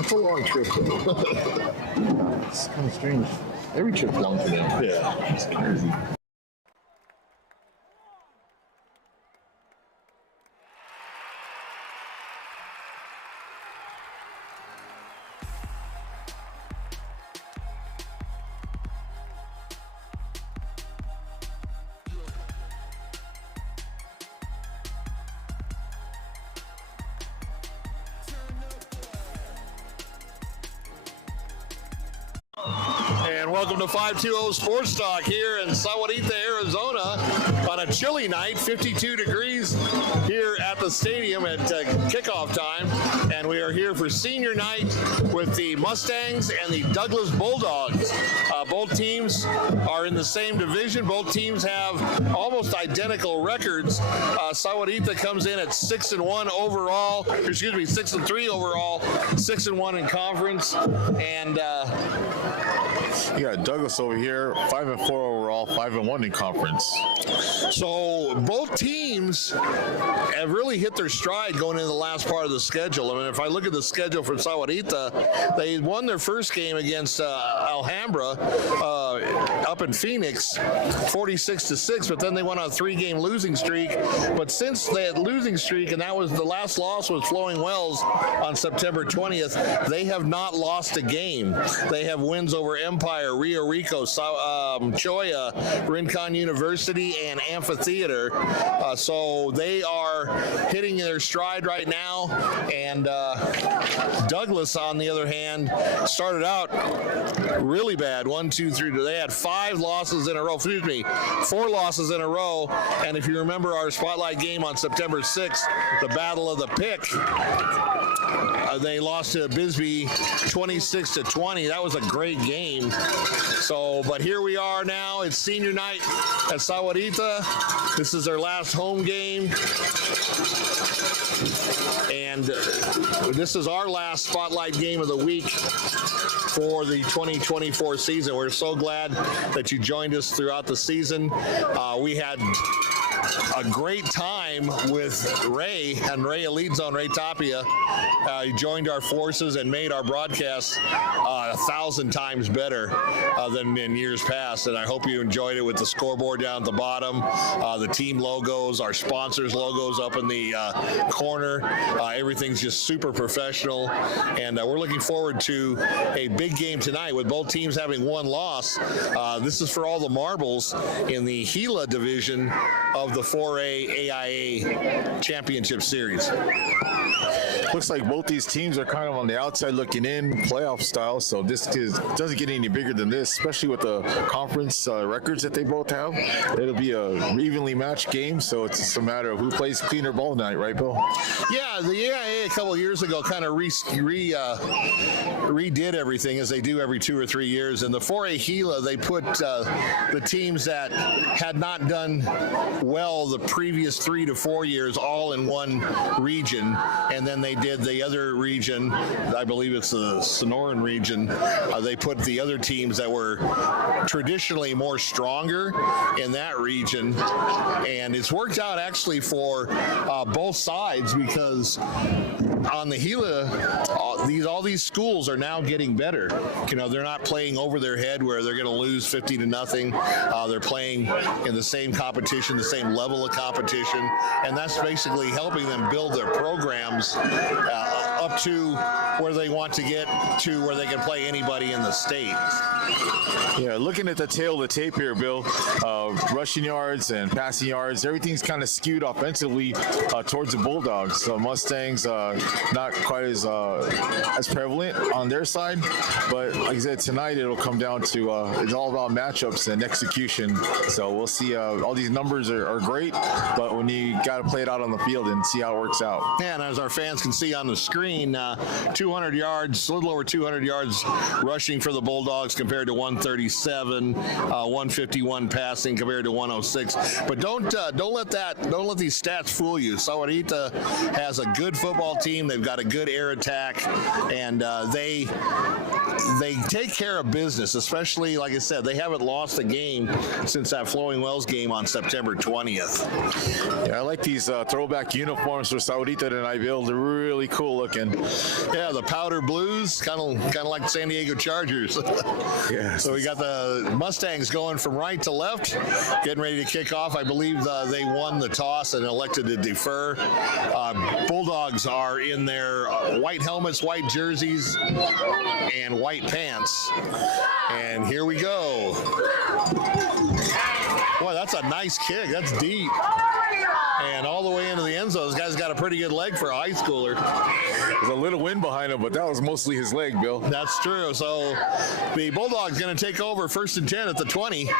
That's a long trip. It's kind of strange. Every trip's long for them. Yeah. It's crazy. And welcome to 520 Sports Talk here in Sahuarita, Arizona on a chilly night, 52 degrees here at the stadium at kickoff time. And we are here for senior night with the Mustangs and the Douglas Bulldogs. Both teams are in the same division. Both teams have almost identical records. Sahuarita comes in at 6-1 overall, 6-3 overall, 6-1 in conference. And you got Douglas over here, 5-4 overall, 5-1 in conference. So both teams have really hit their stride going into the last part of the schedule. I mean, if I look at the schedule for Sahuarita, they won their first game against Alhambra up in Phoenix, 46-6, but then they went on a 3-game losing streak. But since that losing streak, and that was the last loss was Flowing Wells on September 20th, they have not lost a game. They have wins over Empire, Rio Rico, Choya, Rincon University, and Amphitheater. So they are hitting their stride right now. And Douglas, on the other hand, started out really bad. 1, 2, 3. They had 4 losses in a row. And if you remember our spotlight game on September 6th, the Battle of the Pick, they lost to Bisbee 26-20. That was a great game. So, but here we are now. It's senior night at Sahuarita. This is their last home game. And this is our last spotlight game of the week for the 2024 season. We're so glad that you joined us throughout the season. We had a great time with Ray and Ray Elite Zone, Ray Tapia. He joined our forces and made our broadcast 1,000 times better than in years past. And I hope you enjoyed it with the scoreboard down at the bottom, the team logos, our sponsors' logos up in the corner. Everything's just super professional. And we're looking forward to a big game tonight with both teams having one loss. This is for all the marbles in the Gila division of the 4A AIA Championship Series. Looks like both these teams are kind of on the outside looking in, playoff style, so this doesn't get any bigger than this, especially with the conference records that they both have. It'll be a evenly matched game, so it's just a matter of who plays cleaner ball tonight, right, Bill? Yeah, the AIA a couple of years ago kind of redid everything as they do every 2 or 3 years. And the 4A Gila, they put the teams that had not done well the previous 3 to 4 years all in one region, and then they did the other region, I believe it's the Sonoran region, they put the other teams that were traditionally more stronger in that region, and it's worked out actually for both sides, because on the Gila, all these schools are now getting better. You know, they're not playing over their head where they're going to lose 50-0. They're playing in the same competition, the same level of competition, and that's basically helping them build their programs up to where they want to get to, where they can play anybody in the state. Yeah, looking at the tail of the tape here, Bill, rushing yards and passing yards, everything's kind of skewed offensively towards the Bulldogs. So Mustangs not quite as prevalent on their side, but like I said, tonight it'll come down to it's all about matchups and execution. So we'll see. All these numbers are great, but when you got to play it out on the field and see how it works out. Yeah, and as our fans can see on the screen, 200 yards, a little over 200 yards rushing for the Bulldogs compared to 137, 151 passing compared to 106. But don't let these stats fool you. Sahuarita has a good football team. They've got a good air attack, and they take care of business. Especially, like I said, they haven't lost a game since that Flowing Wells game on September 20th. Yeah, I like these throwback uniforms for Sahuarita tonight, Bill. They're really cool looking. weekend. Yeah, the Powder Blues, kind of like the San Diego Chargers. Yeah. So we got the Mustangs going from right to left, getting ready to kick off. I believe they won the toss and elected to defer. Bulldogs are in their white helmets, white jerseys, and white pants. And here we go. Boy, that's a nice kick. That's deep. And all the way into the end zone. This guy's got a pretty good leg for a high schooler. There's a little wind behind him, but that was mostly his leg, Bill. That's true. So the Bulldogs going to take over 1st and 10 at the 20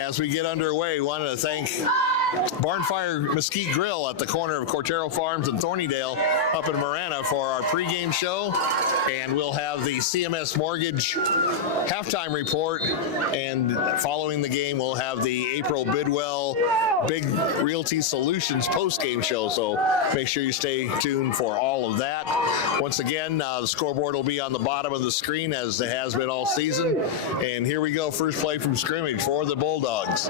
as we get underway. We wanted to thank Barnfire Mesquite Grill at the corner of Cortero Farms and Thornydale up in Marana for our pregame show. And we'll have the CMS Mortgage halftime report. And following the game, we'll have the April Bidwell Big Realty Solutions postgame show. So make sure you stay tuned for all of that. Once again, the scoreboard will be on the bottom of the screen as it has been all season. And here we go. First play from scrimmage for the Bulldogs.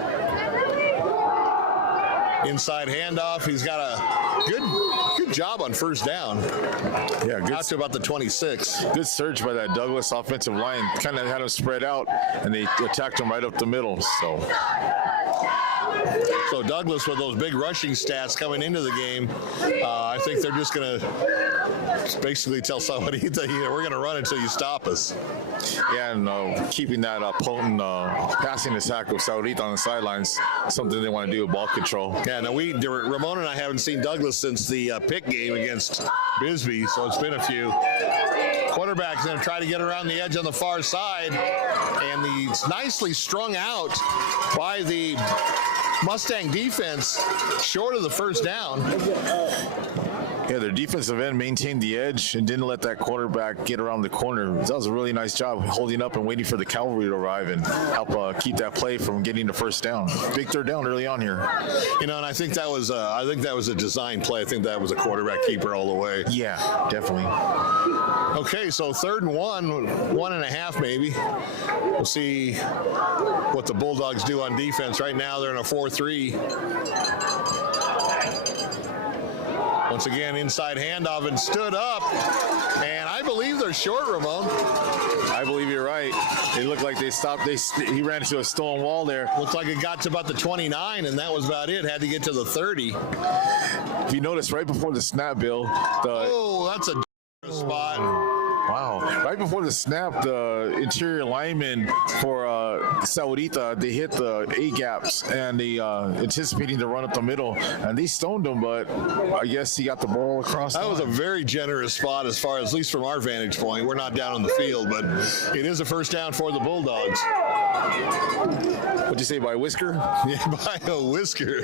Inside handoff. He's got a good job on first down. Yeah, good. Out to about the 26. Good surge by that Douglas offensive line. Kind of had him spread out, and they attacked him right up the middle. So Douglas with those big rushing stats coming into the game, I think they're just going to basically tell somebody that we're going to run until you stop us. Yeah, and keeping that potent passing attack of Sahuarita on the sidelines, something they want to do with ball control. Yeah, now Ramon and I haven't seen Douglas since the pick game against Bisbee, so it's been a few. Quarterback's going to try to get around the edge on the far side, and he's nicely strung out by the Mustang defense short of the first down. Yeah, their defensive end maintained the edge and didn't let that quarterback get around the corner. That was a really nice job holding up and waiting for the cavalry to arrive and help keep that play from getting the first down. Big third down early on here. And I think that was a design play. I think that was a quarterback keeper all the way. Yeah, definitely. Okay, so 3rd and 1.5 maybe. We'll see what the Bulldogs do on defense. Right now they're in a 4-3. Once again, inside handoff and stood up. And I believe they're short, Ramon. I believe you're right. They look like they stopped. He ran into a stone wall there. Looks like it got to about the 29, and that was about it. Had to get to the 30. If you notice, right before the snap, Bill. That's a spot. Wow. Right before the snap, the interior linemen for Sahuarita, they hit the A-gaps and they anticipating to run up the middle, and they stoned him, but I guess he got the ball across. That was a very generous spot as far as, at least from our vantage point. We're not down on the field, but it is a first down for the Bulldogs. What'd you say, by a whisker? Yeah, by a whisker.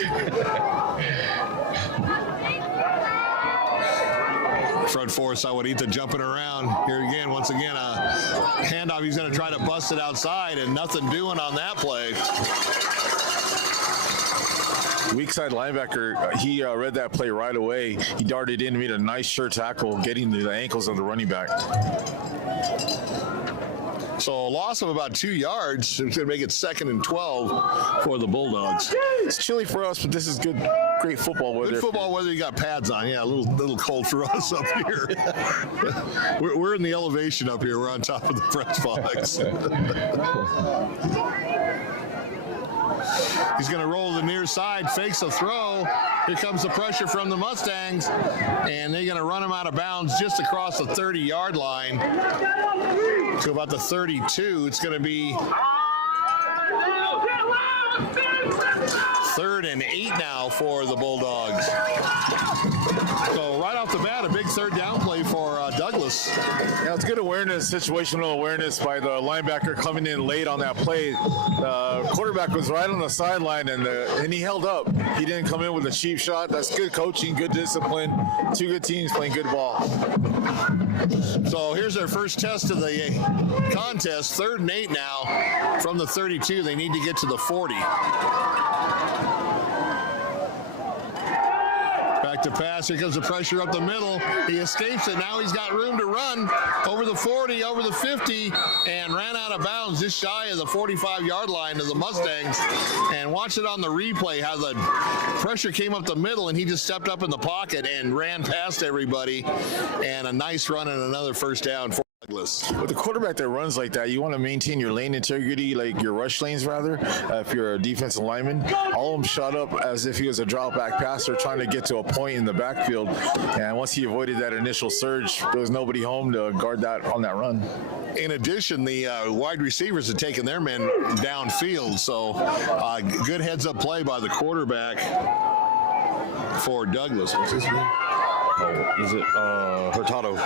Front four, Sahuarita jumping around. Here again, once again, a handoff. He's going to try to bust it outside, and nothing doing on that play. Weak side linebacker, he read that play right away. He darted in, made a nice sure tackle, getting to the ankles of the running back. So a loss of about 2 yards. It's going to make it 2nd and 12 for the Bulldogs. It's chilly for us, but this is great football weather. Good football weather. You got pads on. Yeah, a little cold for us up here. we're in the elevation up here. We're on top of the press box. He's going to roll the near side, fakes a throw. Here comes the pressure from the Mustangs, and they're going to run him out of bounds just across the 30-yard line to about the 32. It's going to be 3rd and 8 now for the Bulldogs. So right off the bat, a big third down play for Douglas. Yeah, it's good awareness, situational awareness by the linebacker coming in late on that play. The quarterback was right on the sideline, and he held up. He didn't come in with a cheap shot. That's good coaching, good discipline. Two good teams playing good ball. So here's their first test of the contest. 3rd and 8 now from the 32. They need to get to the 40. Back Back to pass. Here comes the pressure up the middle. He escapes it. Now he's got room to run over the 40, over the 50, and ran out of bounds just shy of the 45-yard line of the Mustangs. And watch it on the replay how the pressure came up the middle, and he just stepped up in the pocket and ran past everybody. And a nice run and another first down for Douglas. With a quarterback that runs like that, you want to maintain your lane integrity, like your rush lanes rather. If you're a defensive lineman, all of them shot up as if he was a drop back passer trying to get to a point in the backfield. And once he avoided that initial surge, there was nobody home to guard that on that run. In addition, the wide receivers had taken their men downfield, so good heads-up play by the quarterback for Douglas. What's his name? Oh, is it Hurtado?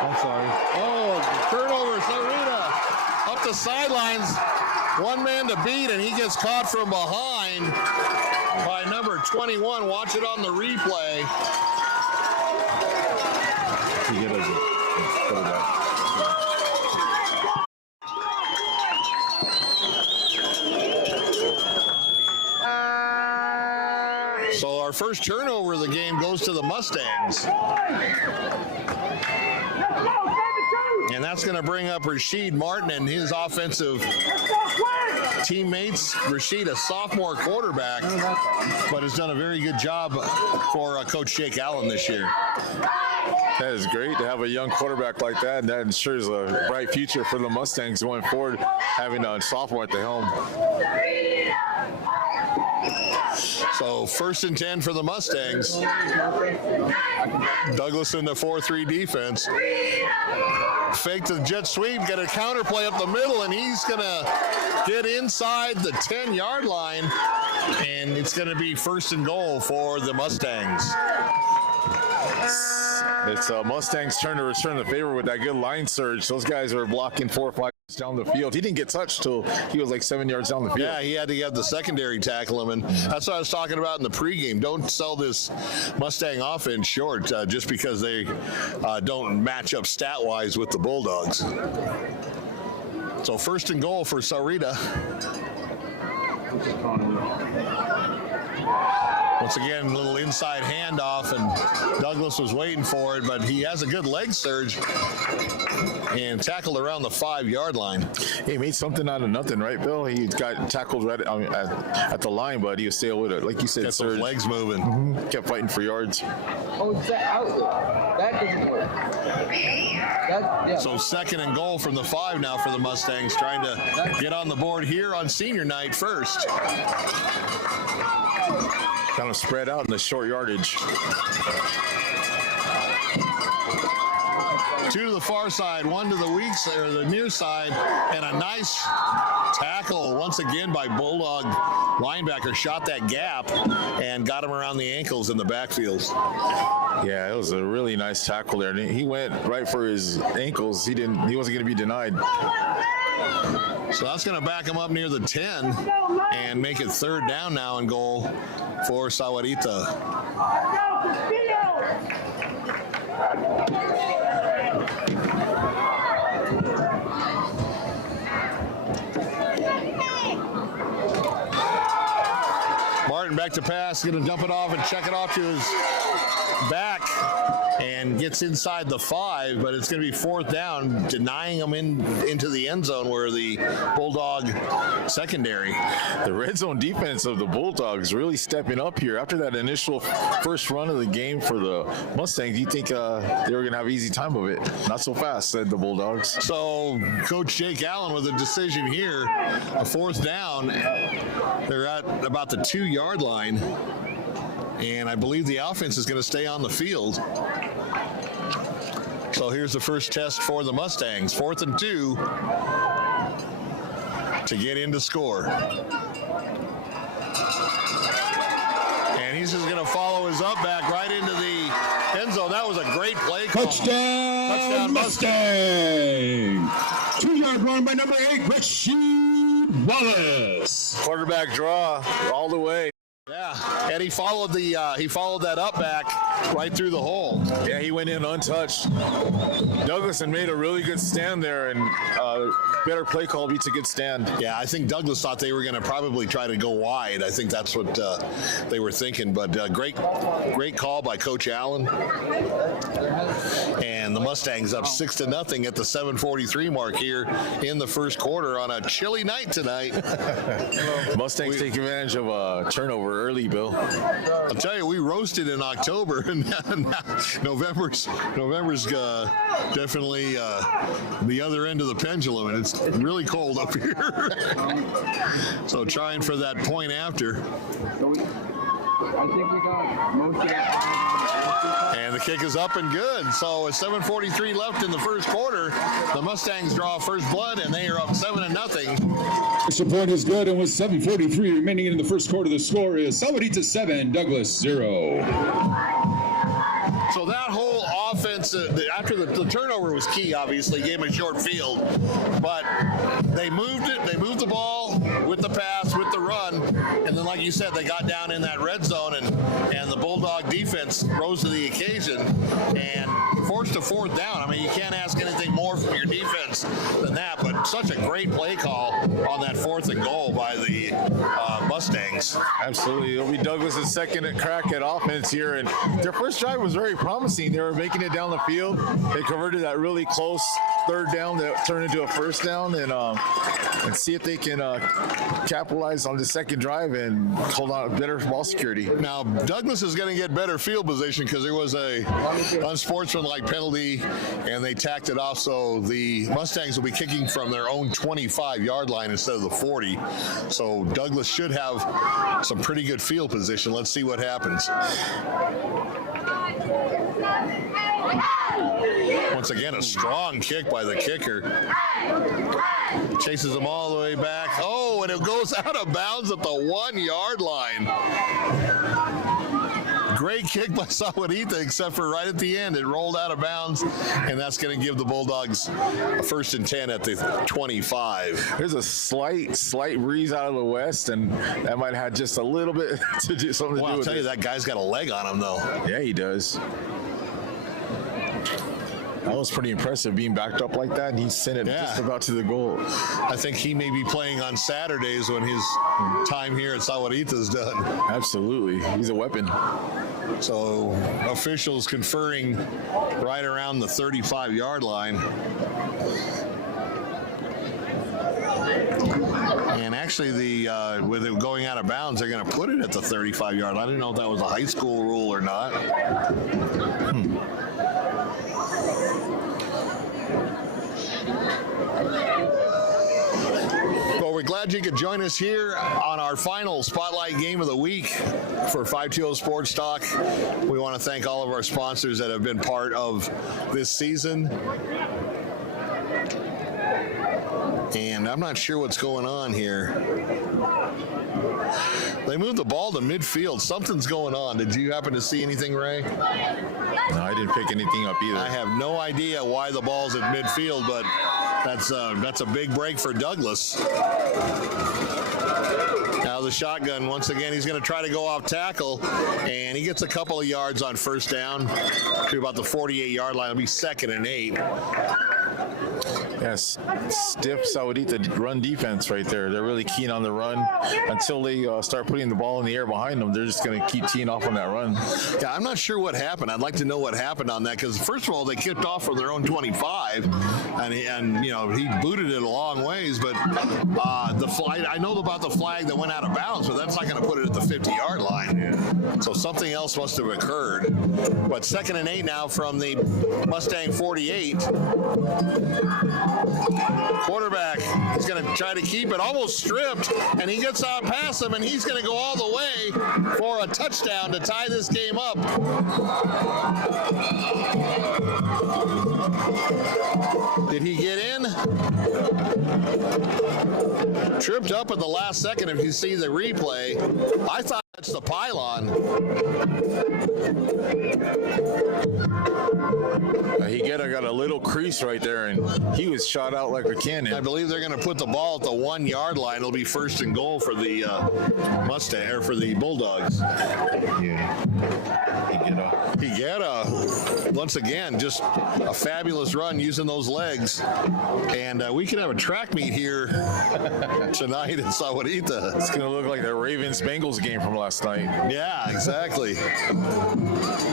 I'm sorry. Oh, turnover, Sahuarita up the sidelines. One man to beat, and he gets caught from behind by number 21. Watch it on the replay. You get a quarterback. So our first turnover of the game goes to the Mustangs. And that's going to bring up Rashid Martin and his offensive teammates. Rashid, a sophomore quarterback, but has done a very good job for Coach Jake Allen this year. That is great to have a young quarterback like that, and that ensures a bright future for the Mustangs going forward, having a sophomore at the helm. So 1st and 10 for the Mustangs. Douglas in the 4-3 defense. Fake the jet sweep, get a counter play up the middle, and he's going to get inside the 10-yard line, and it's going to be 1st and goal for the Mustangs. It's Mustang's turn to return the favor with that good line surge. Those guys were blocking 4 or 5 down the field. He didn't get touched till he was like 7 yards down the field. Yeah, he had to have the secondary tackle him, and that's what I was talking about in the pregame. Don't sell this Mustang offense short just because they don't match up stat-wise with the Bulldogs. So 1st and goal for Sahuarita. Once again, a little inside handoff, and Douglas was waiting for it, but he has a good leg surge and tackled around the 5-yard line. He made something out of nothing, right, Bill? He got tackled right at the line, but he was still with it. Like you said, Get those legs moving. Mm-hmm. Kept fighting for yards. Oh, it's that outlet. That doesn't work. Yeah. So 2nd and goal from the 5 now for the Mustangs, trying to get on the board here on senior night first. Kind of spread out in the short yardage. 2 to the far side, 1 to the weak side, or the near side, and a nice tackle once again by Bulldog linebacker. Shot that gap and got him around the ankles in the backfield. Yeah, it was a really nice tackle there. And he went right for his ankles. He wasn't going to be denied. So that's going to back him up near the 10 and make it 3rd down now and goal for Sahuarita. Martin back to pass, going to dump it off and check it off to his back and gets inside the 5, but it's going to be 4th down, denying him into the end zone where the Bulldog secondary. The red zone defense of the Bulldogs really stepping up here. After that initial first run of the game for the Mustangs, you think they were going to have easy time of it. Not so fast, said the Bulldogs. So Coach Jake Allen with a decision here, a 4th down. They're at about the 2-yard line. And I believe the offense is going to stay on the field. So here's the first test for the Mustangs. 4th and 2 to get in to score. And he's just going to follow his up back right into the end zone. That was a great play call. Touchdown Mustang. 2-yard run by number 8, Rashid Wallace. Quarterback draw all the way. Yeah. And he followed that up back right through the hole. Yeah, he went in untouched. Douglas had made a really good stand there, and better play call beats a good stand. Yeah, I think Douglas thought they were going to probably try to go wide. I think that's what they were thinking. But great call by Coach Allen. And the Mustangs up 6-0 at the 7:43 mark here in the first quarter on a chilly night tonight. Mustangs take advantage of a turnover early, Bill. I'll tell you, we roasted in October, and now November's definitely the other end of the pendulum, and it's really cold up here. So trying for that point after. I think we got most of that. And the kick is up and good. So with 7:43 left in the first quarter, the Mustangs draw first blood, and they are up 7-0. Extra point is good, and with 7:43 remaining in the first quarter, the score is Sahuarita 7, Douglas 0. So that whole offense, after the turnover was key, obviously, gave them a short field. But they moved it. They moved the ball with the pass, with the run. And then, like you said, they got down in that red zone, and the Bulldog defense rose to the occasion and forced a fourth down. I mean, you can't ask anything more from your defense than that. But such a great play call on that 4th and goal by the Mustangs. Absolutely. It'll be Douglas' second crack at offense here. And their first drive was very promising. They were making it down the field. They converted that really close third down that turned into a first down, and see if they can capitalize on the second drive and hold on better ball security. Now, Douglas is going to get better field position because there was a unsportsmanlike penalty, and they tacked it off. So the Mustangs will be kicking from their own 25-yard line instead of the 40. So Douglas should have some pretty good field position. Let's see what happens. Once again, a strong kick by the kicker. Chases him all the way back. Oh, and it goes out of bounds at the 1-yard line. Great kick by Sahuarita, except for right at the end. It rolled out of bounds, and that's going to give the Bulldogs a 1st and 10 at the 25. There's a slight breeze out of the west, and that might have just a little bit to do something to do with it. I'll tell you, that guy's got a leg on him, though. Yeah, he does. That was pretty impressive, being backed up like that, and he sent it just about to the goal. I think he may be playing on Saturdays when his time here at Sahuarita is done. Absolutely. He's a weapon. So officials conferring right around the 35-yard line. And actually, with it going out of bounds, they're going to put it at the 35-yard line. I didn't know if that was a high school rule or not. Well, we're glad you could join us here on our final Spotlight Game of the Week for 520 Sports Talk. We want to thank all of our sponsors that have been part of this season. And I'm not sure what's going on here. They moved the ball to midfield. Something's going on. Did you happen to see anything, Ray? No, I didn't pick anything up either. I have no idea why the ball's at midfield, but that's a big break for Douglas. Now the shotgun, once again, he's going to try to go off tackle, and he gets a couple of yards on first down to about the 48-yard line. It'll be 2nd and 8. Yes, stiff Sahuarita run defense right there. They're really keen on the run until they start putting the ball in the air behind them. They're just going to keep teeing off on that run. Yeah, I'm not sure what happened. I'd like to know what happened on that, because first of all, they kicked off from their own 25, and he booted it a long ways. But the flag, I know about the flag that went out of bounds, but that's not going to put it at the 50-yard line. So something else must have occurred. But 2nd and 8 now from the Mustang 48. Quarterback is going to try to keep it, almost stripped, and he gets out past him, and he's going to go all the way for a touchdown to tie this game up. Did he get in? Tripped up at the last second. If you see the replay, I thought that's the pylon. Higuera got a little crease right there, and he was shot out like a I cannon. believe they're going to put the ball at the 1 yard line. It'll be first and goal for the Mustang or for the Bulldogs. Yeah. Higuera, once again, just a fabulous run using those legs. And we could have a track meet here tonight in Sahuarita. It's going to look like the Ravens-Bengals game from last night. Yeah, exactly.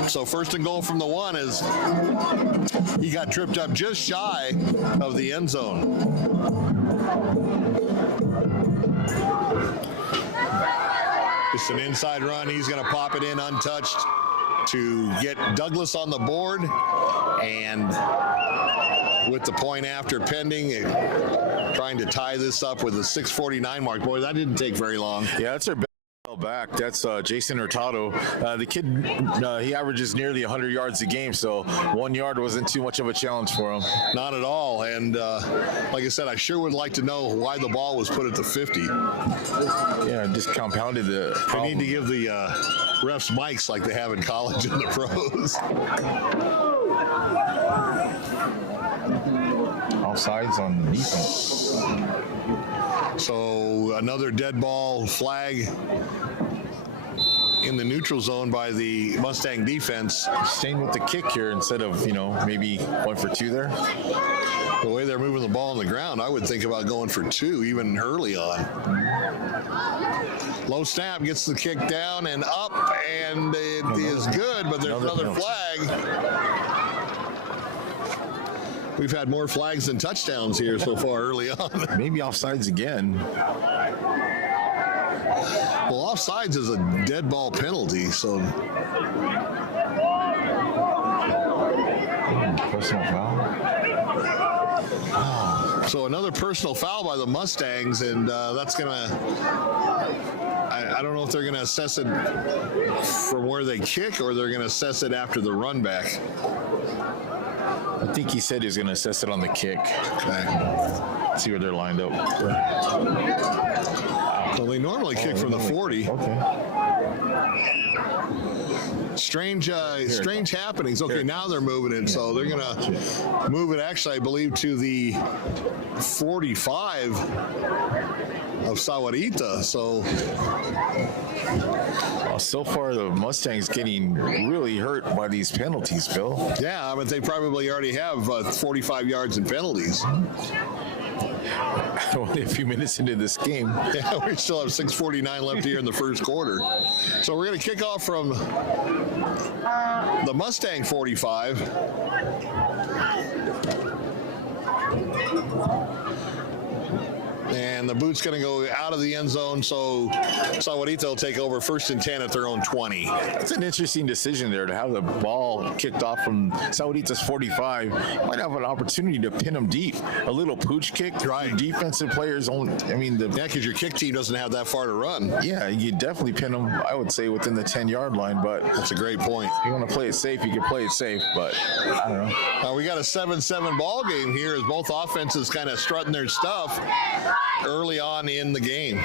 So first and goal from the 1 is he got tripped up just shy of the end zone. Just an inside run. He's going to pop it in untouched to get Douglas on the board. And with the point after pending, trying to tie this up with a 6:49 mark. Boy, that didn't take very long. Yeah, that's our back. That's Jason Hurtado. The kid, he averages nearly 100 yards a game, so 1 yard wasn't too much of a challenge for him. Not at all. And like I said, I sure would like to know why the ball was put at the 50. Yeah, just compounded the They problem. need to give the refs mics like they have in college and the pros. Offsides on defense. So another dead ball flag in the neutral zone by the Mustang defense. Staying with the kick here instead of, maybe 1 for 2 there. The way they're moving the ball on the ground, I would think about going for 2 even early on. Low snap, gets the kick down and up, and it is good, but there's another flag. We've had more flags than touchdowns here so far early on. Maybe offsides again. Well, offsides is a dead ball penalty, so Personal foul. another personal foul by the Mustangs, and that's gonna. I don't know if they're gonna assess it from where they kick or they're gonna assess it after the run back. I think he said he was going to assess it on the kick. Okay. See where they're lined up. So they normally kick from the 40. Okay. Strange happenings. Okay, now they're moving it, so they're gonna move it. Actually, I believe to the 45 of Sahuarita. So far, the Mustangs getting really hurt by these penalties, Bill. Yeah, but they probably already have 45 yards in penalties. Only a few minutes into this game. Yeah, we still have 6:49 left here in the first quarter. So we're going to kick off from the Mustang 45. And the boot's going to go out of the end zone, so Sahuarita will take over 1st and 10 at their own 20. That's an interesting decision there to have the ball kicked off from Sahuarita's 45. Might have an opportunity to pin them deep. A little pooch kick. Right. Defensive players only. Yeah, because your kick team doesn't have that far to run. Yeah, you definitely pin them, I would say, within the 10-yard line, but That's a great point. if you want to play it safe, you can play it safe, but I don't know. We got a 7-7 ball game here as both offenses kind of strutting their stuff early on in the game.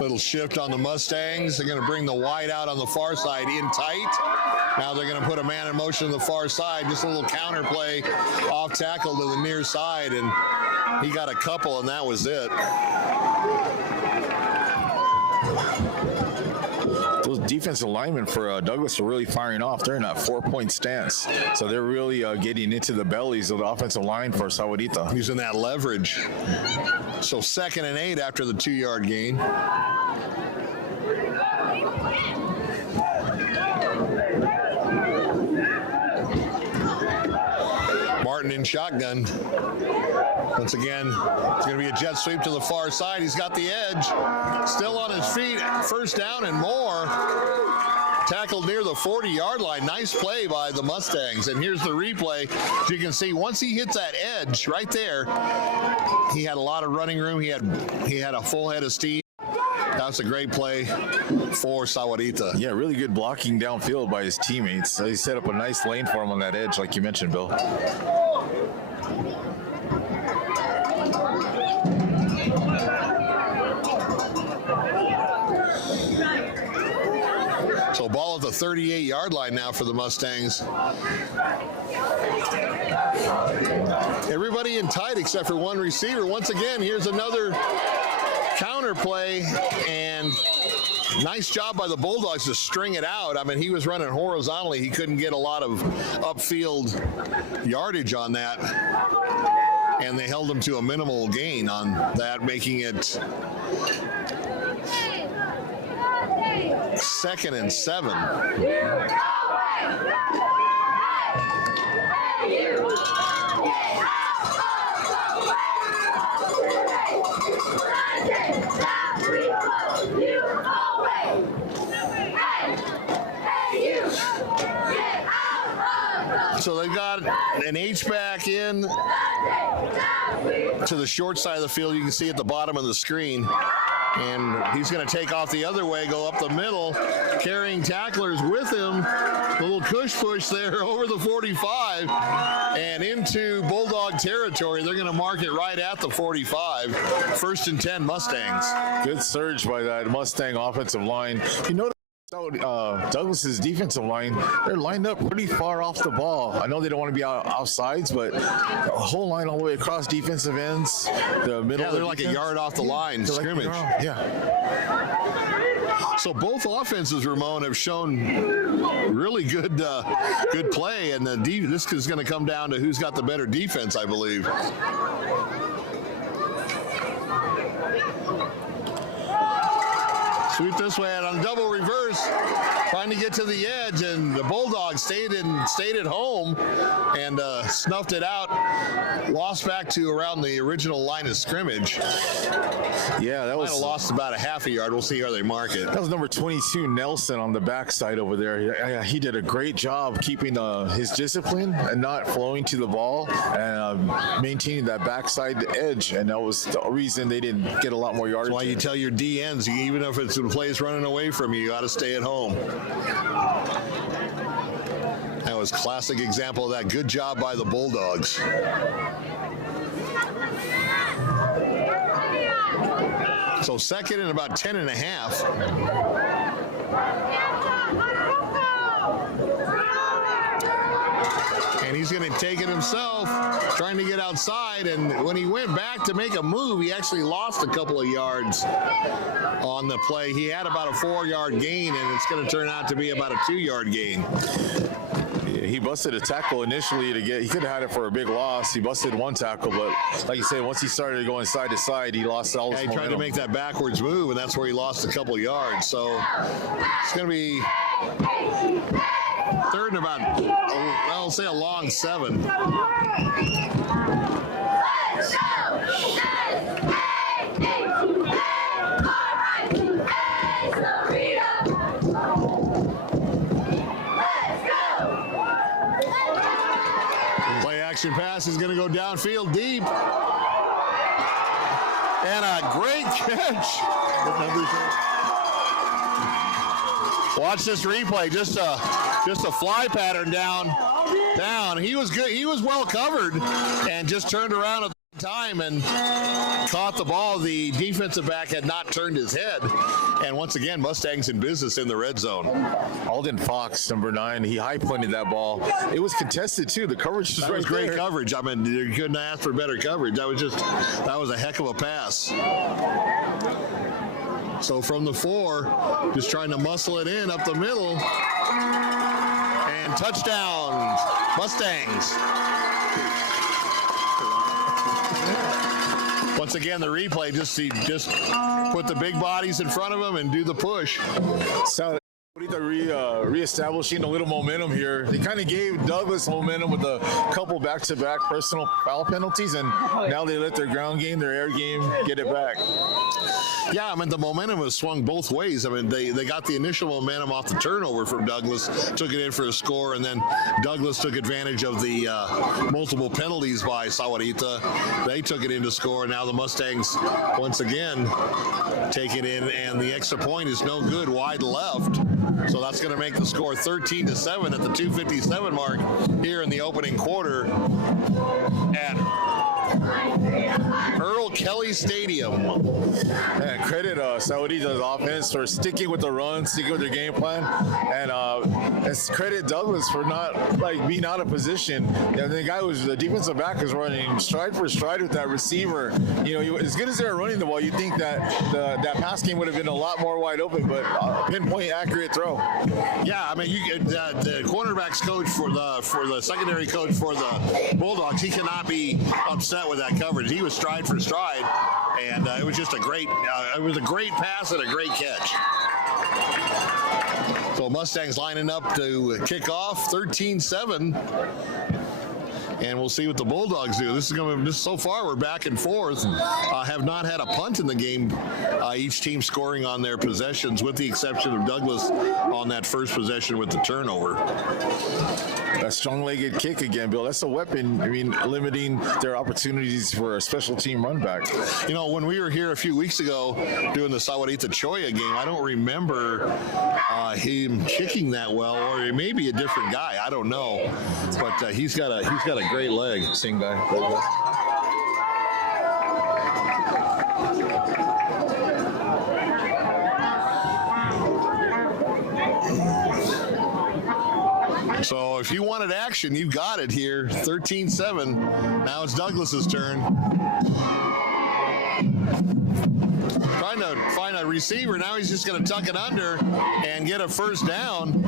Little shift on the Mustangs. They're going to bring the wide out on the far side in tight. Now they're going to put a man in motion on the far side. Just a little counter play off tackle to the near side, and he got a couple, and that was it. Those defensive linemen for Douglas are really firing off. They're in that 4-point stance. So they're really getting into the bellies of the offensive line for Sahuarita. Using that leverage. So 2nd and 8 after the 2-yard gain. Martin in shotgun. Once again, it's going to be a jet sweep to the far side. He's got the edge. Still on his feet. 1st down and more. Tackled near the 40-yard line. Nice play by the Mustangs. And here's the replay. As you can see, once he hits that edge right there, he had a lot of running room. He had a full head of steam. That's a great play for Sahuarita. Yeah, really good blocking downfield by his teammates. They set up a nice lane for him on that edge, like you mentioned, Bill. 38-yard line now for the Mustangs. Everybody in tight except for one receiver. Once again, here's another counter play, and nice job by the Bulldogs to string it out. I mean, he was running horizontally. He couldn't get a lot of upfield yardage on that, and they held him to a minimal gain on that, making it 2nd and 7. So they've got an H-back in to the short side of the field. You can see at the bottom of the screen. And he's going to take off the other way, go up the middle, carrying tacklers with him. A little push there over the 45 and into Bulldog territory. They're going to mark it right at the 45. 1st and 10 Mustangs. Good surge by that Mustang offensive line. You know, Douglas's defensive line, they're lined up pretty far off the ball. I know they don't want to be offsides, but the whole line all the way across defensive ends, the middle. Yeah, they're like a yard off the line, scrimmage. Yeah. So both offenses, Ramon, have shown really good play, and this is going to come down to who's got the better defense, I believe. Sweep this way on a double reverse, trying to get to the edge, and the Bulldogs stayed at home and snuffed it out. Lost back to around the original line of scrimmage. Yeah, that was. Might have lost about a half a yard. We'll see how they mark it. That was number 22, Nelson, on the backside over there. He did a great job keeping his discipline and not flowing to the ball and maintaining that backside edge, and that was the reason they didn't get a lot more yards. That's why you tell your DNs, even if it's the play's running away from you, you got to stay at home. That was a classic example of that. Good job by the Bulldogs. So 2nd and about 10 and a half. And he's going to take it himself, trying to get outside. And when he went back to make a move, he actually lost a couple of yards on the play. He had about a 4-yard gain, and it's going to turn out to be about a 2-yard gain. He busted a tackle initially he could have had it for a big loss. He busted one tackle, but like you said, once he started going side to side, he lost all his momentum. He tried to make that backwards move, and that's where he lost a couple of yards. So it's going to be 3rd and about, I'll say a long 7. Play action pass is going to go downfield deep. And a great catch. What number is that? Watch this replay. Just a fly pattern down. He was good. He was well covered and just turned around at the time and caught the ball. The defensive back had not turned his head. And once again, Mustangs in business in the red zone. Alden Fox, number 9, he high pointed that ball. It was contested too. The coverage was That was great coverage. I mean, you couldn't ask for better coverage. That was a heck of a pass. So from the 4, just trying to muscle it in up the middle. And touchdown, Mustangs. Once again, the replay, just put the big bodies in front of them and do the push. So reestablishing a little momentum here. They kind of gave Douglas momentum with a couple back-to-back personal foul penalties, and now they let their ground game, their air game, get it back. Yeah, I mean, the momentum has swung both ways. I mean, they got the initial momentum off the turnover from Douglas, took it in for a score, and then Douglas took advantage of the multiple penalties by Sahuarita. They took it in to score, and now the Mustangs, once again, take it in, and the extra point is no good, wide left. So that's going to make the score 13-7 at the 2:57 mark here in the opening quarter. And Earl Bill Kelly Stadium. And credit Sahuarita's offense for sticking with the run, sticking with their game plan, and let's credit Douglas for not being out of position. And the defensive back is running stride for stride with that receiver. As good as they're running the ball, you think that that pass game would have been a lot more wide open, but pinpoint accurate throw. Yeah, I mean, the cornerbacks coach for the secondary coach for the Bulldogs, he cannot be upset with that coverage. He was stride for stride, and it was just a great pass and a great catch. So Mustangs lining up to kick off 13-7. And we'll see what the Bulldogs do. So far we're back and forth. Have not had a punt in the game. Each team scoring on their possessions, with the exception of Douglas on that first possession with the turnover. That strong-legged kick again, Bill. That's a weapon. I mean, limiting their opportunities for a special team run back. When we were here a few weeks ago doing the Sahuarita Choya game, I don't remember him kicking that well, or he may be a different guy. I don't know, but he's got a great leg. Same guy. So if you wanted action, you got it here. 13-7. Now it's Douglas's turn. Trying to find a receiver. Now he's just going to tuck it under and get a first down.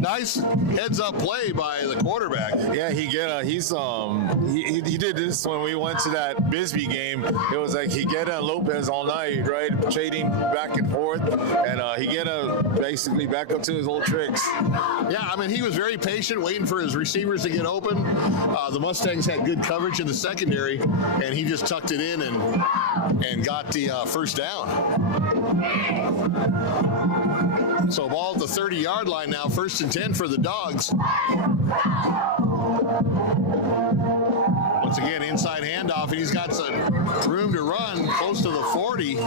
Nice heads-up play by the quarterback. Yeah, he did this when we went to that Bisbee game. It was like Higuera and Lopez all night, right? Trading back and forth, and Higuera basically back up to his old tricks. Yeah, I mean, he was very patient, waiting for his receivers to get open. The Mustangs had good coverage in the secondary, and he just tucked it in and got the first down. So ball at the 30-yard line now, 1st and 10 for the Dogs. Once again, inside handoff, and he's got some room to run close to the 40.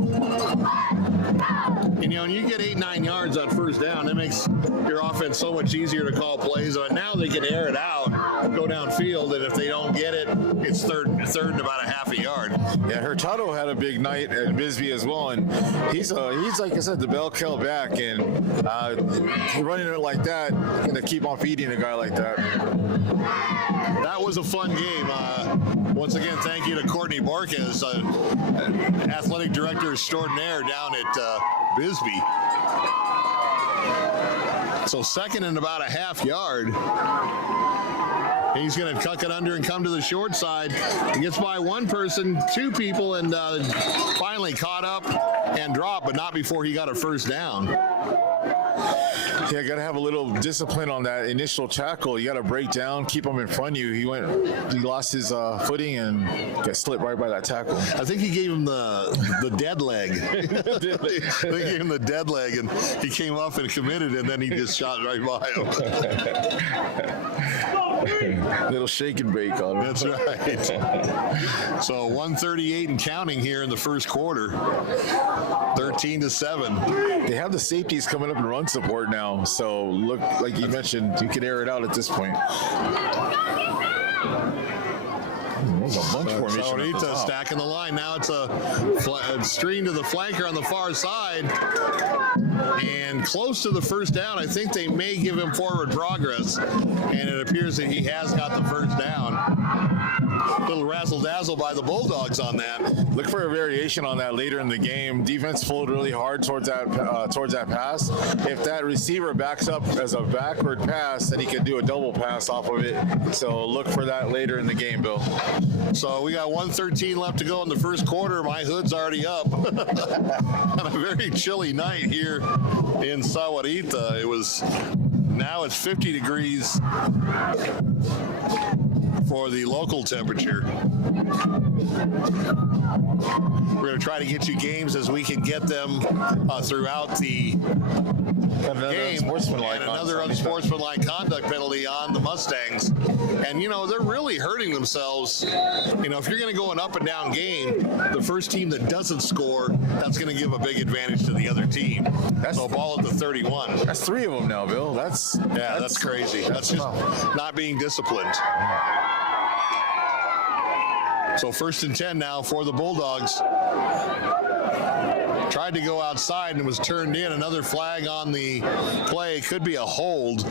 And when you get 8-9 yards on first down, that makes your offense so much easier to call plays on. Now they can air it out, go downfield, and if they don't get it, it's third and about a half a yard. Yeah, Hurtado had a big night at Bisbee as well, and he's like I said, the bell cow back, and running it like that, to keep on feeding a guy like that. That was a fun game. Once again, thank you to Courtney Borges, athletic director extraordinaire down at Bisbee. So 2nd and about a half yard. He's going to tuck it under and come to the short side. He gets by one person, 2 people, and finally caught up and dropped, but not before he got a first down. Yeah, got to have a little discipline on that initial tackle. You got to break down, keep him in front of you. He lost his footing and got slipped right by that tackle. I think he gave him the dead leg. They gave him the dead leg, and he came up and committed, and then he just shot right by him. Little shake and bake on him. That's right. So 138 and counting here in the first quarter. 13-7. They have the safeties coming up in run support now. So look, like you mentioned, you can air it out at this point. There's a bunch formation. Sahuarita stacking the line. Now it's a screen to the flanker on the far side. And close to the first down. I think they may give him forward progress. And it appears that he has got the first down. Little razzle-dazzle by the Bulldogs on that. Look for a variation on that later in the game. Defense pulled really hard towards that pass. If that receiver backs up as a backward pass, then he can do a double pass off of it. So look for that later in the game, Bill. So we got 1:13 left to go in the first quarter. My hood's already up. On a very chilly night here in Sahuarita. Now it's 50 degrees for the local temperature. We're going to try to get you games as we can get them throughout the game. Another unsportsmanlike conduct penalty on the Mustangs. And, they're really hurting themselves. If you're going to go an up and down game, the first team that doesn't score, that's going to give a big advantage to the other team. So ball at the 31. That's 3 of them now, Bill. That's crazy. That's just not being disciplined. So 1st and 10 now for the Bulldogs. Tried to go outside and was turned in. Another flag on the play. Could be a hold.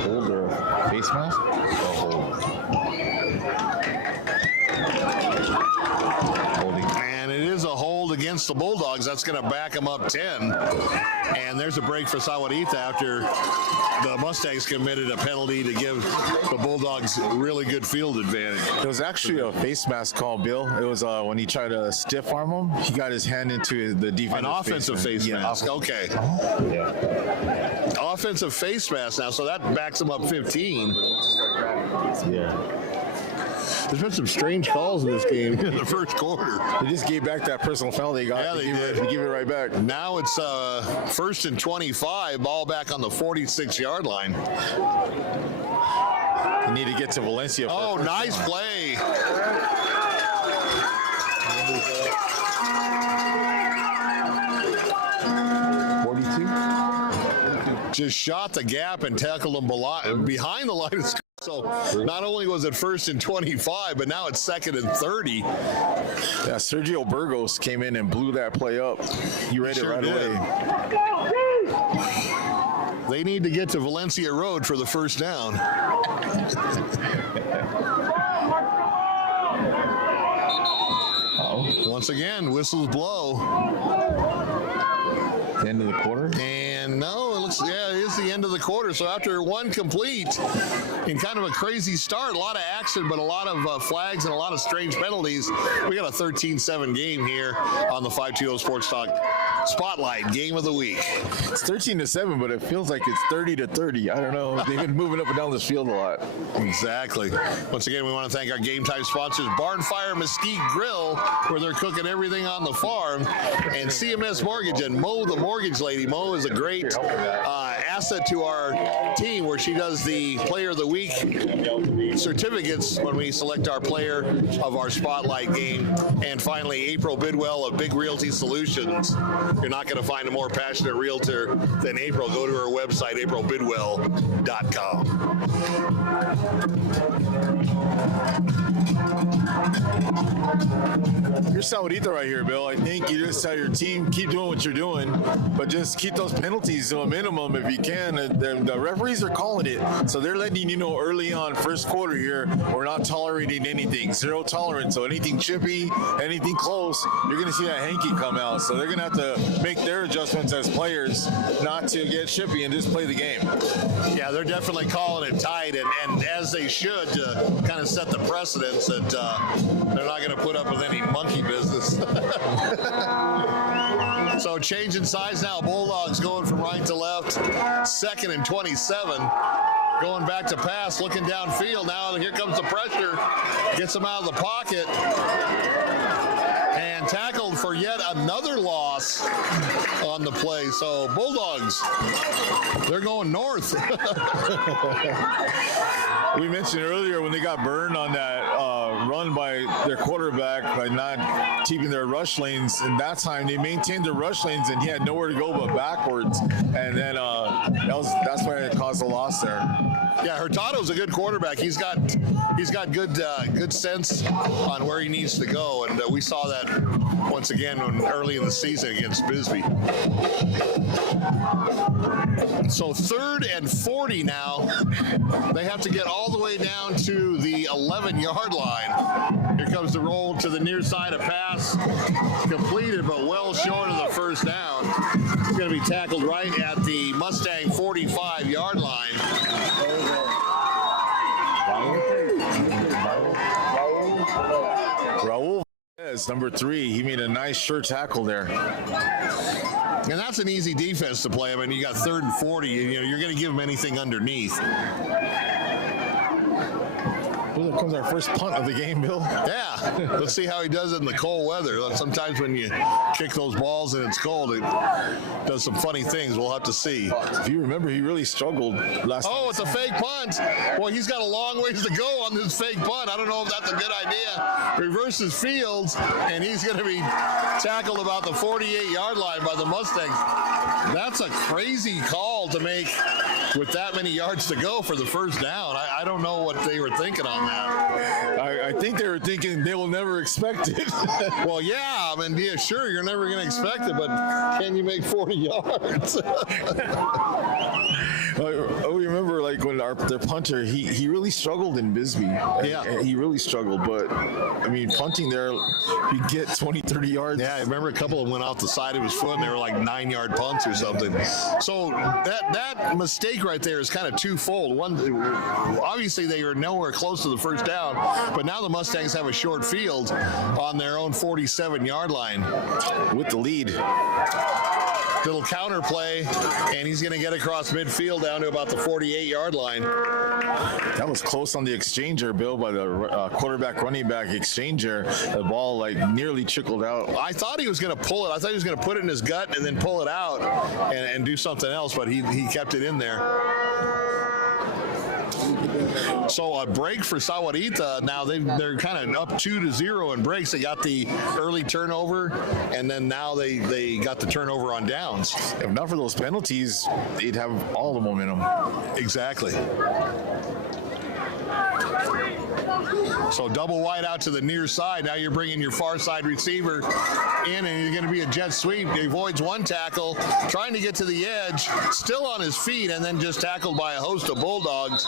Hold or face mask? And it is a hold against the Bulldogs. That's going to back them up 10. And there's a break for Sahuarita after the Mustangs committed a penalty to give the Bulldogs really good field advantage. It was actually a face mask call, Bill. It was when he tried to stiff arm him. He got his hand into the defense. An offensive face mask. Okay. Yeah. Offensive face mask now, so that backs him up 15. Yeah. There's been some strange calls in this game in the first quarter. They just gave back that personal foul they got. Yeah, they did. They give it right back. Now it's 1st and 25, ball back on the 46-yard line. You need to get to Valencia. Oh, nice play. Just shot the gap and tackled him behind the line of scrimmage. So not only was it 1st and 25, but now it's 2nd and 30. Yeah, Sergio Burgos came in and blew that play up. You read it right away. They need to get to Valencia Road for the first down. Once again, whistles blow. The end of the quarter? And no, it looks, yeah, it is the end of the quarter. So after one complete in kind of a crazy start, a lot of action, but a lot of flags and a lot of strange penalties, we got a 13-7 game here on the 520 Sports Talk Spotlight Game of the Week. It's 13-7, but it feels like it's 30-30. I don't know. They've been moving up and down this field a lot. Exactly. Once again, we want to thank our game time sponsors, Barn Fire Mesquite Grill, where they're cooking everything on the farm, and CMS Mortgage and Mo, the mortgage lady. Mo is a great asset to our team, where she does the Player of the Week certificates when we select our player of our Spotlight game. And finally, April Bidwell of Big Realty Solutions. You're not going to find a more passionate realtor than April. Go to her website, aprilbidwell.com. You're Sahuarita right here, Bill. I think you just tell your team, keep doing what you're doing, but just keep those penalties to a minimum if you can. The referees are calling it, so they're letting you know early on, first quarter here, we're not tolerating anything. Zero tolerance. So anything chippy, anything close, you're going to see that hanky come out. So they're going to have to make their adjustments as players not to get chippy and just play the game. Yeah, they're definitely calling it tight, and as they should, to kind of set the precedence that they're not going to put up with any monkey business. So change in size now. Bulldogs going from right to left. 2nd and 27. Going back to pass, looking downfield. Now here comes the pressure. Gets them out of the pocket. And tackled for yet another loss on the play. So Bulldogs, they're going north. We mentioned earlier when they got burned on that run by their quarterback by not keeping their rush lanes. And that time they maintained their rush lanes, and he had nowhere to go but backwards. And then that's why it caused a loss there. Yeah, Hurtado's a good quarterback. He's got good sense on where he needs to go, and we saw that once again early in the season against Bisbee. So 3rd and 40 now. They have to get all the way down to the 11-yard line. Here comes the roll to the near side, a pass completed, but well short of the first down. It's going to be tackled right at the Mustang 45-yard line. Raul, number 3, he made a nice sure tackle there. And that's an easy defense to play. I mean, you got 3rd and 40. You're going to give them anything underneath. Here comes our first punt of the game, Bill. Yeah, let's see how he does it in the cold weather. Sometimes when you kick those balls and it's cold, it does some funny things. We'll have to see. If you remember, he really struggled last time. Oh, it's a fake punt. Well, he's got a long ways to go on this fake punt. I don't know if that's a good idea. Reverses fields, and he's going to be tackled about the 48-yard line by the Mustangs. That's a crazy call to make with that many yards to go for the first down. I don't know what they were thinking on that. I think they were thinking they will never expect it. Well, yeah, I mean, yeah, sure, you're never going to expect it, but can you make 40 yards? I remember, like, when their punter, he really struggled in Bisbee. Yeah. He really struggled, but, I mean, punting there, you get 20, 30 yards. Yeah, I remember a couple of them went off the side of his foot, and they were like 9-yard punts or something. So that mistake right there is kind of twofold. One, obviously they are nowhere close to the first down, but now the Mustangs have a short field on their own 47-yard line. With the lead. Little counter play, and he's going to get across midfield down to about the 48-yard line. That was close on the exchanger, Bill, by the quarterback running back exchanger. The ball like nearly trickled out. I thought he was going to pull it. I thought he was going to put it in his gut and then pull it out and do something else, but he kept it in there. So a break for Sahuarita. Now they're kind of up 2-0 in breaks. They got the early turnover, and then now they got the turnover on downs. If not for those penalties, they'd have all the momentum. Exactly. So double wide out to the near side. Now you're bringing your far side receiver in, and you're going to be a jet sweep. He avoids one tackle, trying to get to the edge, still on his feet, and then just tackled by a host of Bulldogs.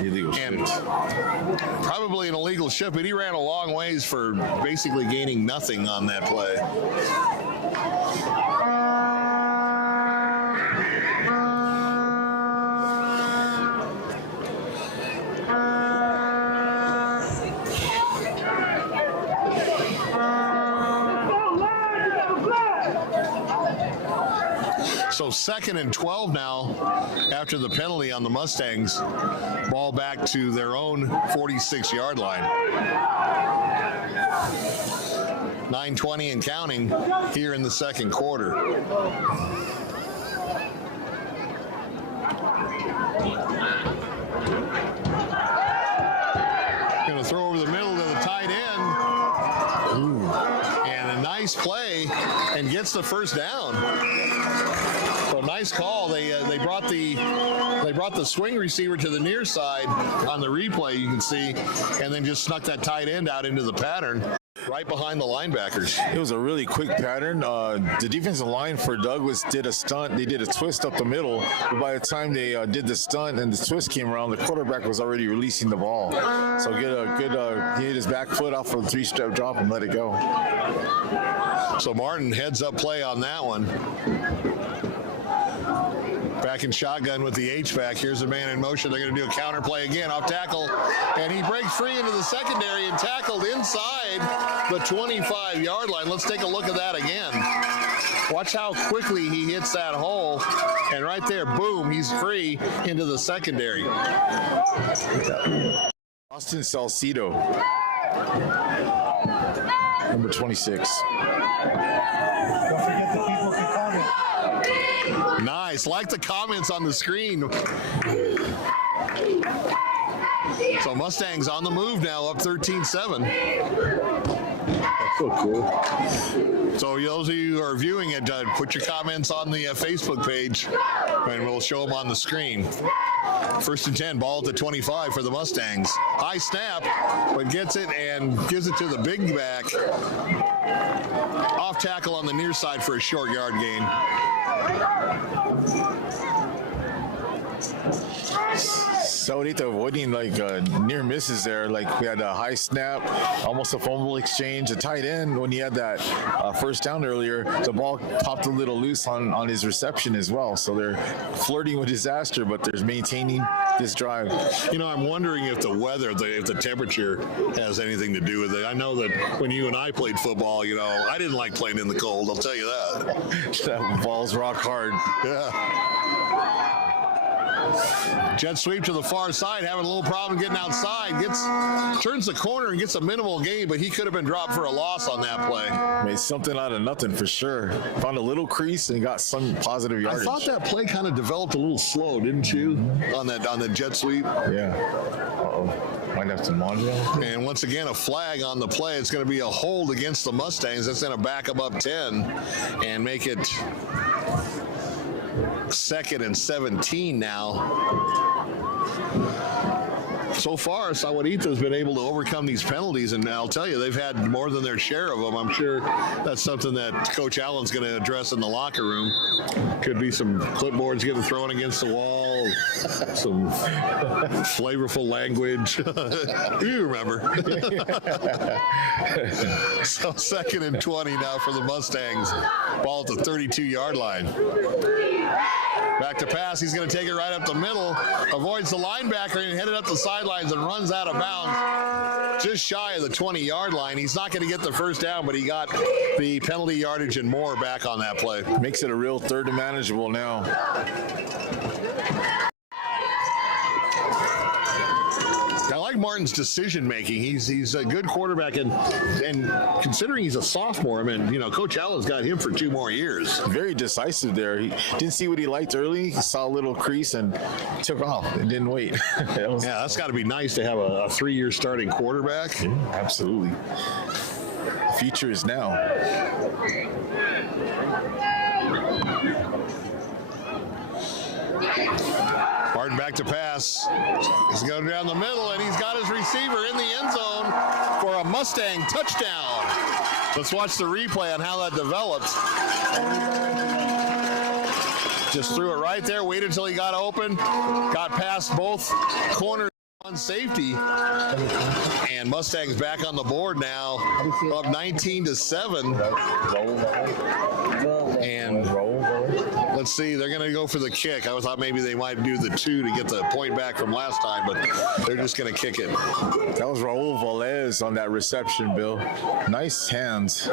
And probably an illegal shift, but he ran a long ways for basically gaining nothing on that play. So 2nd and 12 now after the penalty on the Mustangs. Ball back to their own 46-yard line. 9:20 and counting here in the second quarter. Going to throw over the middle to the tight end. Ooh. And a nice play, and gets the first down. So nice call. They brought the swing receiver to the near side on the replay, you can see, and then just snuck that tight end out into the pattern right behind the linebackers. It was a really quick pattern. The defensive line for Douglas did a stunt. They did a twist up the middle. But by the time they did the stunt and the twist came around, the quarterback was already releasing the ball. So get a good, he hit his back foot off for the 3-step drop and let it go. So Martin heads up play on that one. Back in shotgun with the H-back. Here's a man in motion. They're going to do a counter play again off tackle. And he breaks free into the secondary and tackled inside the 25-yard line. Let's take a look at that again. Watch how quickly he hits that hole. And right there, boom, he's free into the secondary. Austin Salcido, number 26. Don't forget the people can comment. Nice. Like the comments on the screen. So Mustangs on the move now, up 13-7. That's so cool. So those of you who are viewing it, put your comments on the Facebook page, and we'll show them on the screen. 1st and 10, ball at the 25 for the Mustangs. High snap, but gets it and gives it to the big back. Off tackle on the near side for a short yard gain. Sahuarita avoiding like near misses there. Like we had a high snap, almost a fumble exchange. A tight end, when he had that first down earlier, the ball popped a little loose on his reception as well. So they're flirting with disaster, but they're maintaining this drive. You know, I'm wondering if the weather, if the temperature has anything to do with it. I know that when you and I played football, you know, I didn't like playing in the cold, I'll tell you that. That ball's rock hard. Yeah. Jet sweep to the far side, having a little problem getting outside. Turns the corner and gets a minimal gain, but he could have been dropped for a loss on that play. Made something out of nothing for sure. Found a little crease and got some positive yardage. I thought that play kind of developed a little slow, didn't you? On the jet sweep. Yeah. Uh-oh. Might have some Monreal. And once again, a flag on the play. It's going to be a hold against the Mustangs. That's going to back them up 10 and make it 2nd and 17 now. So far, Sahuarita's been able to overcome these penalties, and I'll tell you, they've had more than their share of them. I'm sure that's something that Coach Allen's going to address in the locker room. Could be some clipboards getting thrown against the wall, some flavorful language. You remember. So 2nd and 20 now for the Mustangs. Ball at the 32-yard line. Back to pass. He's going to take it right up the middle. Avoids the linebacker and headed up the sidelines and runs out of bounds just shy of the 20-yard line. He's not going to get the first down, but he got the penalty yardage and more back on that play. Makes it a real 3rd and manageable now. I like Martin's decision making. He's a good quarterback, and considering he's a sophomore, I mean, you know, Coach Allen's got him for 2 more years. Very decisive there. He didn't see what he liked early. He saw a little crease and took off and didn't wait. That's got to be nice to have a 3-year starting quarterback. Yeah, absolutely. The future is now. Martin back to pass. He's going down the middle, and he's got his receiver in the end zone for a Mustang touchdown. Let's watch the replay on how that developed. Just threw it right there, waited until he got open, got past both corners on safety, and Mustangs back on the board now, up 19-7. And let's see, they're going to go for the kick. I thought maybe they might do the 2 to get the point back from last time, but they're just going to kick it. That was Raul Velez on that reception, Bill. Nice hands.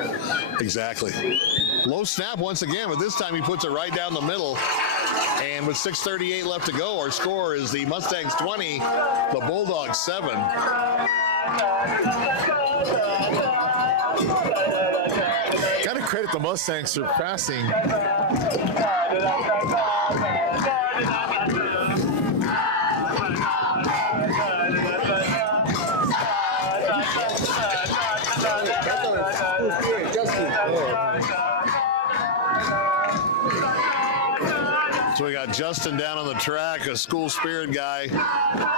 Exactly. Low snap once again, but this time he puts it right down the middle. And with 6:38 left to go, our score is the Mustangs 20, the Bulldogs 7. Gotta credit the Mustangs for passing. So we got Justin down on the track, a school spirit guy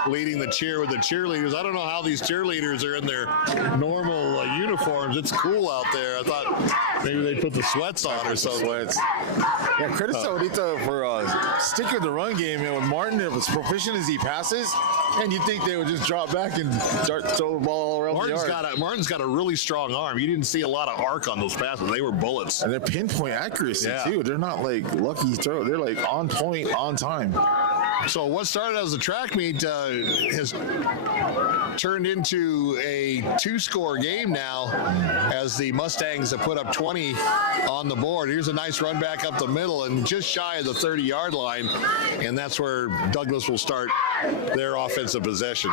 leading the cheer with the cheerleaders. I don't know how these cheerleaders are in their normal uniforms. It's cool out there. I thought maybe they put the sweats on or something. Yeah, credit Sahuarita for sticking with the run game. And with Martin, as proficient as he passes, and you'd think they would just drop back and throw the ball all around the yard. Martin's got a really strong arm. You didn't see a lot of arc on those passes. They were bullets. And they're pinpoint accuracy, too. They're not like lucky throw. They're like on point, on time. So what started as a track meet has turned into a 2-score game now as the Mustangs have put up 20 on the board. Here's a nice run back up the middle and just shy of the 30-yard line, and that's where Douglas will start their offensive possession.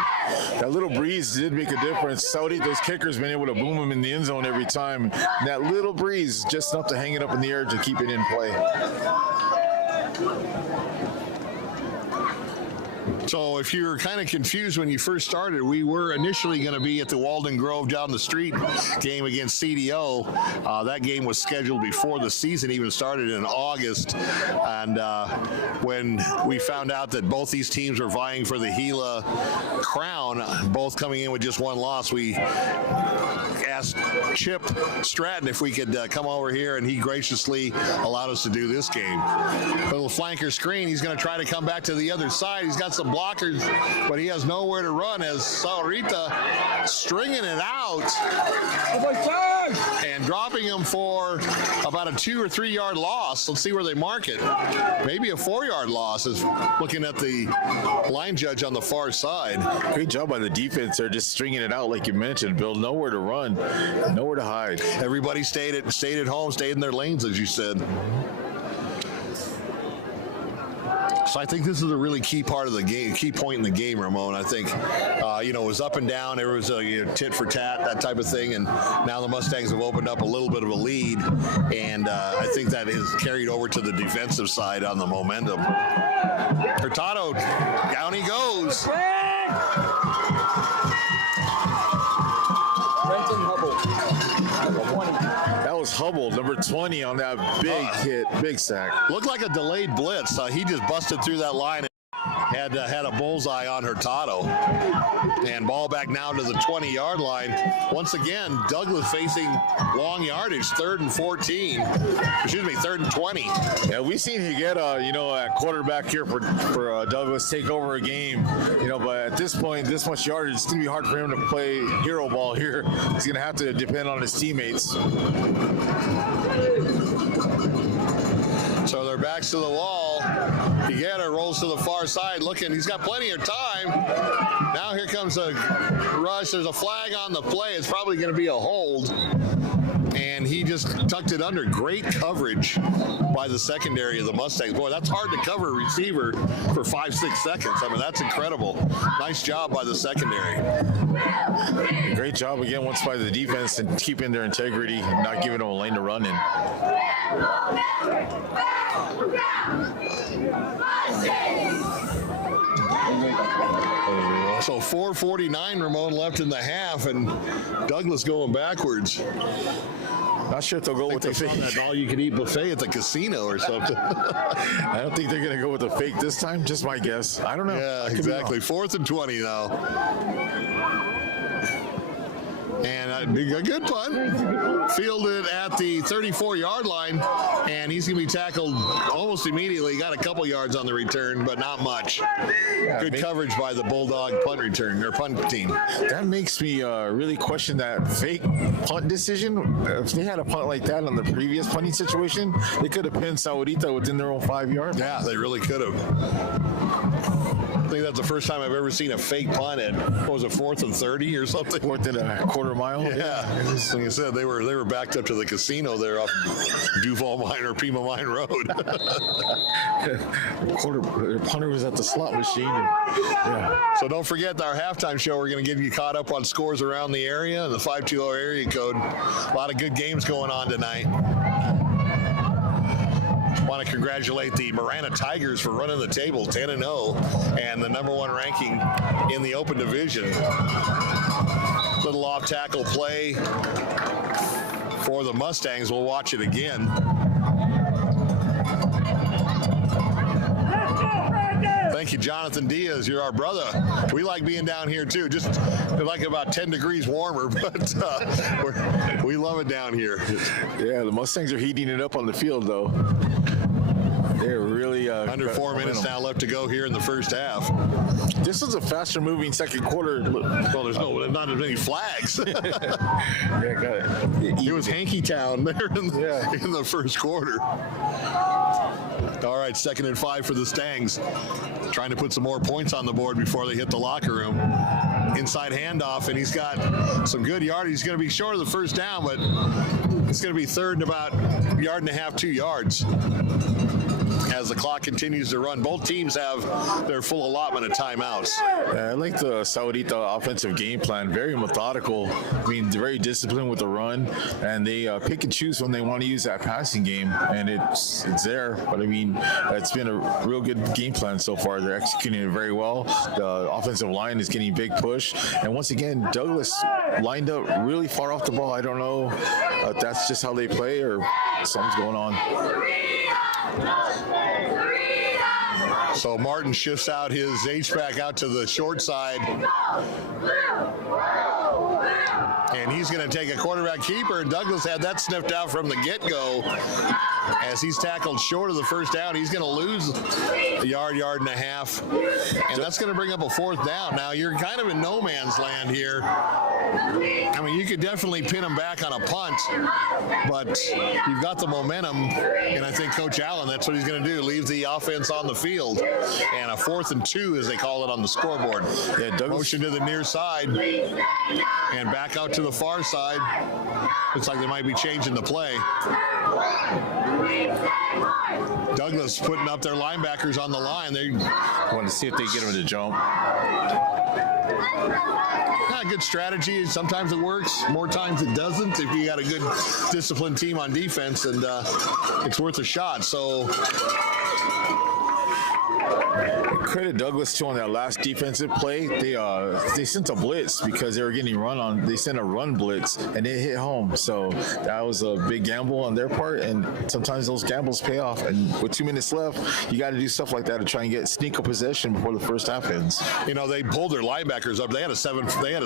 That little breeze did make a difference. Saudi, those kickers been able to boom them in the end zone every time. And that little breeze just enough to hang it up in the air to keep it in play. So if you're kind of confused when you first started, we were initially going to be at the Walden Grove down the street game against CDO. That game was scheduled before the season even started in August. And when we found out that both these teams were vying for the Gila crown, both coming in with just 1 loss, we asked Chip Stratton if we could come over here, and he graciously allowed us to do this game. Little flanker screen. He's going to try to come back to the other side. He's got some blockers, but he has nowhere to run as Sahuarita stringing it out and dropping him for about a 2 or 3 yard loss. Let's see where they mark it. Maybe a 4-yard loss is looking at the line judge on the far side. Great job by the defense. They're just stringing it out like you mentioned, Bill. Nowhere to run, nowhere to hide. Everybody stayed at home, stayed in their lanes, as you said. So I think this is a really key part of the game, key point in the game, Ramon. I think, it was up and down. There was a tit for tat, that type of thing. And now the Mustangs have opened up a little bit of a lead. And I think that has carried over to the defensive side on the momentum. Hurtado, down he goes. That was was Hubble, number 20 on that big hit, big sack. Looked like a delayed blitz. He just busted through that line. Had a bullseye on Hurtado. And ball back now to the 20-yard line. Once again, Douglas facing long yardage, 3rd and 14. Excuse me, 3rd and 20. Yeah, we've seen he get a quarterback here for Douglas take over a game. But at this point, this much yardage, it's gonna be hard for him to play hero ball here. He's gonna have to depend on his teammates. So they're backs to the wall. Higuera rolls to the far side looking. He's got plenty of time. Now here comes a rush. There's a flag on the play. It's probably going to be a hold. And he just tucked it under. Great coverage by the secondary of the Mustangs. Boy, that's hard to cover a receiver for 5-6 seconds. I mean, that's incredible. Nice job by the secondary. Great job again once by the defense and keeping their integrity and not giving them a lane to run in. So 4:49, Ramon, left in the half, and Douglas going backwards. Not sure if they'll go with the fake. That all-you-can-eat buffet at the casino or something. I don't think they're going to go with the fake this time. Just my guess. I don't know. Yeah, exactly. 4th and 20 now. And a good punt. Fielded at the 34-yard line, and he's going to be tackled almost immediately. Got a couple yards on the return, but not much. Good coverage by the Bulldog punt return, or punt team. That makes me really question that fake punt decision. If they had a punt like that on the previous punting situation, they could have pinned Sahuarita within their own 5-yard. Yeah, they really could have. I think that's the first time I've ever seen a fake punt at, what was it, 4th and 30 or something? 4th and a quarter mile. Yeah. Like I said, they were backed up to the casino there off Duval Mine or Pima Mine Road. The punter was at the slot machine. So don't forget our halftime show. We're going to get you caught up on scores around the area and the 520 area code. A lot of good games going on tonight. Want to congratulate the Marana Tigers for running the table 10-0 and the #1 ranking in the open division. Little off tackle play for the Mustangs. We'll watch it again. Thank you, Jonathan Diaz. You're our brother. We like being down here too. Just like about 10 degrees warmer, but we love it down here. Yeah, the Mustangs are heating it up on the field though. They're really under 4 minutes now left to go here in the first half. This is a faster moving second quarter. Well, there's not as many flags. It was Hanky Town there in the first quarter. All right, 2nd and 5 for the Stangs. Trying to put some more points on the board before they hit the locker room. Inside handoff, and he's got some good yardage. He's going to be short of the first down, but it's going to be 3rd and about 1.5 yards, 2 yards. As the clock continues to run, both teams have their full allotment of timeouts. I like the Sahuarita offensive game plan. Very methodical. I mean, very disciplined with the run, and they pick and choose when they want to use that passing game, and it's there. But I mean, it's been a real good game plan so far. They're executing it very well. The offensive line is getting big push, and once again, Douglas lined up really far off the ball. I don't know if that's just how they play or something's going on. So Martin shifts out his H-back out to the short side. And he's going to take a quarterback keeper. And Douglas had that sniffed out from the get-go. As he's tackled short of the first down, he's going to lose a yard and a half. And that's going to bring up a 4th down. Now, you're kind of in no man's land here. I mean, you could definitely pin him back on a punt, but you've got the momentum. And I think Coach Allen, that's what he's going to do, leave the offense on the field. And a 4th and 2, as they call it on the scoreboard. Yeah, Douglas. Motion to the near side and back out to the far side. Looks like they might be changing the play. Douglas putting up their linebackers on the line. They want to see if they get him to jump. Good strategy. Sometimes it works. More times it doesn't. If you got a good disciplined team on defense, and it's worth a shot. So Credit Douglas too on that last defensive play. They sent a blitz because they were getting run on. They sent a run blitz and they hit home. So that was a big gamble on their part. And sometimes those gambles pay off. And with 2 minutes left, you got to do stuff like that to try and sneak a possession before the first half ends. You know, they pulled their linebackers up. They had a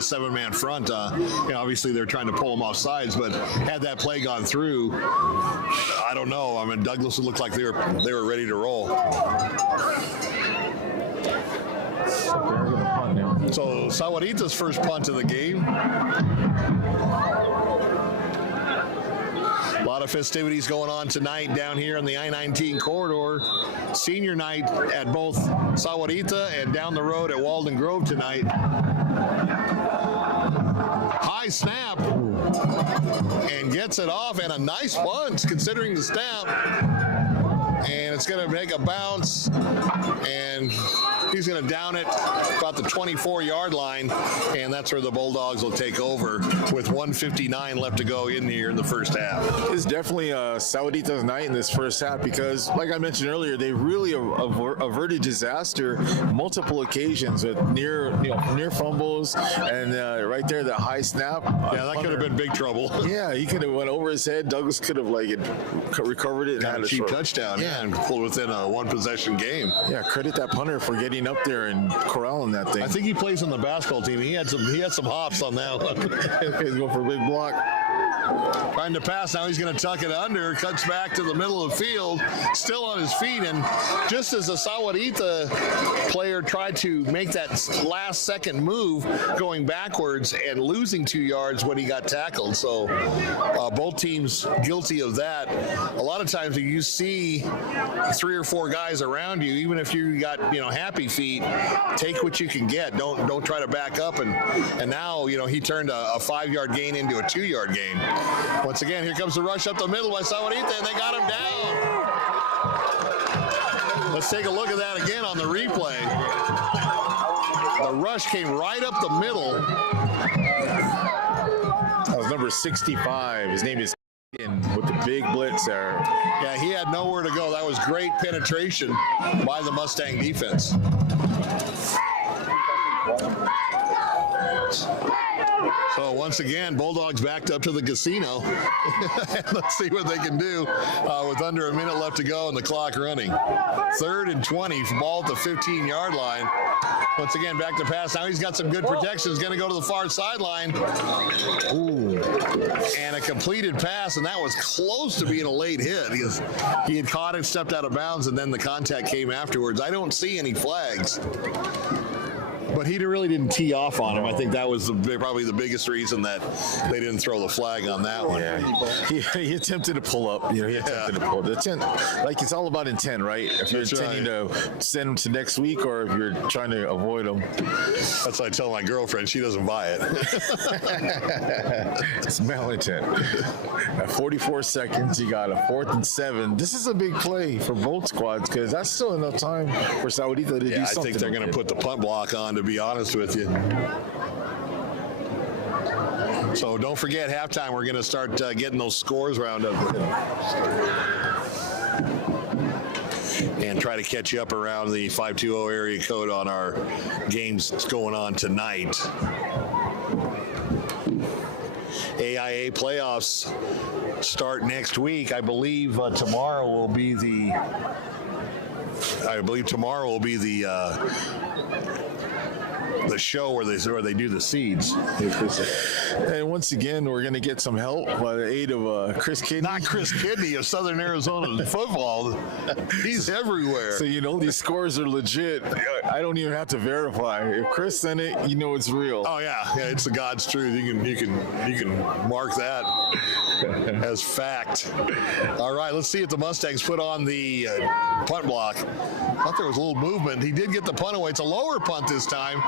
seven-man front. Obviously they're trying to pull them off sides, but had that play gone through, I don't know. I mean, Douglas looked like they were ready to roll. So Sahuarita's first punt of the game. A lot of festivities going on tonight down here in the I-19 corridor. Senior night at both Sahuarita and down the road at Walden Grove tonight. High snap and gets it off, and a nice punt considering the snap. And it's going to make a bounce, and he's going to down it about the 24-yard line, and that's where the Bulldogs will take over with 1:59 left to go in the first half. It's definitely Sahuarita's night in this first half because, like I mentioned earlier, they really averted disaster multiple occasions with near fumbles and right there the high snap. Yeah, that could have been big trouble. Yeah, he could have went over his head. Douglas could have recovered it and had a cheap short touchdown. Yeah, and pulled within a one-possession game. Yeah, credit that punter for getting up there and corralling that thing. I think he plays on the basketball team. He had some hops on that one. He's going for a big block. Trying to pass, now he's going to tuck it under, cuts back to the middle of the field, still on his feet, and just as a Sahuarita player tried to make that last second move going backwards and losing 2 yards when he got tackled. So both teams guilty of that. A lot of times if you see 3 or 4 guys around you, even if you got happy feet, take what you can get. Don't try to back up, and now he turned a 5-yard gain into a 2-yard gain. Once again, here comes the rush up the middle by Sahuarita, and they got him down. Let's take a look at that again on the replay. The rush came right up the middle. That was number 65. His name is with the big blitz there. Yeah, he had nowhere to go. That was great penetration by the Mustang defense. So once again, Bulldogs backed up to the casino. Let's see what they can do with under a minute left to go and the clock running. 3rd and 20, ball at the 15-yard line. Once again, back to pass. Now he's got some good protection. He's going to go to the far sideline. Ooh. And a completed pass, and that was close to being a late hit. He had caught it, stepped out of bounds, and then the contact came afterwards. I don't see any flags. But he really didn't tee off on him. I think that was probably the biggest reason that they didn't throw the flag on that one. Yeah. He attempted to pull up. He attempted to pull. The intent, it's all about intent, right? If you're intending to send him to next week or if you're trying to avoid him. That's what I tell my girlfriend. She doesn't buy it. It's malintent. At 44 seconds, you got a 4th and 7. This is a big play for both squads because that's still enough time for Sahuarita to do something. I think they're going to put the punt block on, to be honest with you. So don't forget, halftime, we're going to start getting those scores round up and try to catch you up around the 520 area code on our games going on tonight. AIA playoffs start next week. I believe tomorrow will be the show where they do the seeds. And once again, we're going to get some help by the aid of Chris Kidney. Not Chris Kidney of Southern Arizona football. He's everywhere. So these scores are legit. I don't even have to verify. If Chris sent it, it's real. Oh yeah, it's the God's truth. You can mark that as fact. All right, let's see if the Mustangs put on the punt block. I thought there was a little movement. He did get the punt away. It's a lower punt this time.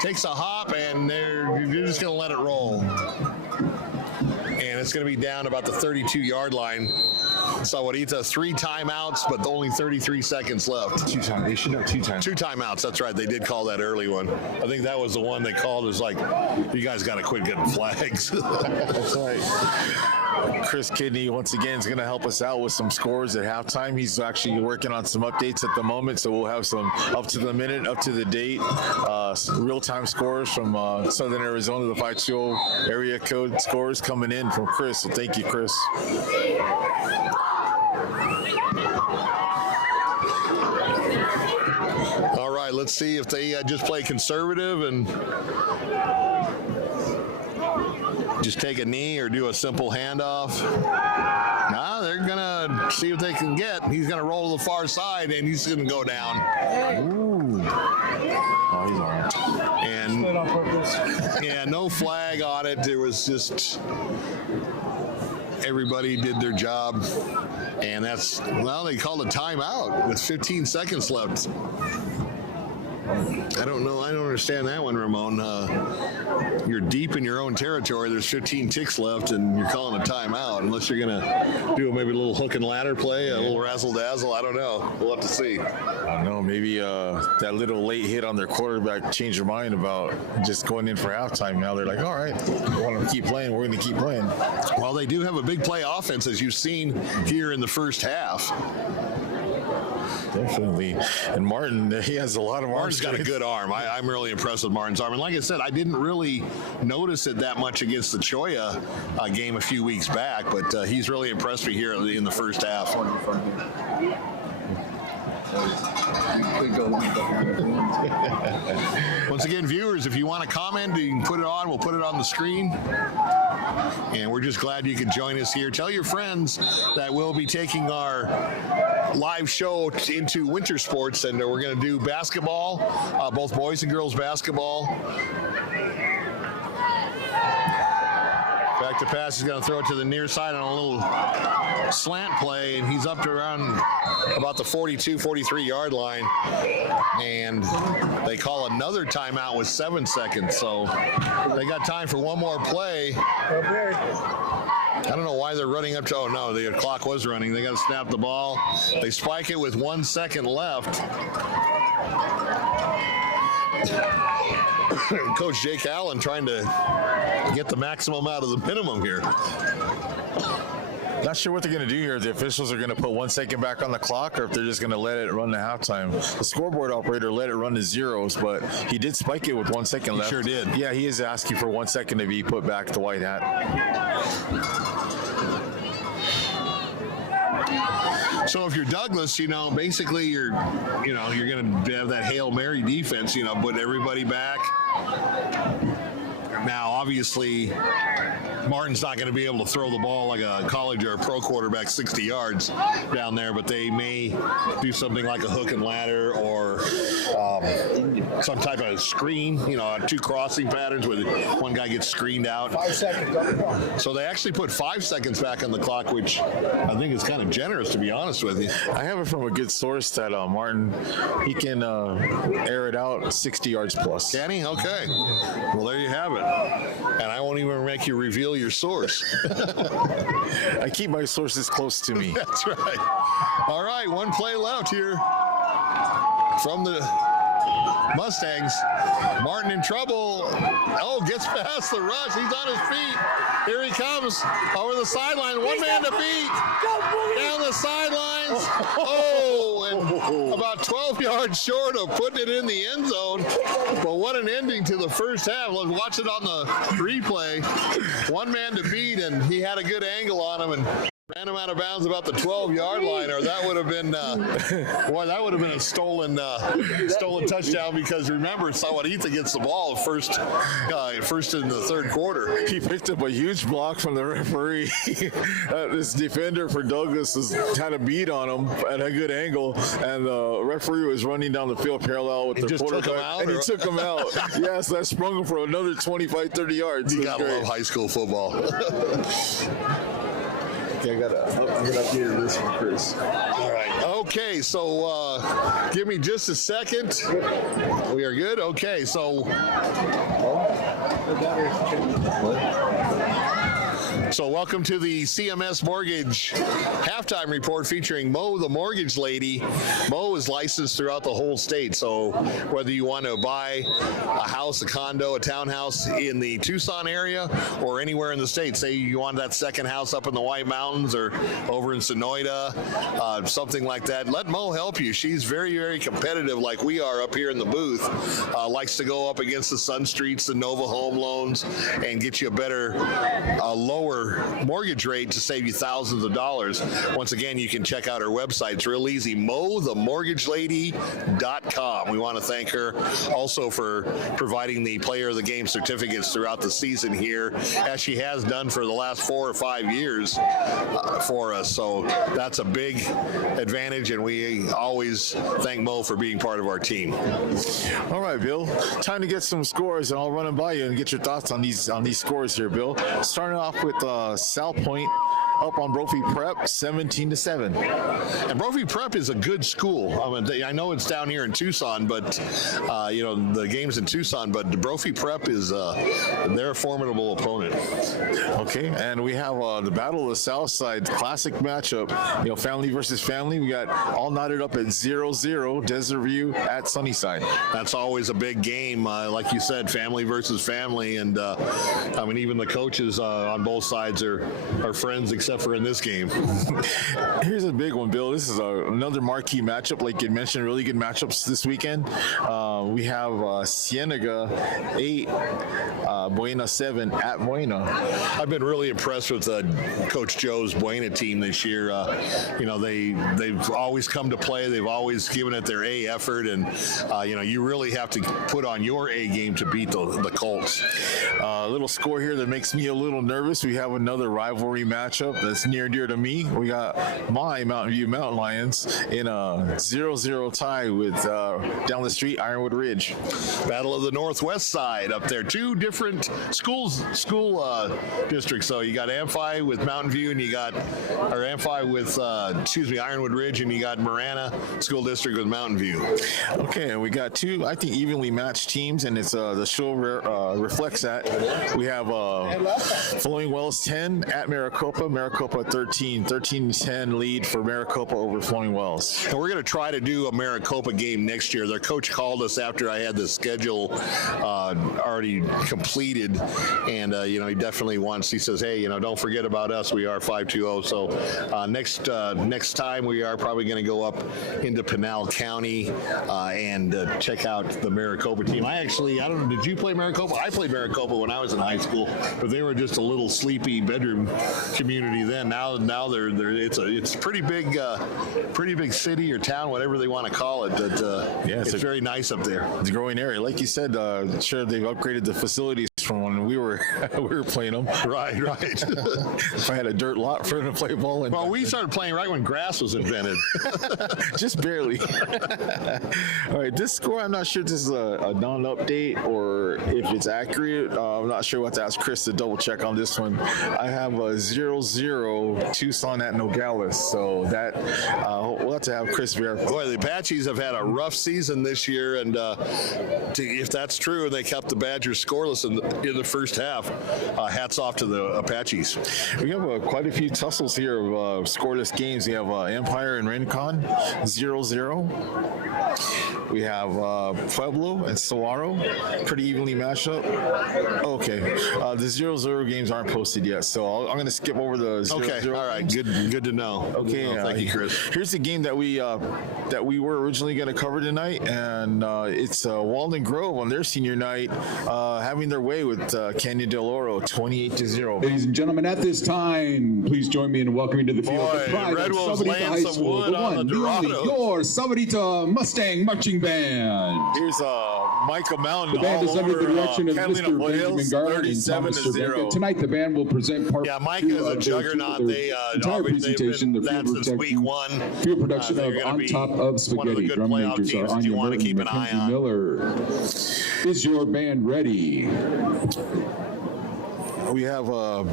Takes a hop, and you're just going to let it roll. And it's going to be down about the 32-yard line. Sahuarita 3 timeouts, but only 33 seconds left. 2 times. They should have 2 times. 2 timeouts. That's right. They did call that early one. I think that was the one they called. It was like, you guys got to quit getting flags. That's right. Chris Kidney, once again, is going to help us out with some scores at halftime. He's actually working on some updates at the moment, so we'll have some up to the minute, up to the date, real-time scores from Southern Arizona, the 520 area code scores coming in from Chris. So thank you, Chris. All right, let's see if they just play conservative and just take a knee or do a simple handoff. Nah, they're gonna see what they can get. He's gonna roll to the far side and he's gonna go down. Ooh. Oh, he's all right. And Slid on purpose. yeah, no flag on it. It was just everybody did their job. And that's, well, they called a timeout with 15 seconds left. I don't know. I don't understand that one, Ramon. You're deep in your own territory. There's 15 ticks left, and you're calling a timeout. Unless you're going to do maybe a little hook and ladder play, a little razzle-dazzle. I don't know. We'll have to see. I don't know. Maybe that little late hit on their quarterback changed their mind about just going in for halftime. Now they're like, all right, we want to keep playing. We're going to keep playing. Well, they do have a big play offense, as you've seen here in the first half. Definitely. And Martin, he has a lot of arms. Martin's got a good arm. I'm really impressed with Martin's arm. And like I said, I didn't really notice it that much against the Choya game a few weeks back, but he's really impressed me here in the first half. Once again, viewers, if you want to comment, you can put it on. We'll put it on the screen. And we're just glad you could join us here. Tell your friends that we'll be taking our live show into winter sports, and we're going to do basketball, both boys and girls basketball. Back to pass, he's going to throw it to the near side on a little slant play, and he's up to around about the 42, 43-yard line. And they call another timeout with 7 seconds, so they got time for one more play. I don't know why they're running up to, oh no, the clock was running. They got to snap the ball. They spike it with 1 second left. Coach Jake Allen trying to get the maximum out of the minimum here. Not sure what they're going to do here. The officials are going to put 1 second back on the clock, or if they're just going to let it run to halftime. The scoreboard operator let it run to zeros, but he did spike it with 1 second left. He sure did. Yeah, he is asking for 1 second to be put back to white hat. So if you're Douglas, basically you're going to have that Hail Mary defense, put everybody back. Now, obviously, Martin's not going to be able to throw the ball like a college or a pro quarterback 60 yards down there, but they may do something like a hook and ladder or some type of screen, 2 crossing patterns where one guy gets screened out. 5 seconds. So they actually put 5 seconds back on the clock, which I think is kind of generous, to be honest with you. I have it from a good source that Martin, he can air it out 60 yards plus. Can he? Okay. Well, there you have it. And I won't even make you reveal your source. I keep my sources close to me. That's right. All right, 1 play left here from the Mustangs. Martin in trouble. Oh, gets past the rush. He's on his feet. Here he comes over the sideline. 1 man to beat. Down the sidelines. Oh, and about 12 yards short of putting it in the end zone. But what an ending to the first half. Let's watch it on the replay. 1 man to beat, and he had a good angle on him and ran him out of bounds about the 12-yard line, or that would have been, that would have been a stolen touchdown, because remember, Sahuarita gets the ball first in the third quarter. He picked up a huge block from the referee. This defender for Douglas had a beat on him at a good angle, and the referee was running down the field parallel with the quarterback, and he took him out. Yes, that sprung him for another 25, 30 yards. You gotta love high school football. Okay, I'm gonna update this for Chris. All right. Okay, so give me just a second. We are good. Okay, so So welcome to the CMS Mortgage halftime report featuring Mo, the mortgage lady. Mo is licensed throughout the whole state. So whether you want to buy a house, a condo, a townhouse in the Tucson area or anywhere in the state, say you want that second house up in the White Mountains or over in Sonoyta, something like that, let Mo help you. She's very, very competitive like we are up here in the booth. Likes to go up against the Sun Streets, the Nova Home Loans, and get you a better, lower mortgage rate to save you thousands of dollars. Once again, you can check out her website. It's real easy, mothemortgagelady.com. We want to thank her also for providing the player of the game certificates throughout the season here, as she has done for the last 4 or 5 years for us. So that's a big advantage, and we always thank Mo for being part of our team. All right, Bill. Time to get some scores, and I'll run them by you and get your thoughts on these scores here, Bill. Starting off with South Point up on Brophy Prep, 17-7. And Brophy Prep is a good school. I know it's down here in Tucson, but the game's in Tucson. But Brophy Prep is they're a formidable opponent. Okay, and we have the Battle of the South Side classic matchup. Family versus family. We got all knotted up at 0-0. Desert View at Sunnyside. That's always a big game, like you said, family versus family, and even the coaches on both sides are friends, except for in this game. Here's a big one, Bill. This is another marquee matchup, like you mentioned. Really good matchups this weekend. We have Cienega 8, Buena 7 at Buena. I've been really impressed with Coach Joe's Buena team this year. They've always come to play. They've always given it their A effort, and you really have to put on your A game to beat the Colts. A little score here that makes me a little nervous. We have another rivalry matchup that's near and dear to me. We got my Mountain View Mountain Lions in a 0-0 tie with down the street Ironwood Ridge. Battle of the Northwest Side up there. 2 different school districts. So you got Amphi with Mountain View, and you got Amphi with Ironwood Ridge, and you got Marana School District with Mountain View. Okay, and we got 2, I think, evenly matched teams, and it's the show reflects that. We have Flowing Wells 10 at Maricopa. Maricopa 13-10 lead for Maricopa over Flowing Wells. And we're going to try to do a Maricopa game next year. Their coach called us after I had the schedule already completed, and he definitely wants. He says, "Hey, don't forget about us. We are 5-2-0." So next time we are probably going to go up into Pinal County and check out the Maricopa team. I don't know. Did you play Maricopa? I played Maricopa when I was in high school, but they were just a little sleepy bedroom community then. Now it's a pretty big city or town, whatever they want to call it. But it's very nice up there. It's a growing area, like you said. Sure, they've upgraded the facilities from when we were playing them. Right. If I had a dirt lot for them to play ball in. Well, we started playing right when grass was invented. Just barely. All right, this score, I'm not sure if this is a non-update or if it's accurate. I'm not sure what to ask Chris to double check on this one. I have a 0-0 Tucson at Nogales, so that we'll have to have Chris verify. Boy, the Apaches have had a rough season this year, and if that's true, they kept the Badgers scoreless in the first half. Hats off to the Apaches. We have quite a few tussles here of scoreless games. We have Empire and Rincon 0-0. We have Pueblo and Saguaro, pretty evenly matched up. Okay, the 0-0 games aren't posted yet, so I'm going to skip over the 0-0. Okay, all right, good to know. Okay, thank you, Chris. Here's the game that we were originally going to cover tonight, and it's Walden Grove on their senior night, having their way with Canyon del Oro, 28-0. Ladies and gentlemen, at this time, please join me in welcoming to the field the pride Red of Wolves Sahuarita laying High some School, wood the on one, the the only, Dorados. your Sahuarita Mustang Marching Band. Here's Micah Mountain. The band is under the direction of Catalina Mr. Benjamin Garland and Thomas 37-0. Cervenka. Tonight, the band will present part Micah is a juggernaut. They entire presentation, the field week one. field production of On Top of Spaghetti. Drum majors are Anya Merton and Mackenzie Miller. Is your band ready? We have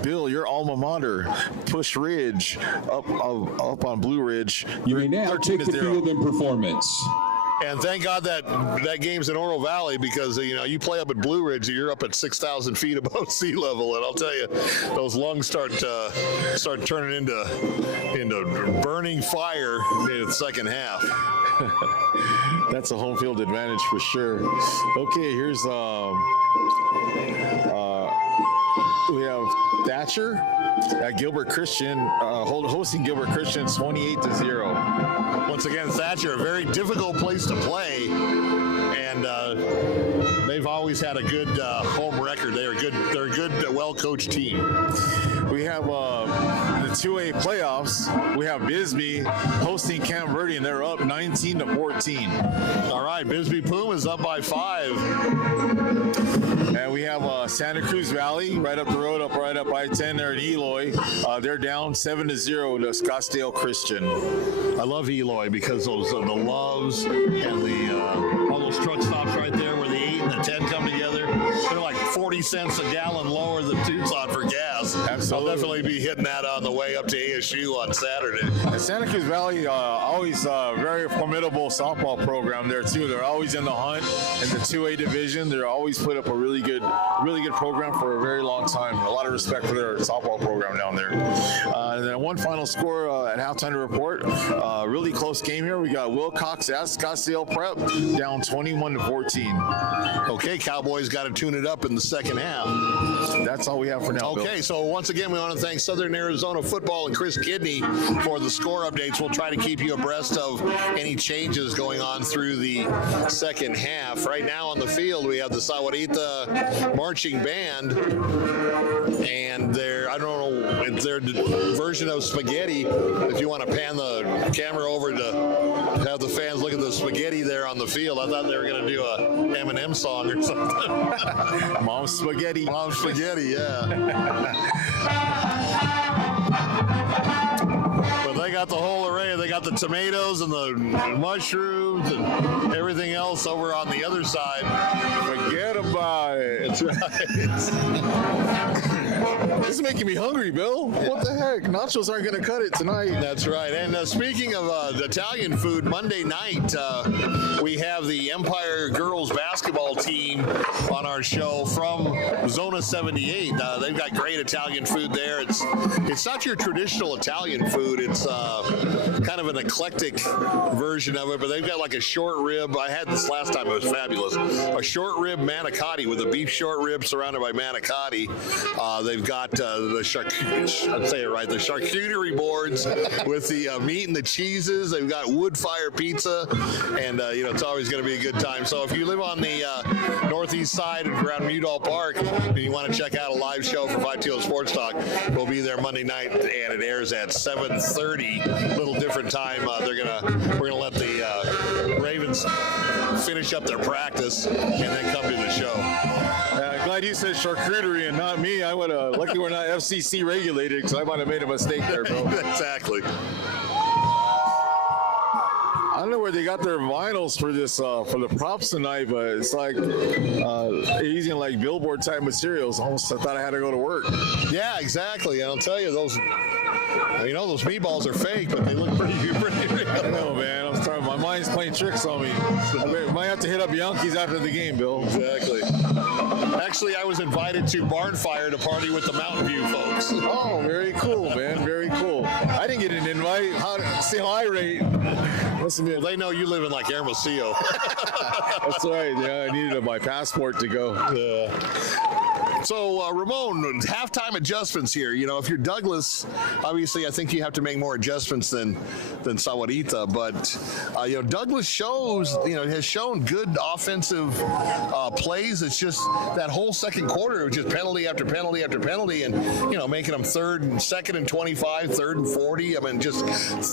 Bill, your alma mater, Push Ridge, up on Blue Ridge. You may now take the field in performance. And thank God that game's in Oro Valley, because you play up at Blue Ridge, you're up at 6,000 feet above sea level, and I'll tell you, those lungs start turning into burning fire in the second half. That's a home field advantage for sure. Okay, here's we have Thatcher at Gilbert Christian, hosting Gilbert Christian 28-0. Once again, Thatcher, a very difficult place to play, and they've always had a good home record. They're a good, well-coached team. We have the 2A playoffs. We have Bisbee hosting Camp Verde, and they're up 19-14. All right, Bisbee Pumas up by 5. And we have Santa Cruz Valley right up the road, right up I-10 there in Eloy. They're down 7-0 to Scottsdale Christian. I love Eloy because those the Loves and the all those truck stops right there where the 8 and the 10 come together. They're like 40 cents a gallon lower than Tucson for gas. Absolutely. I'll definitely be hitting that on the way up to ASU on Saturday. And Santa Cruz Valley, always very formidable softball program there too. They're always in the hunt in the 2A division. They're always put up a really good program for a very long time. A lot of respect for their softball program down there. And then one final score at halftime to report. Really close game here. We got Wilcox at Scottsdale Prep down 21-14. Okay, Cowboys got to tune it up in the second half. That's all we have for now. Okay, Bill. so once again, we want to thank Southern Arizona Football and Chris Kidney for the score updates. We'll try to keep you abreast of any changes going on through the second half. Right now on the field, we have the Sahuarita Marching Band, and I don't know, it's their version of spaghetti. If you want to pan the camera over to have the fans look at the spaghetti there on the field, I thought they were going to do a Eminem song or something. Mom's spaghetti. Mom's spaghetti, yeah. But they got the whole array. They got the tomatoes and the mushrooms and everything else over on the other side. Forget about it. That's right. This is making me hungry, Bill. What the heck? Nachos aren't going to cut it tonight. That's right. And speaking of Italian food, Monday night we have the Empire girls basketball team on our show from Zona 78. They've got great Italian food there. It's not your traditional Italian food. It's kind of an eclectic version of it, but they've got like a short rib. I had this last time. It was fabulous. A short rib manicotti with a beef short rib surrounded by manicotti. They've got the charcuterie boards with the meat and the cheeses. They've got wood fire pizza, and it's always going to be a good time. So if you live on the northeast side around Udall Park and you want to check out a live show for 520 Sports Talk, we'll be there Monday night, and it airs at 7:30. Little different time. We're gonna let the Ravens finish up their practice and then come to the show. Glad you said charcuterie and not me. I would have. Lucky we're not FCC regulated, because I might have made a mistake there, bro. Exactly. I don't know where they got their vinyls for this for the props tonight, but it's like using like billboard type materials. Almost I thought I had to go to work. Yeah, exactly. And I'll tell you, those meatballs are fake, but they look pretty real. I know, man. I'm sorry. My mind's playing tricks on me. I might have to hit up Yankees after the game, Bill. Exactly. Actually, I was invited to Barnfire to party with the Mountain View folks. Oh, very cool, man. Very cool. I didn't get an invite. See how I rate. Well, they know you live in like Hermosillo. That's right. Yeah, I needed my passport to go. So, Ramon, halftime adjustments here. If you're Douglas, obviously I think you have to make more adjustments than Sahuarita. But, Douglas has shown good offensive plays. It's just that whole second quarter, it was just penalty after penalty after penalty, and, making them second and 25, third and 40. I mean, just,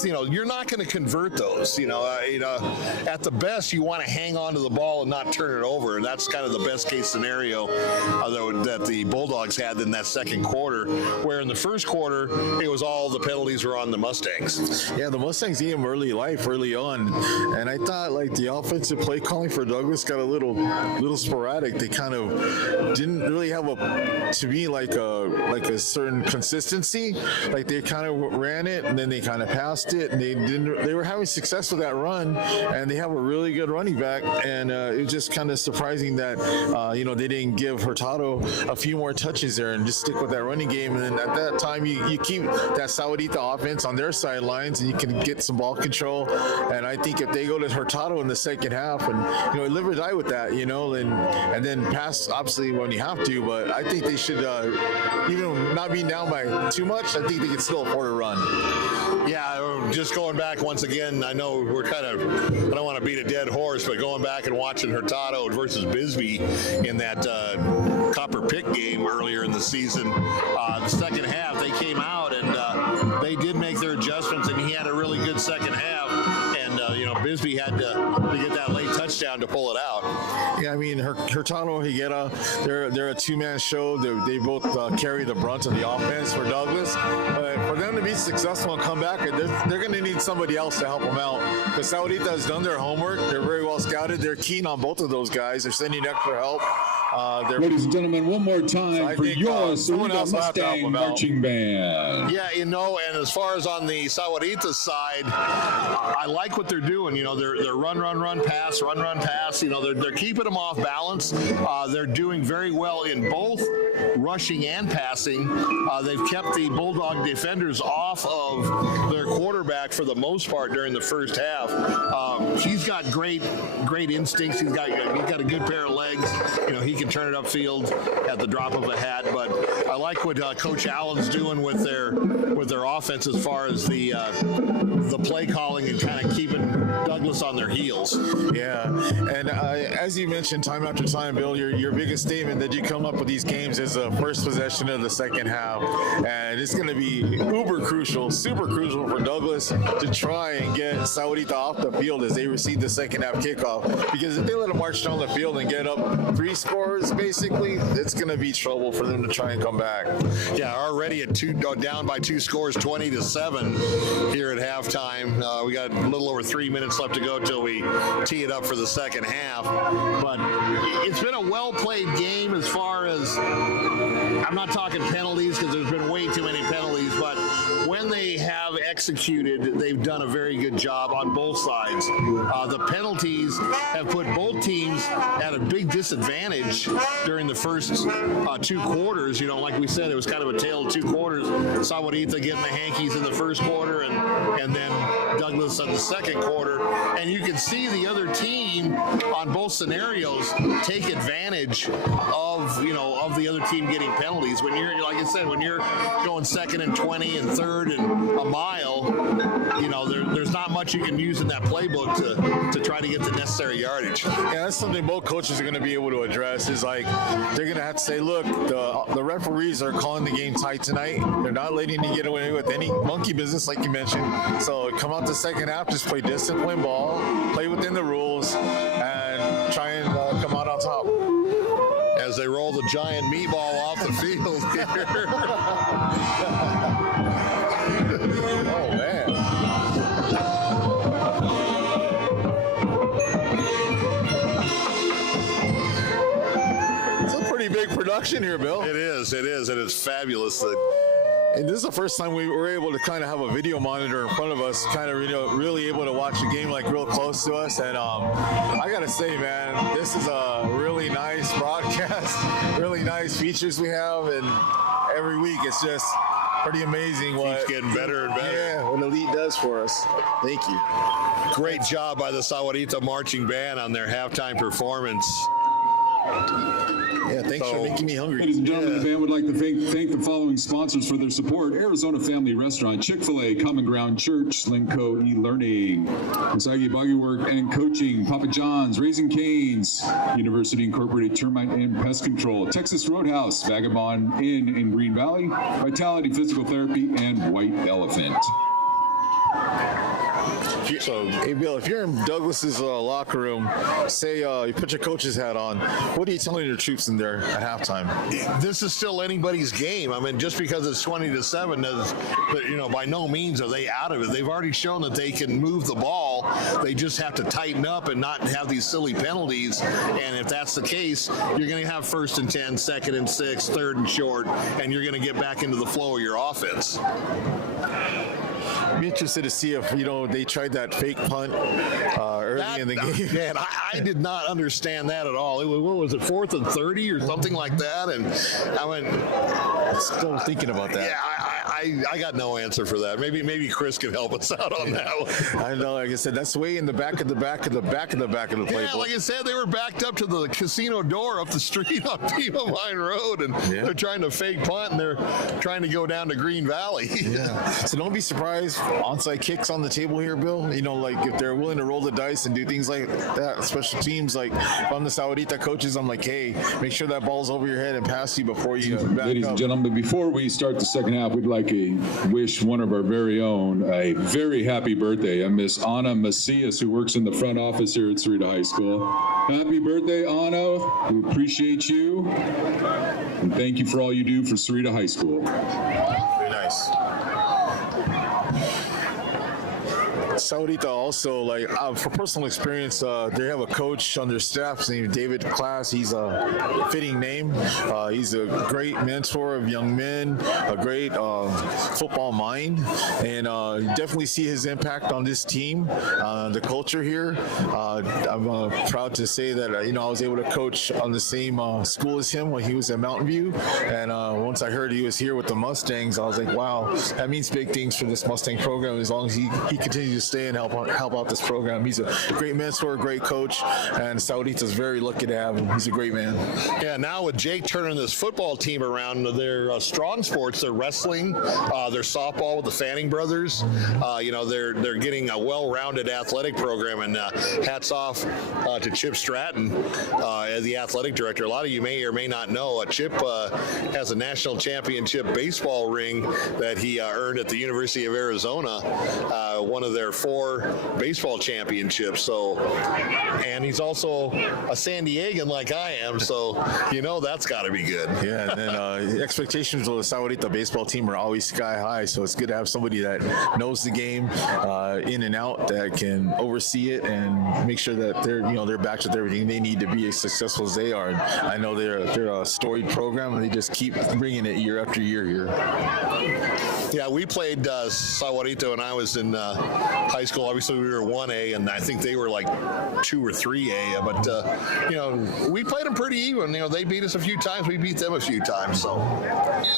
you're not going to convert those. At the best, you want to hang on to the ball and not turn it over. And that's kind of the best case scenario that the Bulldogs had in that second quarter, where in the first quarter, it was all the penalties were on the Mustangs. Yeah, the Mustangs eat them early on. And I thought like the offensive play calling for Douglas got a little sporadic. They kind of didn't really have a certain consistency. Like they kind of ran it and then they kind of passed it, and they were having success with that run, and they have a really good running back. And it was just kind of surprising that they didn't give Hurtado a few more touches there and just stick with that running game. And then at that time, you keep that Sahuarita offense on their sidelines, and you can get some ball control. And I think if they go to Hurtado in the second half, and live or die with that, and then pass obviously when you have to. But I think they should, even not being down by too much, I think they can still afford a run. Yeah, just going back once again, I know we're I don't want to beat a dead horse, but going back and watching Hurtado versus Bisbee in that Copper Pick game earlier in the season, the second half, they came out and they did make their adjustments, and he had a really good second half. And, Bisbee had to get that late touchdown to pull it out. Yeah, I mean, Hurtado, Higuera, they're a two-man show. They both carry the brunt of the offense for Douglas. But for them to be successful and come back, they're going to need somebody else to help them out. Because Sahuarita has done their homework. They're very well scouted. They're keen on both of those guys. They're sending extra help. Ladies and gentlemen, one more time for your Sahuarita Mustang marching band. Yeah, and as far as on the Sahuarita side, I like what they're doing. They're run, pass, run, pass. They're keeping them off balance. They're doing very well in both rushing and passing. They've kept the Bulldog defenders off of their quarterback for the most part during the first half. He's got great instincts. He's got a good pair of legs. He can turn it upfield at the drop of a hat. But I like what Coach Allen's doing with their offense as far as the play calling and kind of keeping Douglas on their heels. Yeah, and as you mentioned time after time, Bill, your biggest statement that you come up with these games is the first possession of the second half, and it's going to be super crucial for Douglas to try and get Sahuarita off the field as they receive the second half kickoff, because if they let them march down the field and get up 3 scores, basically, it's going to be trouble for them to try and come back. Yeah, already at down by 2 scores, 20-7 here at halftime. We got a little over 3 minutes left to go till we tee it up for the second half. But it's been a well-played game as far as, I'm not talking penalties because there's been way too many penalties, but when they have executed, they've done a very good job on both sides. The penalties have put both teams at a big disadvantage during the first 2 quarters. Like we said, it was kind of a tale of 2 quarters. Sahuarita getting the hankies in the first quarter and then Douglas in the second quarter. And you can see the other team on both scenarios take advantage of the other team getting penalties. When you're, like I said, when you're going 2nd and 20 and 3rd and a mile, there's not much you can use in that playbook to try to get the necessary yardage. Yeah, that's something both coaches are going to be able to address, is like they're going to have to say, look, the referees are calling the game tight tonight. They're not letting you get away with any monkey business, like you mentioned. So come out the second half, just play disciplined ball, play within the rules, and try and come out on top. As they roll the giant meatball off the field here. Oh, man. It's a pretty big production here, Bill. It is, and it's fabulous. And this is the first time we were able to kind of have a video monitor in front of us, kind of really able to watch the game like real close to us. And I gotta say, man, this is a really nice broadcast, really nice features we have, and every week it's just pretty amazing what keeps getting better and better. Yeah, what Elite does for us. Thank you. Great job by the Sahuarita marching band on their halftime performance. Yeah, thanks for making me hungry. Ladies and gentlemen, the band would like to thank the following sponsors for their support: Arizona Family Restaurant, Chick-fil-A, Common Ground Church, Slinko E-Learning, Usagi Bodywork and Coaching, Papa John's, Raising Cane's, University Incorporated Termite and Pest Control, Texas Roadhouse, Vagabond Inn in Green Valley, Vitality Physical Therapy, and White Elephant. So, hey, Bill, if you're in Douglas's locker room, say you put your coach's hat on, what are you telling your troops in there at halftime? This is still anybody's game. I mean, just because it's 20-7, by no means are they out of it. They've already shown that they can move the ball. They just have to tighten up and not have these silly penalties. And if that's the case, you're going to have 1st and 10, 2nd and 6, 3rd and short, and you're going to get back into the flow of your offense. be interested to see if they tried that fake punt early in the game. Man, I did not understand that at all. What was it, 4th and 30 or something like that? And I went, Still thinking about that. Yeah, I got no answer for that. Maybe Chris can help us out on that one. I know, like I said, that's way in the back of the playbook. Yeah, like I said, they were backed up to the casino door up the street on Pima Mine Road, and they're trying to fake punt, and they're trying to go down to Green Valley. Yeah. So don't be surprised. Onside kicks on the table here, Bill. Like if they're willing to roll the dice and do things like that, special teams, like if I'm the Sahuarita coaches, I'm like, hey, make sure that ball's over your head and past you before you back Ladies up. and gentlemen, before we start the second half, we'd like to wish one of our very own a very happy birthday, Miss Anna Macias, who works in the front office here at Sahuarita High School. Happy birthday, Anna. We appreciate you. And thank you for all you do for Sahuarita High School. Very nice. Sahuarita also, for personal experience, they have a coach on their staff. His name is David Class. He's a fitting name. He's a great mentor of young men, a great football mind, and definitely see his impact on this team, the culture here. I'm proud to say that I was able to coach on the same school as him when he was at Mountain View, and once I heard he was here with the Mustangs, I was like, wow, that means big things for this Mustang program as long as he continues to stay and help out this program. He's a great mentor, great coach, and Sahuarita's very lucky to have him. He's a great man. Yeah, now with Jake turning this football team around, their strong sports, their wrestling, their softball with the Fanning brothers, they're getting a well-rounded athletic program, and hats off to Chip Stratton as the athletic director. A lot of you may or may not know, Chip has a national championship baseball ring that he earned at the University of Arizona, one of their 4 baseball championships. So, and he's also a San Diegan like I am, so that's got to be good. Yeah, and then expectations of the Sahuarita baseball team are always sky high, so it's good to have somebody that knows the game in and out, that can oversee it and make sure that they're backed with everything they need to be as successful as they are. And I know they're a storied program, and they just keep bringing it year after year here. Yeah, we played Sahuarita when I was in high school. Obviously, we were 1A, and I think they were like 2 or 3A. But we played them pretty even. They beat us a few times. We beat them a few times. So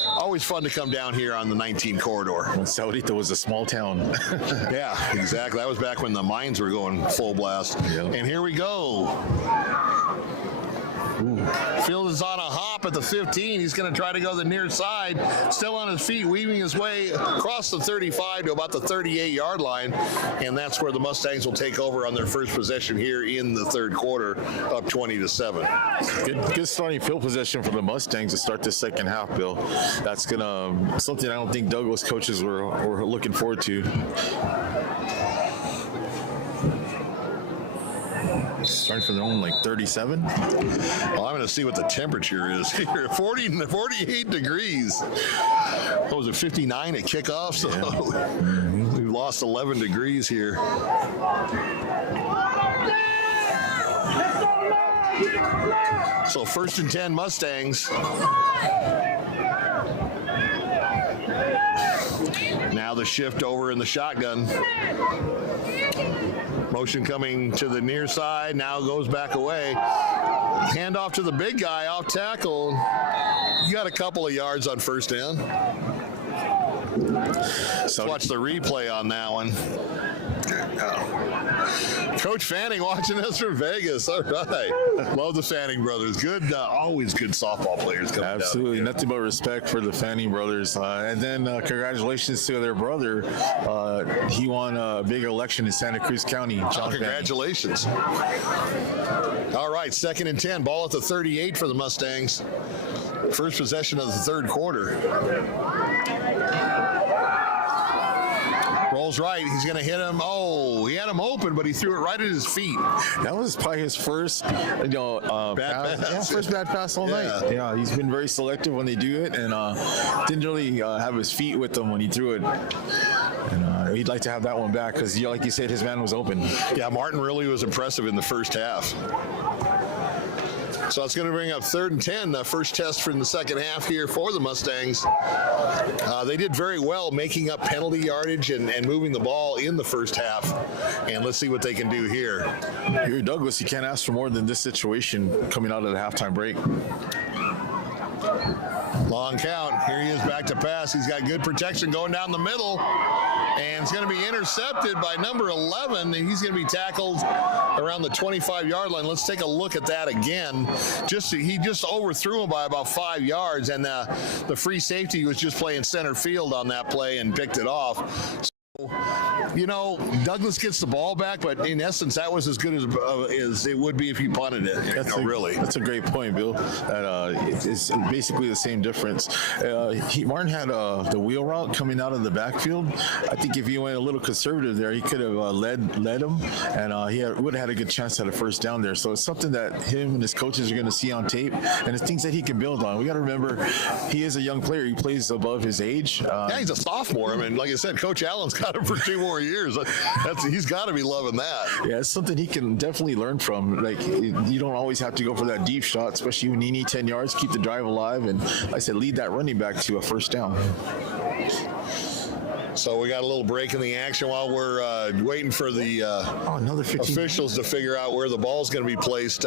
always fun to come down here on the 19 corridor. When Sahuarita was a small town. Yeah, exactly. That was back when the mines were going full blast. Yep. And here we go. Field is on a hop at the 15. He's going to try to go the near side. Still on his feet, weaving his way across the 35 to about the 38-yard line. And that's where the Mustangs will take over on their first possession here in the third quarter, up 20-7. Good starting field possession for the Mustangs to start this second half, Bill. That's something I don't think Douglas coaches were looking forward to. Starting for their own 37. Well, I'm going to see what the temperature is here. 48 degrees. What was it, 59 at kickoff? So we've lost 11 degrees here. So 1st and 10 Mustangs. Now the shift over in the shotgun. Motion coming to the near side, now goes back away. Hand off to the big guy, off tackle. You got a couple of yards on first down. Let's watch the replay on that one. Coach Fanning watching us from Vegas. All right. Love the Fanning brothers. Good, always good softball players coming down. Absolutely. Nothing but respect for the Fanning brothers. And then congratulations to their brother. He won a big election in Santa Cruz County. John Congratulations. All right, 2nd and 10. Ball at the 38 for the Mustangs. First possession of the third quarter. Rolls right. He's going to hit him. Oh, he had him open, but he threw it right at his feet. That was probably his first, bad pass. Yeah, first bad pass all night. Yeah, he's been very selective when they do it, and didn't really have his feet with him when he threw it. And he'd like to have that one back because, like you said, his man was open. Yeah, Martin really was impressive in the first half. So it's going to bring up 3rd and 10, the first test from the second half here for the Mustangs. They did very well making up penalty yardage and moving the ball in the first half. And let's see what they can do here. Here, Douglas, you can't ask for more than this situation coming out of the halftime break. Long count. Here he is back to pass. He's got good protection going down the middle. And it's going to be intercepted by number 11. He's going to be tackled around the 25-yard line. Let's take a look at that again. He just overthrew him by about 5 yards, and the free safety was just playing center field on that play and picked it off. You know, Douglas gets the ball back, but in essence, that was as good as it would be if he punted it. Really. That's a great point, Bill. It's basically the same difference. Martin had the wheel route coming out of the backfield. I think if he went a little conservative there, he could have led him, and he would have had a good chance at a first down there. So it's something that him and his coaches are going to see on tape, and it's things that he can build on. We got to remember, he is a young player. He plays above his age. Yeah, he's a sophomore. I mean, like I said, Coach Allen's got him for 2 more years. He's got to be loving that. Yeah, it's something he can definitely learn from. Like, you don't always have to go for that deep shot, especially when you need 10 yards, keep the drive alive, and like I said, lead that running back to a first down. So we got a little break in the action while we're waiting for the officials to figure out where the ball's going to be placed.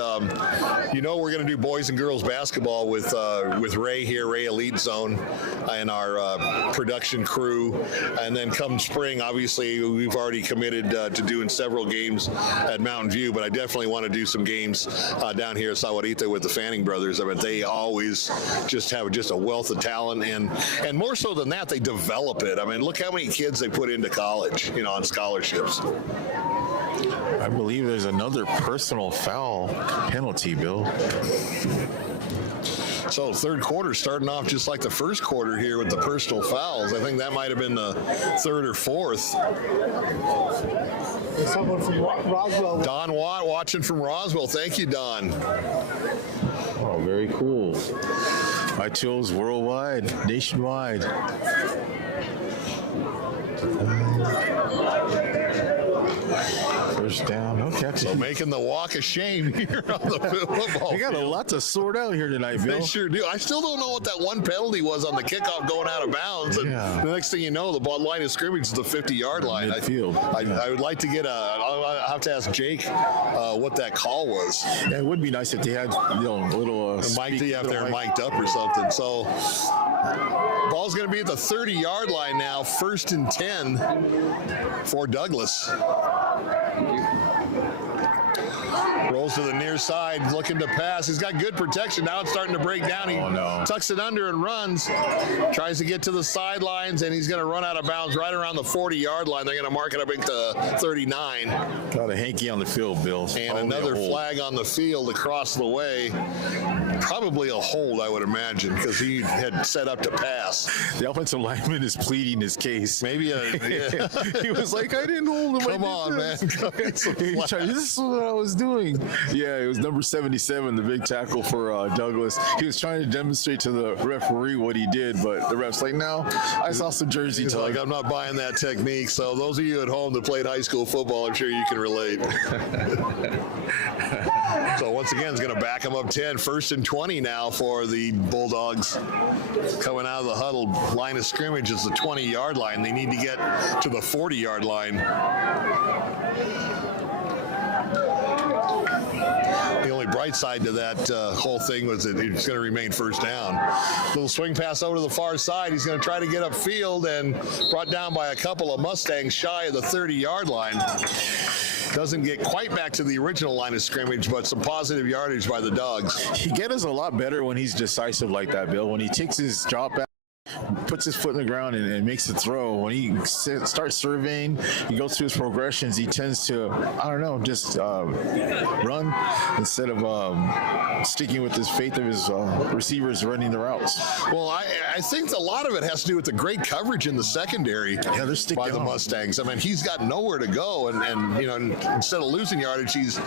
You know, we're going to do boys and girls basketball with Ray here, Ray Elite Zone, and our production crew. And then come spring, obviously, we've already committed to doing several games at Mountain View, but I definitely want to do some games down here at Sahuarita with the Fanning brothers. I mean, they always just have a wealth of talent, and more so than that, they develop it. I mean, look how many kids they put into college, you know, on scholarships. I believe there's another personal foul penalty, Bill. So third quarter starting off just like the first quarter here with the personal fouls. I think that might have been the third or fourth. Someone from Roswell. Don Watt watching from Roswell. Thank you, Don. Oh, very cool. I chose worldwide, nationwide. First down. Okay. So making the walk of shame here on the football We got field. a lot to sort out here tonight, Bill. They sure do. I still don't know what that one penalty was on the kickoff going out of bounds. And the next thing you know, the ball line of scrimmage is the 50-yard line. Midfield. I would like to get I'll have to ask Jake what that call was. Yeah, it would be nice if they had, you know, a little Mike D out there mic'd up or something. So ball's going to be at the 30-yard line now, 1st and 10 for Douglas. Rolls to the near side, looking to pass. He's got good protection. Now it's starting to break down. He tucks it under and runs. Tries to get to the sidelines, and he's going to run out of bounds right around the 40-yard line. They're going to mark it up into 39. Got a hanky on the field, Bill. And another flag on the field across the way. Probably a hold, I would imagine, because he had set up to pass. The offensive lineman is pleading his case. Maybe he was like, I didn't hold him. Come on, man. This is what I was doing. Yeah, it was number 77, the big tackle for Douglas. He was trying to demonstrate to the referee what he did, but the ref's like, no, I saw some jersey He's tug. like, I'm not buying that technique. So those of you at home that played high school football, I'm sure you can relate. So once again, it's going to back him up 10. 1st and 20 now for the Bulldogs. Coming out of the huddle, line of scrimmage is the 20-yard line. They need to get to the 40-yard line. The only bright side to that whole thing was that it's going to remain first down. Little swing pass over to the far side. He's going to try to get upfield and brought down by a couple of Mustangs shy of the 30-yard line. Doesn't get quite back to the original line of scrimmage, but some positive yardage by the Dogs. He gets a lot better when he's decisive like that, Bill. When he takes his drop back, puts his foot in the ground and makes the throw. When he starts surveying, he goes through his progressions, he tends to, I don't know, just run instead of sticking with his faith of his receivers running the routes. Well, I think a lot of it has to do with the great coverage in the secondary by the Mustangs. I mean, he's got nowhere to go, and you know, instead of losing yardage, he's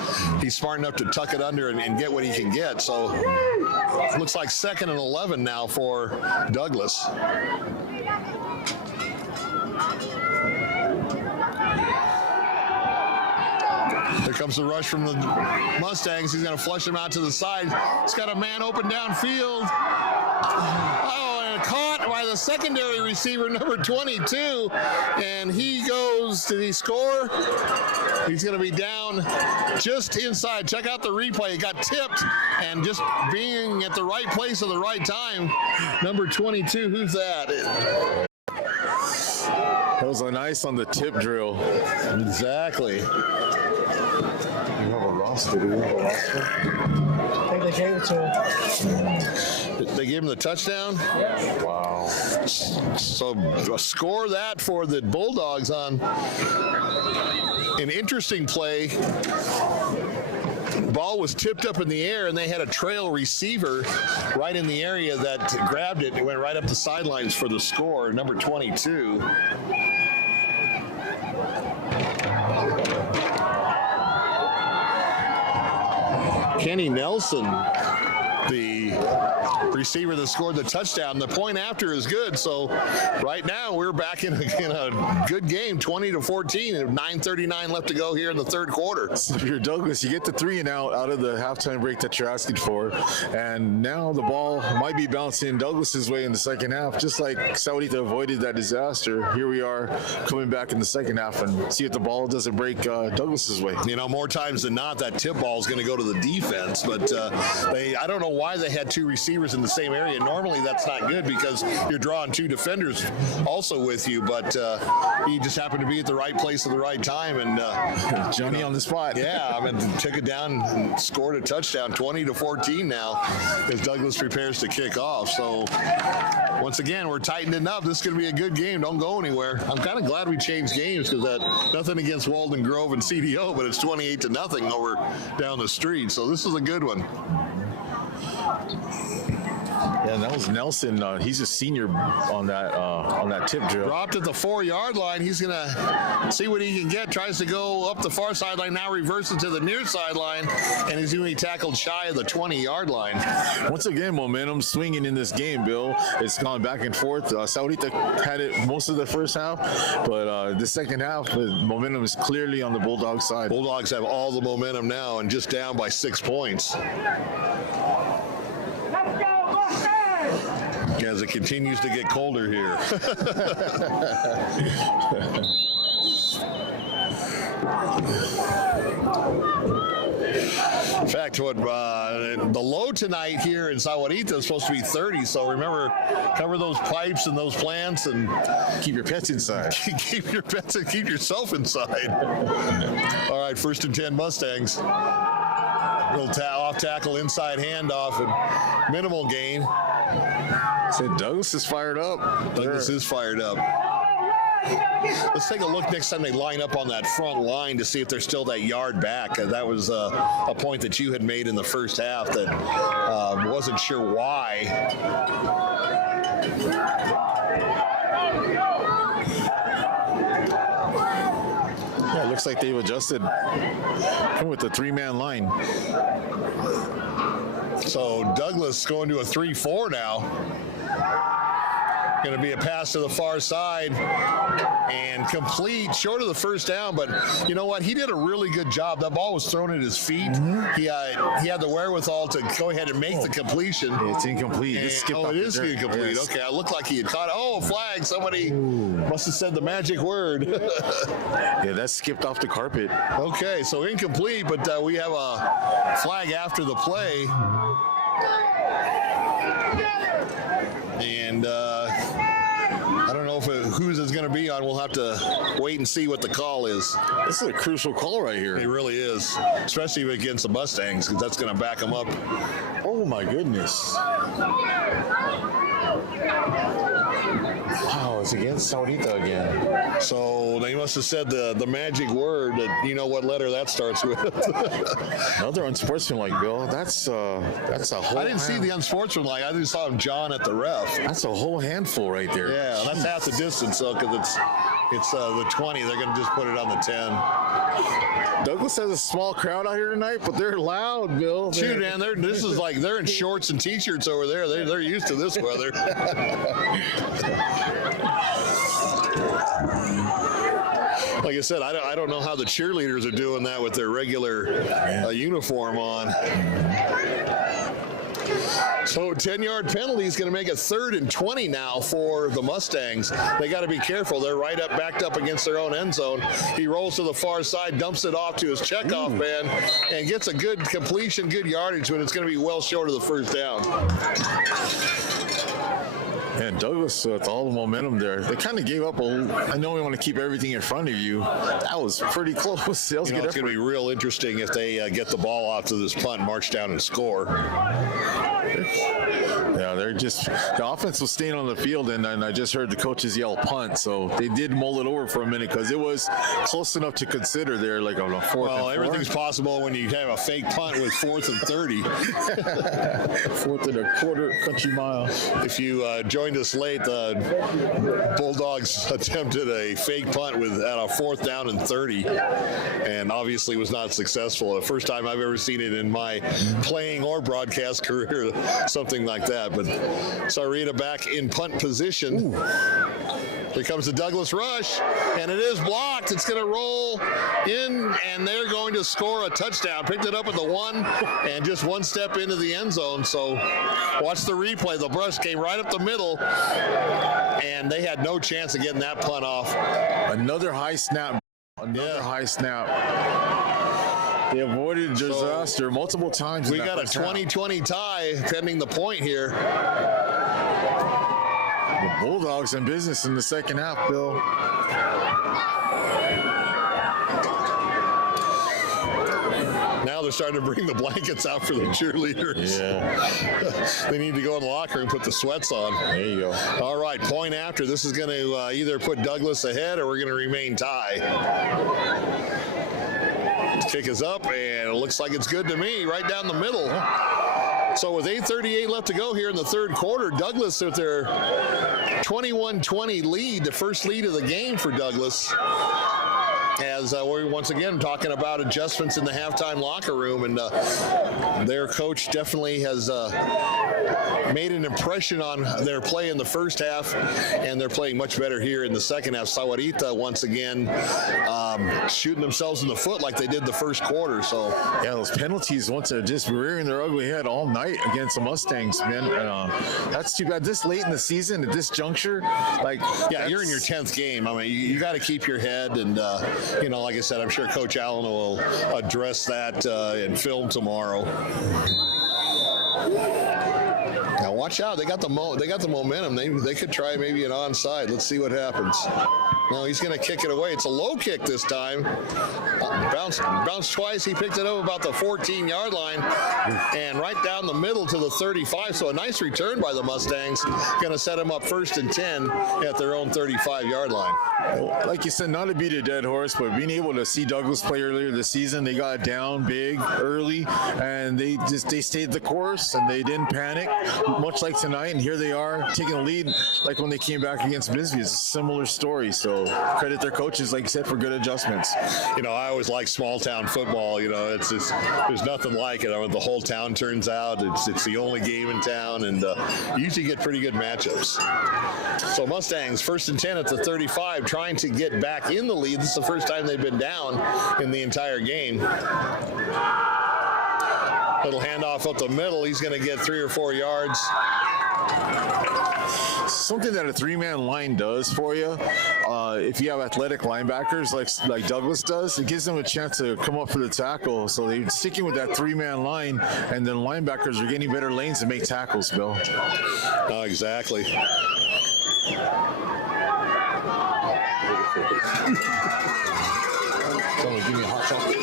smart enough to tuck it under and get what he can get. So it looks like 2nd and 11 now for Douglas. Here comes the rush from the Mustangs. He's going to flush him out to the side. He's got a man open downfield. Oh, and caught by the secondary receiver, number 22. And he goes, did he score? He's going to be down just inside. Check out the replay. It got tipped, and just being at the right place at the right time. Number 22, who's that? That was a nice on the tip drill. Exactly. You have a roster. Do you have a roster? I think they gave it to him. They gave him the touchdown? Wow. So score that for the Bulldogs on an interesting play. Ball was tipped up in the air, and they had a trail receiver right in the area that grabbed it and went right up the sidelines for the score, number 22. Kenny Nelson, the receiver that scored the touchdown. The point after is good, so right now we're back in a good game, 20-14, and 9:39 left to go here in the third quarter. So if you're Douglas, you get the 3 and out of the halftime break that you're asking for, and now the ball might be bouncing Douglas's way in the second half, just like Sahuarita avoided that disaster. Here we are coming back in the second half, and see if the ball doesn't break Douglas's way. You know, more times than not, that tip ball is going to go to the defense, but I don't know why they had 2 receivers in the same area. Normally that's not good because you're drawing 2 defenders also with you, but he just happened to be at the right place at the right time, and Johnny on the spot. Yeah, I mean, took it down and scored a touchdown, 20-14 now, as Douglas prepares to kick off. So once again, we're tightening up. This is going to be a good game. Don't go anywhere. I'm kind of glad we changed games because nothing against Walden Grove and CDO, but it's 28-0 over down the street. So this is a good one. Yeah, and that was Nelson. He's a senior on that tip drill. Dropped at the 4-yard line. He's going to see what he can get. Tries to go up the far sideline. Now reverses to the near sideline, and he's going to be tackled shy of the 20-yard line. Once again, momentum swinging in this game, Bill. It's gone back and forth. Sahuarita had it most of the first half, but the second half, the momentum is clearly on the Bulldogs side. Bulldogs have all the momentum now and just down by 6 points. As it continues to get colder here. In fact, the low tonight here in Sahuarita is supposed to be 30, so remember, cover those pipes and those plants and keep your pets inside. Keep your pets and keep yourself inside. All right, 1st and 10 Mustangs. Little off tackle, inside handoff, and minimal gain. So Douglas is fired up. Douglas is fired up. Let's take a look next time they line up on that front line to see if they're still that yard back. That was a point that you had made in the first half that wasn't sure why. Yeah, it looks like they've adjusted with the 3-man line. So Douglas going to a 3-4 now. Going to be a pass to the far side and complete, short of the first down. But you know what? He did a really good job. That ball was thrown at his feet. He had the wherewithal to go ahead and make the completion. It's incomplete. And, it is incomplete. Yes. Okay, I looked like he had caught. Oh, a flag. Somebody must have said the magic word. Yeah, that skipped off the carpet. Okay, so incomplete, but we have a flag after the play. And I don't know whose it's going to be on. We'll have to wait and see what the call is. This is a crucial call right here. It really is, especially against the Mustangs, because that's going to back them up. Oh, my goodness. Wow, it's against Sahuarita again. So they must have said the magic word. That, you know what letter that starts with. Another unsportsmanlike, Bill. That's a whole. I didn't see the unsportsmanlike. I just saw him John at the ref. That's a whole handful right there. Yeah, that's half the distance, though, because it's the 20. They're going to just put it on the 10. Douglas has a small crowd out here tonight, but they're loud, Bill. Shoot, man, this is like they're in shorts and T-shirts over there. They're used to this weather. Like I said, I don't know how the cheerleaders are doing that with their regular uniform on. So 10-yard penalty is going to make it 3rd and 20 now for the Mustangs. They got to be careful. They're backed up against their own end zone. He rolls to the far side, dumps it off to his checkoff man, and gets a good completion, good yardage, but it's going to be well short of the first down. And Douglas, with all the momentum there, they kind of gave up. I know we want to keep everything in front of you. That was pretty close. It's going to be real interesting if they get the ball off to this punt, march down and score. Yeah, the offense was staying on the field, and I just heard the coaches yell punt, so they did mull it over for a minute because it was close enough to consider there, like on a 4th and 4. Everything's possible when you have a fake punt with 4th and 30. 4th and a quarter country mile. If you joined us late, the Bulldogs attempted a fake punt at a 4th down and 30, and obviously was not successful. The first time I've ever seen it in my playing or broadcast career, something like that. But Sahuarita back in punt position. Here comes the Douglas rush, and it is blocked. It's going to roll in, and they're going to score a touchdown. Picked it up at the 1, and just 1 step into the end zone. So watch the replay. The brush came right up the middle, and they had no chance of getting that punt off. Another high snap. High snap. They avoided disaster multiple times. We got a 20-20 tie pending the point here. The Bulldogs in business in the second half, Bill. Now they're starting to bring the blankets out for the cheerleaders. Yeah. They need to go in the locker room and put the sweats on. There you go. All right, point after. This is going to either put Douglas ahead or we're going to remain tie. Kick is up, and it looks like it's good to me, right down the middle. So with 8:38 left to go here in the 3rd quarter, Douglas with their 21-20 lead, the first lead of the game for Douglas. As we're once again talking about adjustments in the halftime locker room, and their coach definitely has made an impression on their play in the first half, and they're playing much better here in the second half. Sahuarita once again shooting themselves in the foot like they did the first quarter. So yeah, those penalties once are just rearing their ugly head all night against the Mustangs, man. That's too bad. This late in the season, at this juncture, you're in your 10th game. I mean, you got to keep your head, and like I said, I'm sure Coach Allen will address that in film tomorrow. Now watch out! They got the momentum. They could try maybe an onside. Let's see what happens. No, he's going to kick it away. It's a low kick this time. Bounced twice. He picked it up about the 14-yard line and right down the middle to the 35. So a nice return by the Mustangs. Going to set them up 1st and 10 at their own 35-yard line. Like you said, not to beat a dead horse, but being able to see Douglas play earlier this season, they got down big early, and they stayed the course, and they didn't panic, much like tonight. And here they are taking the lead, like when they came back against Bisbee. It's a similar story. So credit their coaches, like you said, for good adjustments. I always like small town football. It's just, there's nothing like it. The whole town turns out. It's the only game in town, and you usually get pretty good matchups. So Mustangs 1st and 10 at the 35, trying to get back in the lead. This is the first time they've been down in the entire game. Little handoff up the middle. He's going to get 3 or 4 yards. Something that a 3-man line does for you, if you have athletic linebackers like Douglas does, it gives them a chance to come up for the tackle. So they're sticking with that 3-man line, and then linebackers are getting better lanes to make tackles, Bill. Exactly. Someone give me a hot chocolate.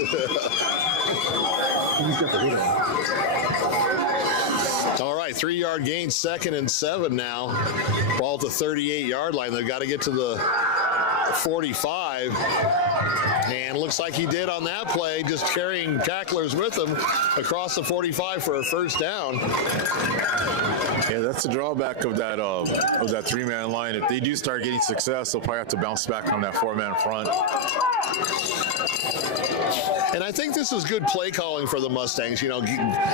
He's got the hood on. All right, 3-yard gain, 2nd and 7 now. Ball at the 38-yard line. They've got to get to the 45. And looks like he did on that play, just carrying tacklers with him across the 45 for a first down. Yeah, That's the drawback of that three-man line. If they do start getting success, they'll probably have to bounce back on that four-man front. And I think this is good play calling for the Mustangs. You know,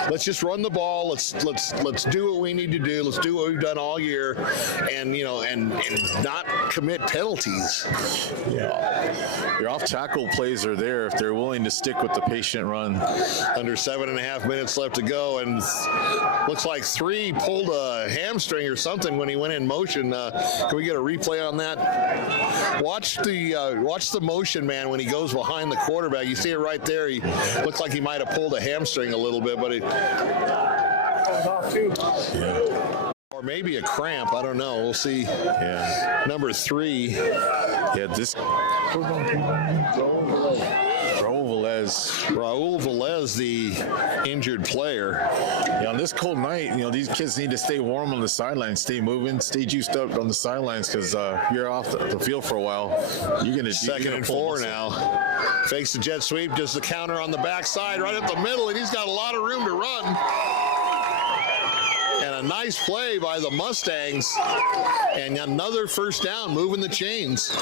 let's just run the ball. Let's do what we need to do. Let's do what we've done all year, and you know, and not commit penalties. Yeah, your off-tackle plays are there if they're willing to stick with the patient run. Under 7.5 minutes left to go, and looks like 3 pulled a hamstring or something when he went in motion. Can we get a replay on that? Watch the motion, man, when he goes behind the quarterback. You see it right there. He looks like he might have pulled a hamstring a little bit, but or maybe a cramp. I don't know. We'll see. Yeah. Number 3. Yeah, this Raul Velez, the injured player. Yeah, on this cold night, you know, these kids need to stay warm on the sidelines, stay moving, stay juiced up on the sidelines, because you're off the field for a while. You're going to Second and 4 now. Fakes the jet sweep, does the counter on the backside, right up the middle, and he's got a lot of room to run. And a nice play by the Mustangs, and another first down, moving the chains.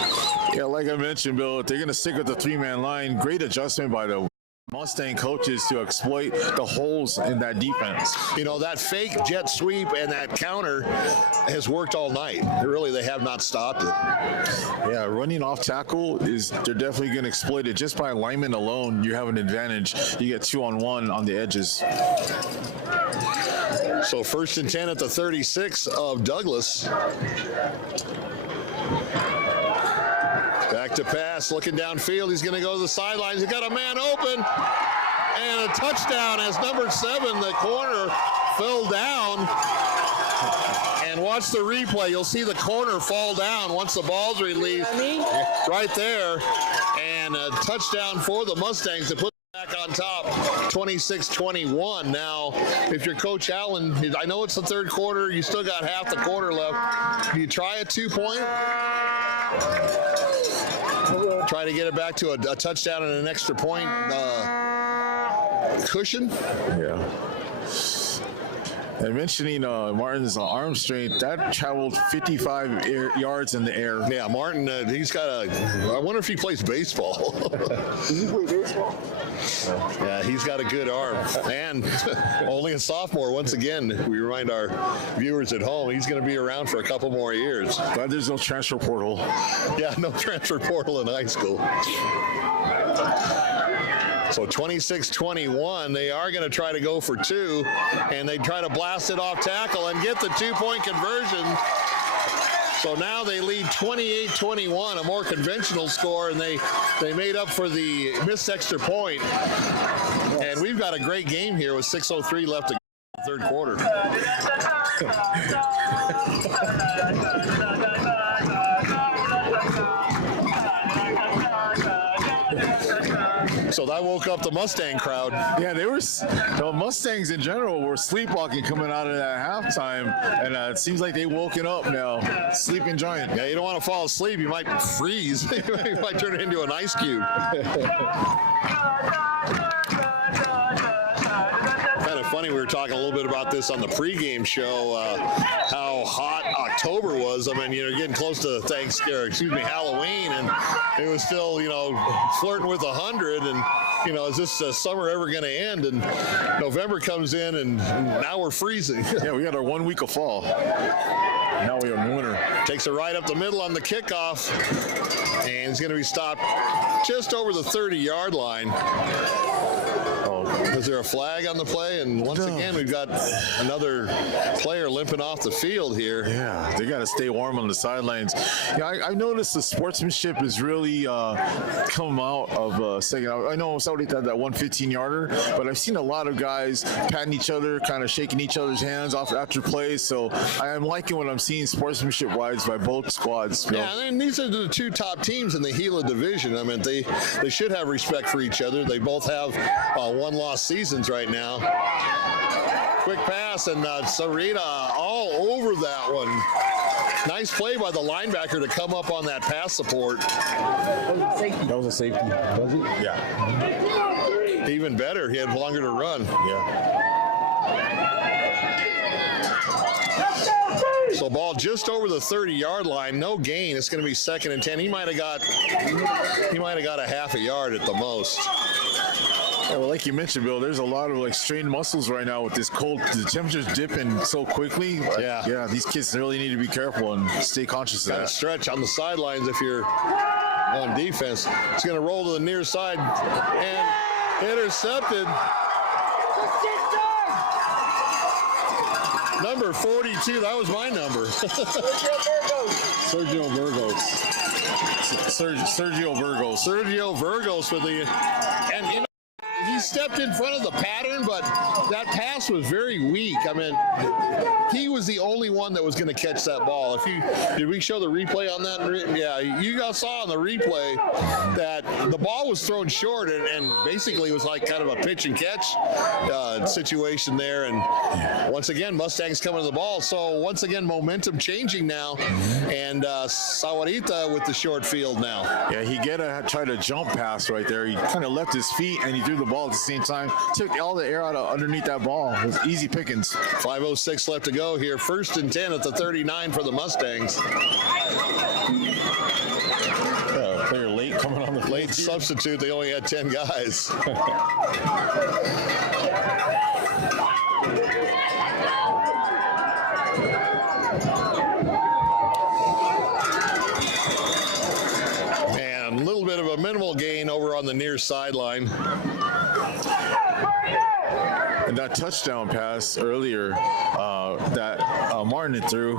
Yeah, like I mentioned, Bill, if they're going to stick with the three-man line, great adjustment by the Mustang coaches to exploit the holes in that defense. You know, that fake jet sweep and that counter has worked all night. Really, they have not stopped it. Yeah, running off tackle they're definitely going to exploit it. Just by alignment alone, you have an advantage. You get 2-on-1 on the edges. So 1st and 10 at the 36 of Douglas. Back to pass, looking downfield. He's going to go to the sidelines. He's got a man open, and a touchdown as number 7, the corner, fell down. And watch the replay. You'll see the corner fall down once the ball's released. Right there. And a touchdown for the Mustangs to put back on top, 26-21. Now, if you're Coach Allen, I know it's the third quarter. You still got half the quarter left. Do you try a 2-point? Try to get it back to a touchdown and an extra point cushion? Yeah. And mentioning Martin's arm strength, that traveled 55 yards in the air. Yeah, Martin, he's got I wonder if he plays baseball. Does he play baseball? Yeah, he's got a good arm. And only a sophomore, once again. We remind our viewers at home, he's going to be around for a couple more years. Glad there's no transfer portal. Yeah, no transfer portal in high school. So 26-21, they are going to try to go for 2, and they try to blast it off tackle and get the 2-point conversion. So now they lead 28-21, a more conventional score, and they made up for the missed extra point. And we've got a great game here with 6:03 left to go in the third quarter. So that woke up the Mustang crowd. Yeah, the Mustangs in general were sleepwalking coming out of that halftime, and it seems like they've woken up now. Sleeping giant. Yeah, you don't want to fall asleep. You might freeze. You might turn it into an ice cube. Kind of funny, we were talking a little bit about this on the pregame show, how hot October was. I mean, you're getting close to Halloween, and it was still, flirting with 100. And, is this summer ever going to end? And November comes in, and now we're freezing. Yeah, we got our 1 week of fall. Now we are in winter. Takes it right up the middle on the kickoff, and he's going to be stopped just over the 30-yard line. Was there a flag on the play? And once again, we've got another player limping off the field here. Yeah, they got to stay warm on the sidelines. Yeah, I've noticed the sportsmanship has really come out of second. I know Sahuarita had that 115-yarder, but I've seen a lot of guys patting each other, kind of shaking each other's hands off after plays. So I am liking what I'm seeing sportsmanship-wise by both squads. Yeah, and these are the 2 top teams in the Gila division. I mean, they should have respect for each other. They both have 1-loss seasons right now. Quick pass, and Sahuarita all over that one. Nice play by the linebacker to come up on that pass support. That was a safety. Was it? Yeah. Even better, he had longer to run. Yeah. So ball just over the 30-yard line, no gain. It's going to be 2nd and 10. He might have got a half a yard at the most. Yeah, well, like you mentioned, Bill, there's a lot of like strained muscles right now with this cold. The temperature's dipping so quickly. Yeah, these kids really need to be careful and stay conscious of that. Stretch on the sidelines if you're on defense. It's going to roll to the near side and intercepted. Number 42, that was my number. Sergio Burgos. Sergio Burgos with the, and you know, he stepped in front of the pattern, but that pass was very weak. I mean, he was the only one that was going to catch that ball. Did we show the replay on that? Yeah, you guys saw on the replay that the ball was thrown short and basically it was like kind of a pitch and catch situation there. And once again, Mustangs coming to the ball. So once again, momentum changing now, and Sahuarita with the short field now. Yeah, he tried to jump pass right there. He kind of left his feet and he threw the ball at the same time. Took all the air out of underneath that ball. It was easy pickings. 5:06 left to go here. 1st and 10 at the 39 for the Mustangs. Player late coming on the Late substitute. They only had 10 guys. And a little bit of a minimal gain over on the near sideline. And that touchdown pass earlier that Martin threw,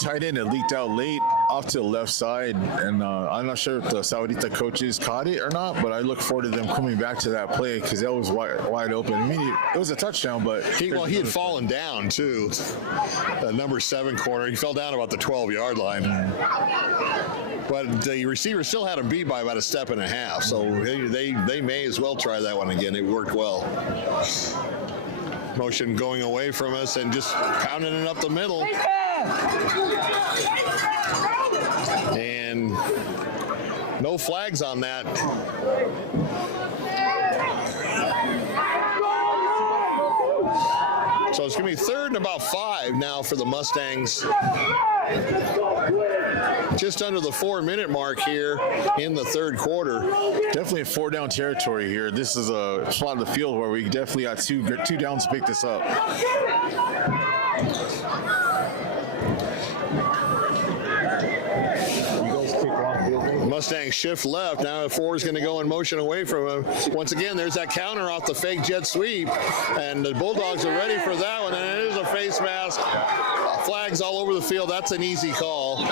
tight end, it leaked out late off to the left side. And I'm not sure if the Sahuarita coaches caught it or not, but I look forward to them coming back to that play because that was wide open. I mean, it was a touchdown, but... He had fallen down, too. The number 7 corner. He fell down about the 12-yard line. But the receiver still had him beat by about a step and a half, so they may as well try that one again. It worked well. Motion going away from us and just pounding it up the middle. And no flags on that. So it's going to be 3rd and about 5 now for the Mustangs. Just under the 4-minute mark here in the 3rd quarter. Definitely a 4-down territory here. This is a spot of the field where we definitely got two downs to pick this up. Mustangs shift left. Now 4 is going to go in motion away from him. Once again, there's that counter off the fake jet sweep, and the Bulldogs are ready for that one. And it is a face mask. Flags all over the field. That's an easy call,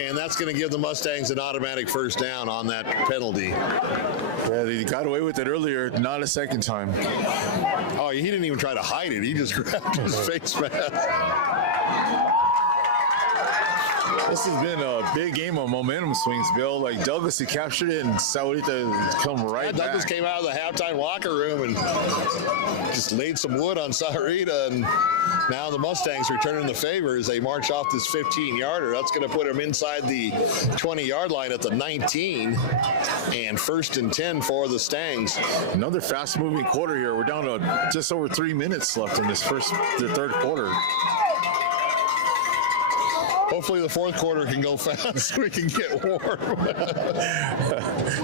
and that's going to give the Mustangs an automatic 1st down on that penalty. Yeah, they got away with it earlier, not a second time. Oh, he didn't even try to hide it. He just grabbed his face mask. This has been a big game of momentum swings, Bill. Like Douglas had captured it, and Sahuarita has come right back. Douglas came out of the halftime locker room and just laid some wood on Sahuarita, and now the Mustangs returning the favor as they march off this 15-yarder. That's going to put them inside the 20-yard line at the 19, and 1st and 10 for the Stangs. Another fast-moving quarter here. We're down to just over 3 minutes left in this the 3rd quarter. Hopefully the 4th quarter can go fast so we can get warm.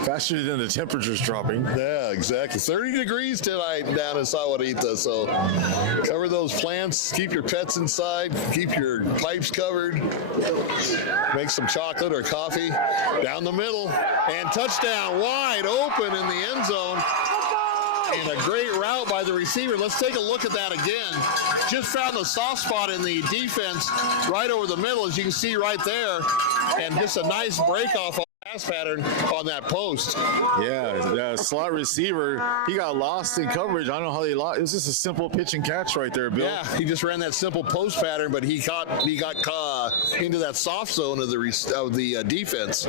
Faster than the temperature's dropping. Yeah, exactly. 30 degrees tonight down in Sahuarita, so cover those plants, keep your pets inside, keep your pipes covered, make some chocolate or coffee down the middle, and touchdown wide open in the end zone. And a great route by the receiver. Let's take a look at that again. Just found the soft spot in the defense right over the middle, as you can see right there. And just a nice break off pass pattern on that post. Yeah, the slot receiver, he got lost in coverage. I don't know how he lost. It was just a simple pitch and catch right there, Bill. Yeah, he just ran that simple post pattern, but he got into that soft zone of the defense.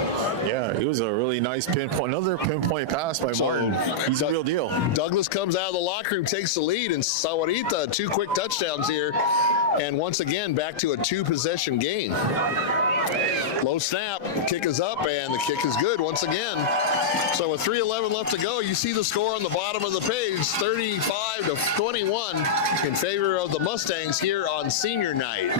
Yeah, it was a really nice pinpoint. Another pinpoint pass by Martin. He's a real deal. Douglas comes out of the locker room, takes the lead, and Sahuarita 2 quick touchdowns here, and once again back to a 2-possession game. Low snap, kick is up, and the kick is good once again. So with 3:11 left to go, you see the score on the bottom of the page, 35-21 in favor of the Mustangs here on senior night.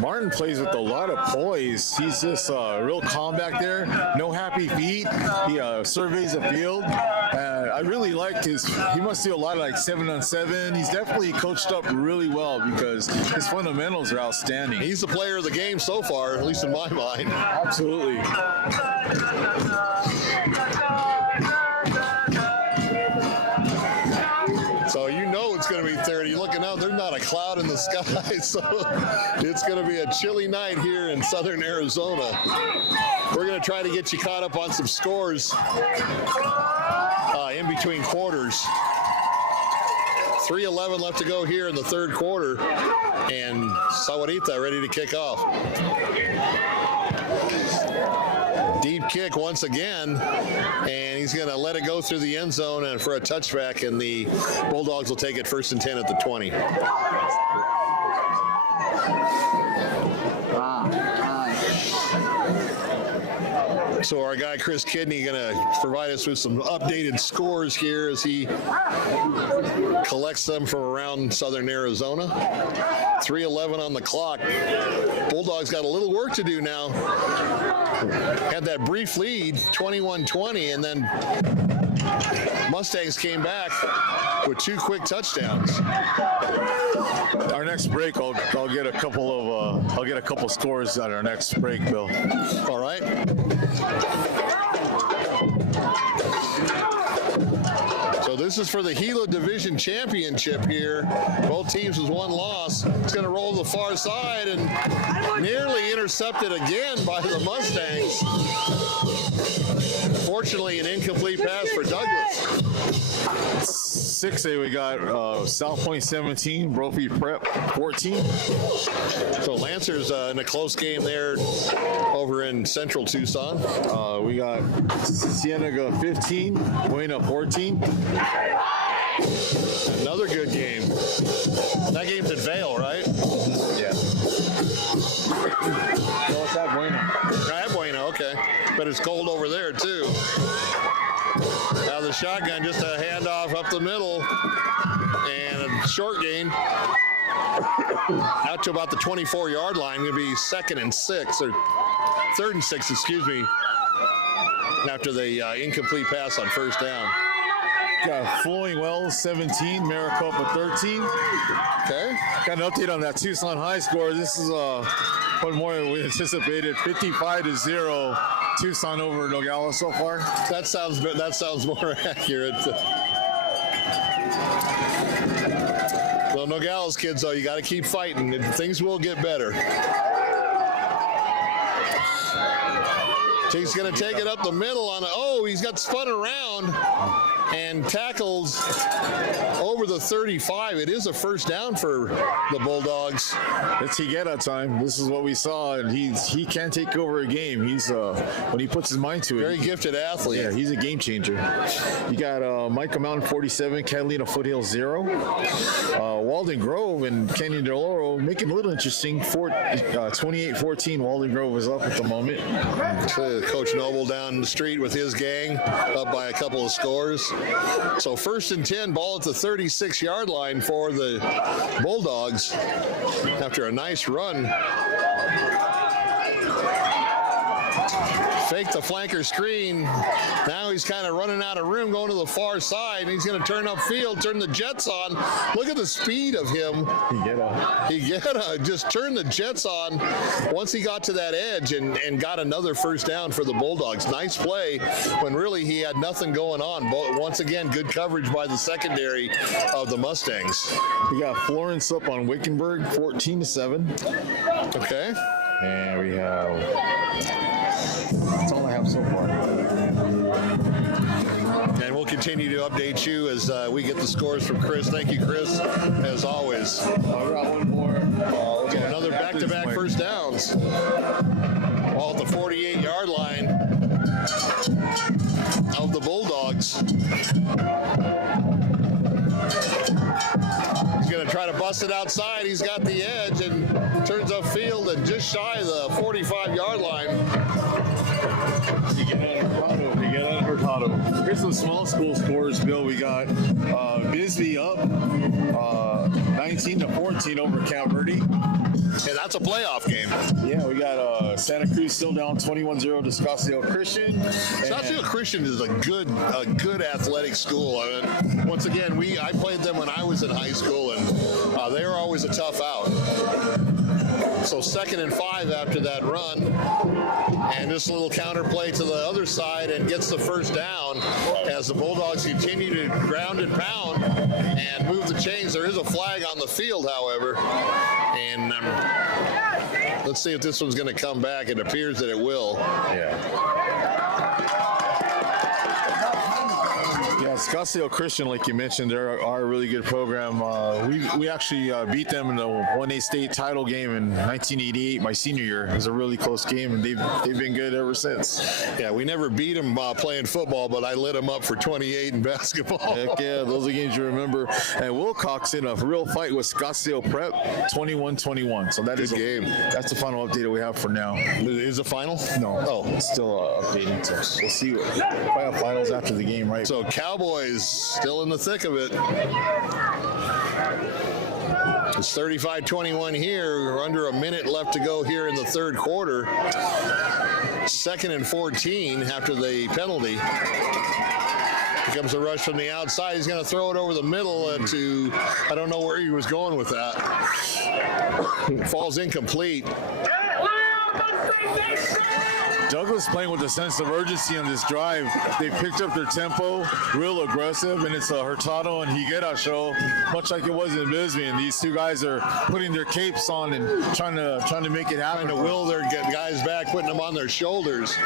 Martin Martin plays with a lot of poise. He's just real calm back there. No happy feet. He surveys the field. I really like he must do a lot of like 7-on-7. He's definitely coached up really well because his fundamentals are outstanding. He's the player of the game so far, at least in my mind. Absolutely. So you know it's going to be 30. Looking out, there's not a cloud in the sky, so it's going to be a chilly night here in southern Arizona. We're going to try to get you caught up on some scores in between quarters. 3:11 left to go here in the third quarter, and Sahuarita ready to kick off. Deep kick once again, and he's going to let it go through the end zone and for a touchback, and the Bulldogs will take it 1st and 10 at the 20. So our guy Chris Kidney going to provide us with some updated scores here as he collects them from around southern Arizona. 3:11 on the clock. Bulldogs got a little work to do now. Had that brief lead, 21-20, and then Mustangs came back with 2 quick touchdowns. Our next break, I'll get a couple scores at our next break, Bill. All right. So this is for the Gila Division Championship here. Both teams with 1 loss. It's going to roll to the far side and nearly intercepted again by the Mustangs. Fortunately, an incomplete pass for Douglas. 6A, we got South Point 17, Brophy Prep 14. So Lancers in a close game there over in central Tucson. We got Cienega 15, Buena 14. Another good game. That game's at Vail, right? Yeah. So what's that, Buena? At Buena, okay. But it's cold over there, too. Now the shotgun, just a handoff up the middle, and a short gain out to about the 24-yard line. Going to be 2nd and 6, or 3rd and 6, excuse me, after the incomplete pass on 1st down. Got Flowing Wells 17, Maricopa 13. Okay. Got an update on that Tucson High score. This is one more than we anticipated. 55-0. Tucson over Nogales so far. That sounds more accurate. Well, Nogales kids, though, you got to keep fighting, and things will get better. He's going to take it up the middle on he's got spun around and tackles over the 35. It is a 1st down for the Bulldogs. It's Higuera time. This is what we saw, and he can take over a game. He's when he puts his mind to it. Very gifted athlete. Yeah, he's a game changer. You got Micah Mountain 47, Catalina Foothill 0. Walden Grove and Canyon Del Oro making it a little interesting. 28-14. Walden Grove is up at the moment. Coach Noble down the street with his gang, up by a couple of scores. So 1st and 10, ball at the 36-yard line for the Bulldogs after a nice run. Fake the flanker screen. Now he's kind of running out of room, going to the far side, and he's going to turn upfield, turn the jets on. Look at the speed of him. Higuera just turned the jets on once he got to that edge and got another 1st down for the Bulldogs. Nice play when really he had nothing going on. But once again, good coverage by the secondary of the Mustangs. We got Florence up on Wickenburg, 14-7. Okay. And we have... That's all I have so far. And we'll continue to update you as we get the scores from Chris. Thank you, Chris, as always. I got one more. So another back-to-back 1st downs. All at the 48-yard line of the Bulldogs. He's going to try to bust it outside. He's got the edge and turns upfield and just shy of the 45-yard line. You get on Hurtado. Here's some small school scores, Bill. We got Bisbee up 19-14 over Cal Verde. And that's a playoff game. Yeah, we got Santa Cruz still down 21-0 to Scottsdale Christian. Scottsdale Christian is a good athletic school. I mean, once again, I played them when I was in high school, and they were always a tough out. So 2nd and 5 after that run, and this little counterplay to the other side and gets the first down as the Bulldogs continue to ground and pound and move the chains. There is a flag on the field, however, and let's see if this one's going to come back. It appears that it will. Yeah, Scottsdale Christian, like you mentioned, they are a really good program. We actually beat them in the 1A state title game in 1988, my senior year. It was a really close game, and they've been good ever since. Yeah, we never beat them playing football, but I lit them up for 28 in basketball. Heck yeah, those are games you remember. And Wilcox in a real fight with Scottsdale Prep, 21-21. So that is a game. That's the final update that we have for now. Is the final? No. Oh, it's still updating. So we'll see. We'll have finals after the game, right? So Cowboys still in the thick of it. It's 35-21 here. We're under a minute left to go here in the third quarter. 2nd and 14 after the penalty. Here comes a rush from the outside. He's going to throw it over the middle to, I don't know where he was going with that. Falls incomplete. Douglas playing with a sense of urgency on this drive. They picked up their tempo, real aggressive, and it's a Hurtado and Higuera show, much like it was in Bisbee. And these two guys are putting their capes on and trying to make it happen. Trying to will their guys back, putting them on their shoulders.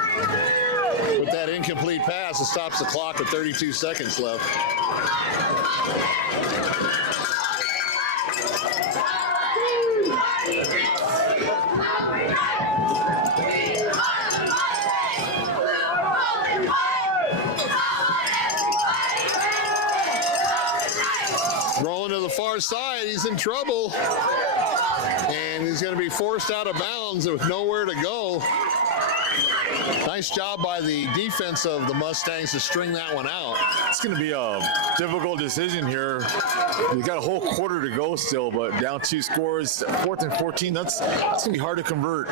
With that incomplete pass, it stops the clock with 32 seconds left. Rolling to the far side, he's in trouble. And he's going to be forced out of bounds with nowhere to go. Nice job by the defense of the Mustangs to string that one out. It's going to be a difficult decision here. We got a whole quarter to go still, but down 2 scores, 4th and 14. That's going to be hard to convert.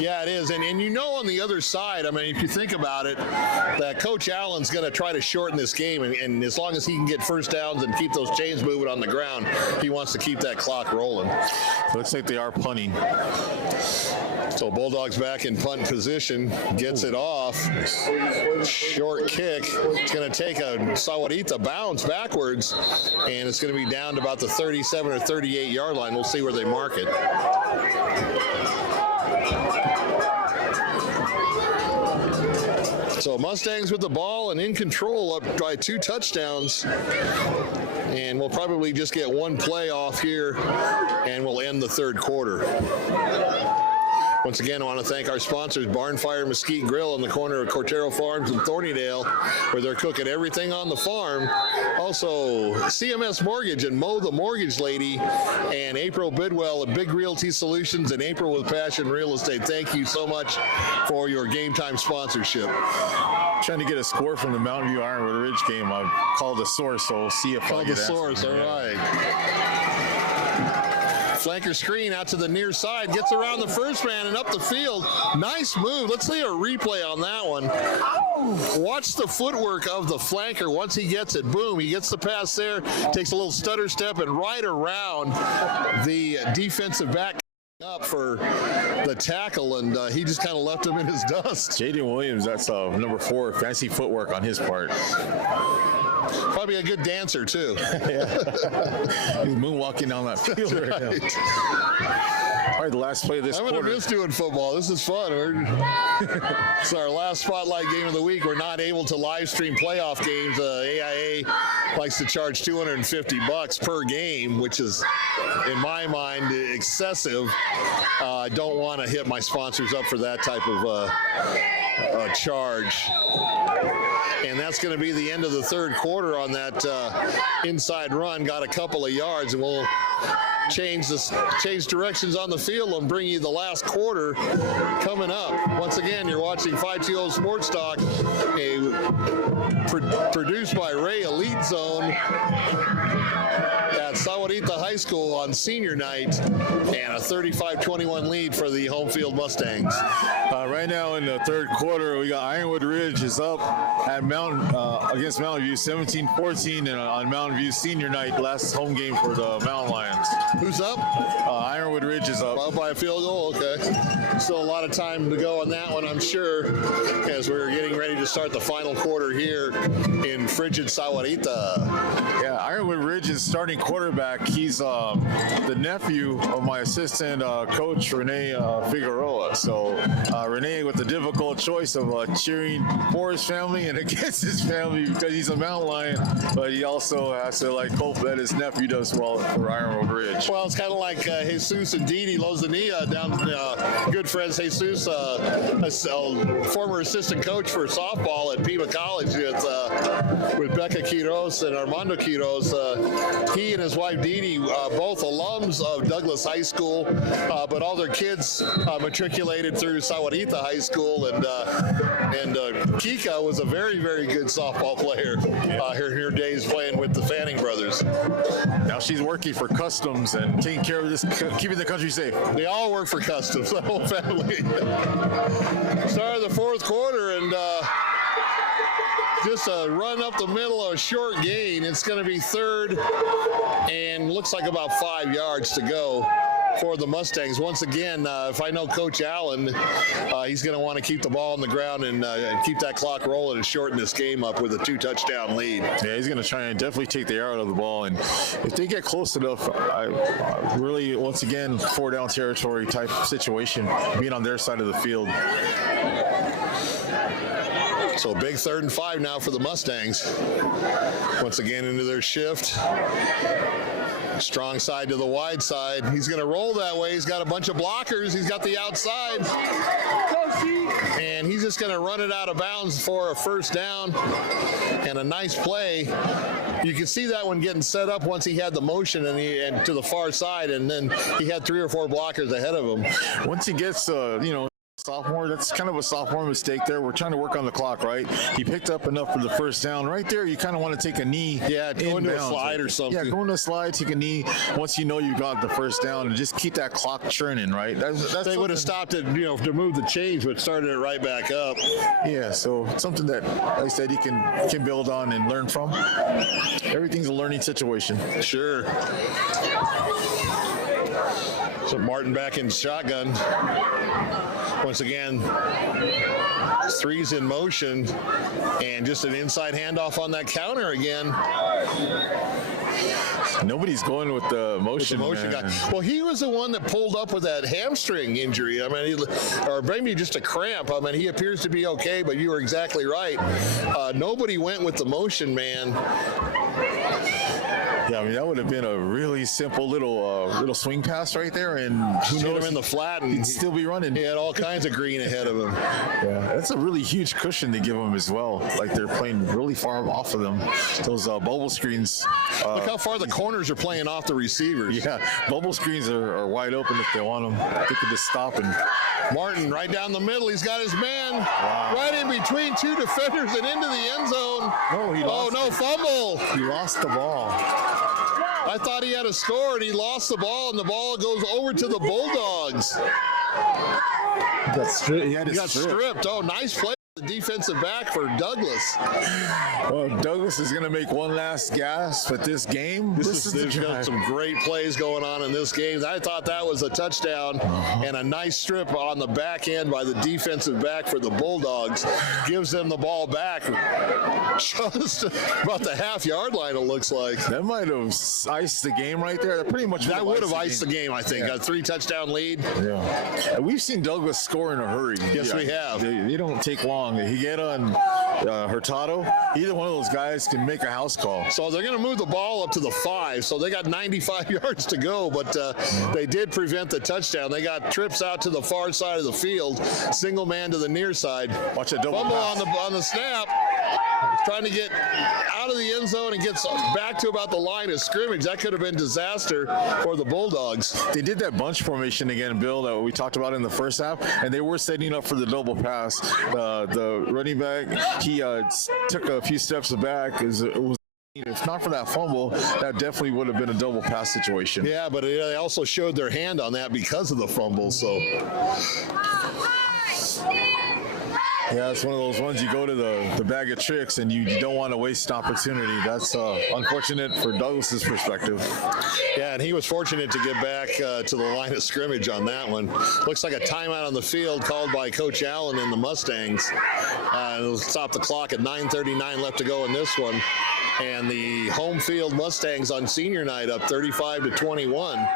Yeah, it is. And you know, on the other side, I mean, if you think about it, that Coach Allen's going to try to shorten this game. And as long as he can get first downs and keep those chains moving on the ground, he wants to keep that clock rolling. Looks like they are punting. So Bulldogs back in punt position, gets it off. Short kick. It's going to take a Sahuarita bounce backwards, and it's going to be down to about the 37 or 38 yard line. We'll see where they mark it. So Mustangs with the ball and in control up by 2 touchdowns. And we'll probably just get one play off here, and we'll end the third quarter. Once again, I want to thank our sponsors, Barnfire Mesquite Grill on the corner of Cortero Farms and Thornydale, where they're cooking everything on the farm. Also, CMS Mortgage and Mo the Mortgage Lady, and April Bidwell at Big Realty Solutions and April with Passion Real Estate. Thank you so much for your game time sponsorship. Trying to get a score from the Mountain View Ironwood Ridge game. I've called the source, so we'll see if I Called get the source, all right. Flanker screen out to the near side, gets around the first man and up the field. Nice move. Let's see a replay on that one. Watch the footwork of the flanker once he gets it. Boom, he gets the pass there, takes a little stutter step and right around the defensive back up for the tackle, and he just kind of left him in his dust. Jaden Williams, that's number 4, fancy footwork on his part. Probably a good dancer, too. Yeah. He's moonwalking down that field right now. All right, the last play of this quarter. I'm going to miss doing football. This is fun. It's our last Spotlight game of the week. We're not able to live stream playoff games. AIA likes to charge $250 per game, which is, in my mind, excessive. I don't want to hit my sponsors up for that type of charge. And that's going to be the end of the third quarter on that inside run. Got a couple of yards, and we'll change directions on the field and bring you the last quarter coming up. Once again, you're watching 520 Sports Talk, produced by Ray Elite Zone at Sahuarita High School on senior night, and a 35-21 lead for the home field Mustangs. Right now in the third quarter, we got Ironwood Ridge is up at against Mountain View, 17-14, and on Mountain View senior night, last home game for the Mountain Lions. Who's up? Ironwood Ridge is up. Up by a field goal, okay. Still a lot of time to go on that one, I'm sure, as we're getting ready to start the final quarter here in frigid Sahuarita. Yeah, Ironwood Ridge is starting quarterback. He's the nephew of my assistant coach, Renee Figueroa. So Renee with the difficult choice of cheering for his family and against his family because he's a mountain lion, but he also has to hope that his nephew does well for Ironwood Ridge. Well, it's kind of like Jesus and Didi Lozania down, good friends. Jesus, a former assistant coach for softball at Pima College with Becca Quiroz and Armando Quiroz. He and his wife Didi, both alums of Douglas High School, but all their kids matriculated through Sahuarita High School, and Kika was a very, very good softball player in her days playing with the Fanning brothers. Now she's working for Customs and taking care of this, keeping the country safe. They all work for Customs, the whole family. Start of the fourth quarter, and just a run up the middle of a short gain. It's going to be third, and looks like about 5 yards to go for the Mustangs. Once again, if I know Coach Allen, he's going to want to keep the ball on the ground and keep that clock rolling and shorten this game up with a 2-touchdown lead. Yeah, he's going to try and definitely take the air out of the ball. And if they get close enough, I really, once again, 4-down territory type situation, being on their side of the field. So a big 3rd and 5 now for the Mustangs. Once again into their shift. Strong side to the wide side. He's going to roll that way. He's got a bunch of blockers. He's got the outside. And he's just going to run it out of bounds for a first down. And a nice play. You can see that one getting set up once he had the motion and to the far side. And then he had 3 or 4 blockers ahead of him. Once he gets, sophomore, that's kind of a sophomore mistake there. We're trying to work on the clock, right? He picked up enough for the first down. Right there, you kind of want to take a knee. Yeah, go into a slide or something. Yeah, go into a slide, take a knee once you know you got the first down, and just keep that clock churning, right? That's they would have stopped it, to move the change, but started it right back up. Yeah, so something that, like I said, he can build on and learn from. Everything's a learning situation. Sure. So Martin back in shotgun. Once again, 3's in motion, and just an inside handoff on that counter again. Nobody's going with the motion. Guy. Well, he was the one that pulled up with that hamstring injury. I mean, or maybe just a cramp. I mean, he appears to be okay, but you were exactly right. Nobody went with the motion man. Yeah, I mean, that would have been a really simple little swing pass right there, and who knows, him in the flat, and he'd still be running. He had all kinds of green ahead of him. Yeah, that's a really huge cushion they give him as well. Like they're playing really far off of them. Those bubble screens. Look how far the corners are playing off the receivers. Yeah, bubble screens are wide open if they want them. They could just stop and. Martin right down the middle. He's got his man right in between 2 defenders and into the end zone. No, fumble. He lost the ball. I thought he had a score, and he lost the ball, and the ball goes over to the Bulldogs. He got stripped. Oh, nice play. The defensive back for Douglas. Well, Douglas is going to make one last gasp at this game. There's got some great plays going on in this game. I thought that was a touchdown and a nice strip on the back end by the defensive back for the Bulldogs. Gives them the ball back just about the half-yard line, it looks like. That might have iced the game right there. That would have iced the game, I think. Yeah. A 3-touchdown lead. Yeah. We've seen Douglas score in a hurry. Yes, we have. They don't take long. Higuera and Hurtado, either one of those guys can make a house call. So they're going to move the ball up to the 5. So they got 95 yards to go, but they did prevent the touchdown. They got trips out to the far side of the field, single man to the near side. Watch a double fumble pass. on the snap. trying to get out of the end zone and gets back to about the line of scrimmage. That could have been disaster for the Bulldogs. They did that bunch formation again, Bill, that we talked about in the first half, and they were setting up for the double pass. The running back, he took a few steps back. If not for that fumble, that definitely would have been a double pass situation. Yeah, but they also showed their hand on that because of the fumble. So. Yeah, it's one of those ones you go to the bag of tricks and you don't want to waste an opportunity. That's unfortunate for Douglas's perspective. Yeah, and he was fortunate to get back to the line of scrimmage on that one. Looks like a timeout on the field called by Coach Allen and the Mustangs. It'll stop the clock at 9:39 left to go in this one. And the home field Mustangs on senior night up 35-21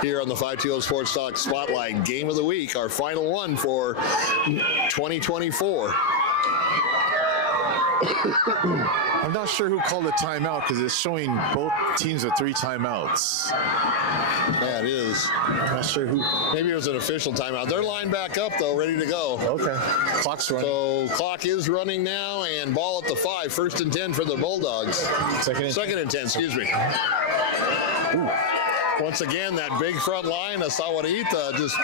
here on the 520 Sports Talk Spotlight Game of the Week, our final one for 2024. I'm not sure who called the timeout because it's showing both teams with 3 timeouts. Yeah, it is. I'm not sure who. Maybe it was an official timeout. They're lined back up, though, ready to go. Okay. Clock's running. So clock is running now, and ball at the 5. 1st and 10 for the Bulldogs. Second and 10, excuse me. Ooh. Once again, that big front line of Sahuarita just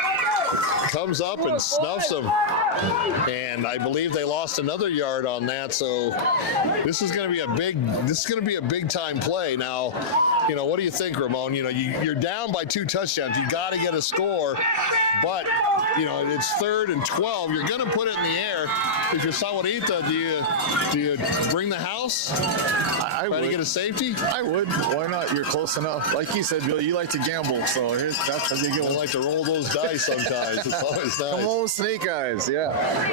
comes up and snuffs them. And I believe they lost another yard on that. So this is going to be a big time play. Now, you know, what do you think, Ramon? You know, you're down by 2 touchdowns. You got to get a score, but you know, it's 3rd and 12. You're going to put it in the air. If you're Sahuarita, do you bring the house? I would. Try to get a safety? I would. Why not? You're close enough. Like you said, Bill, you like to gamble, so that's how you get. I like to roll those dice sometimes. It's always nice. Come on, snake eyes. Yeah,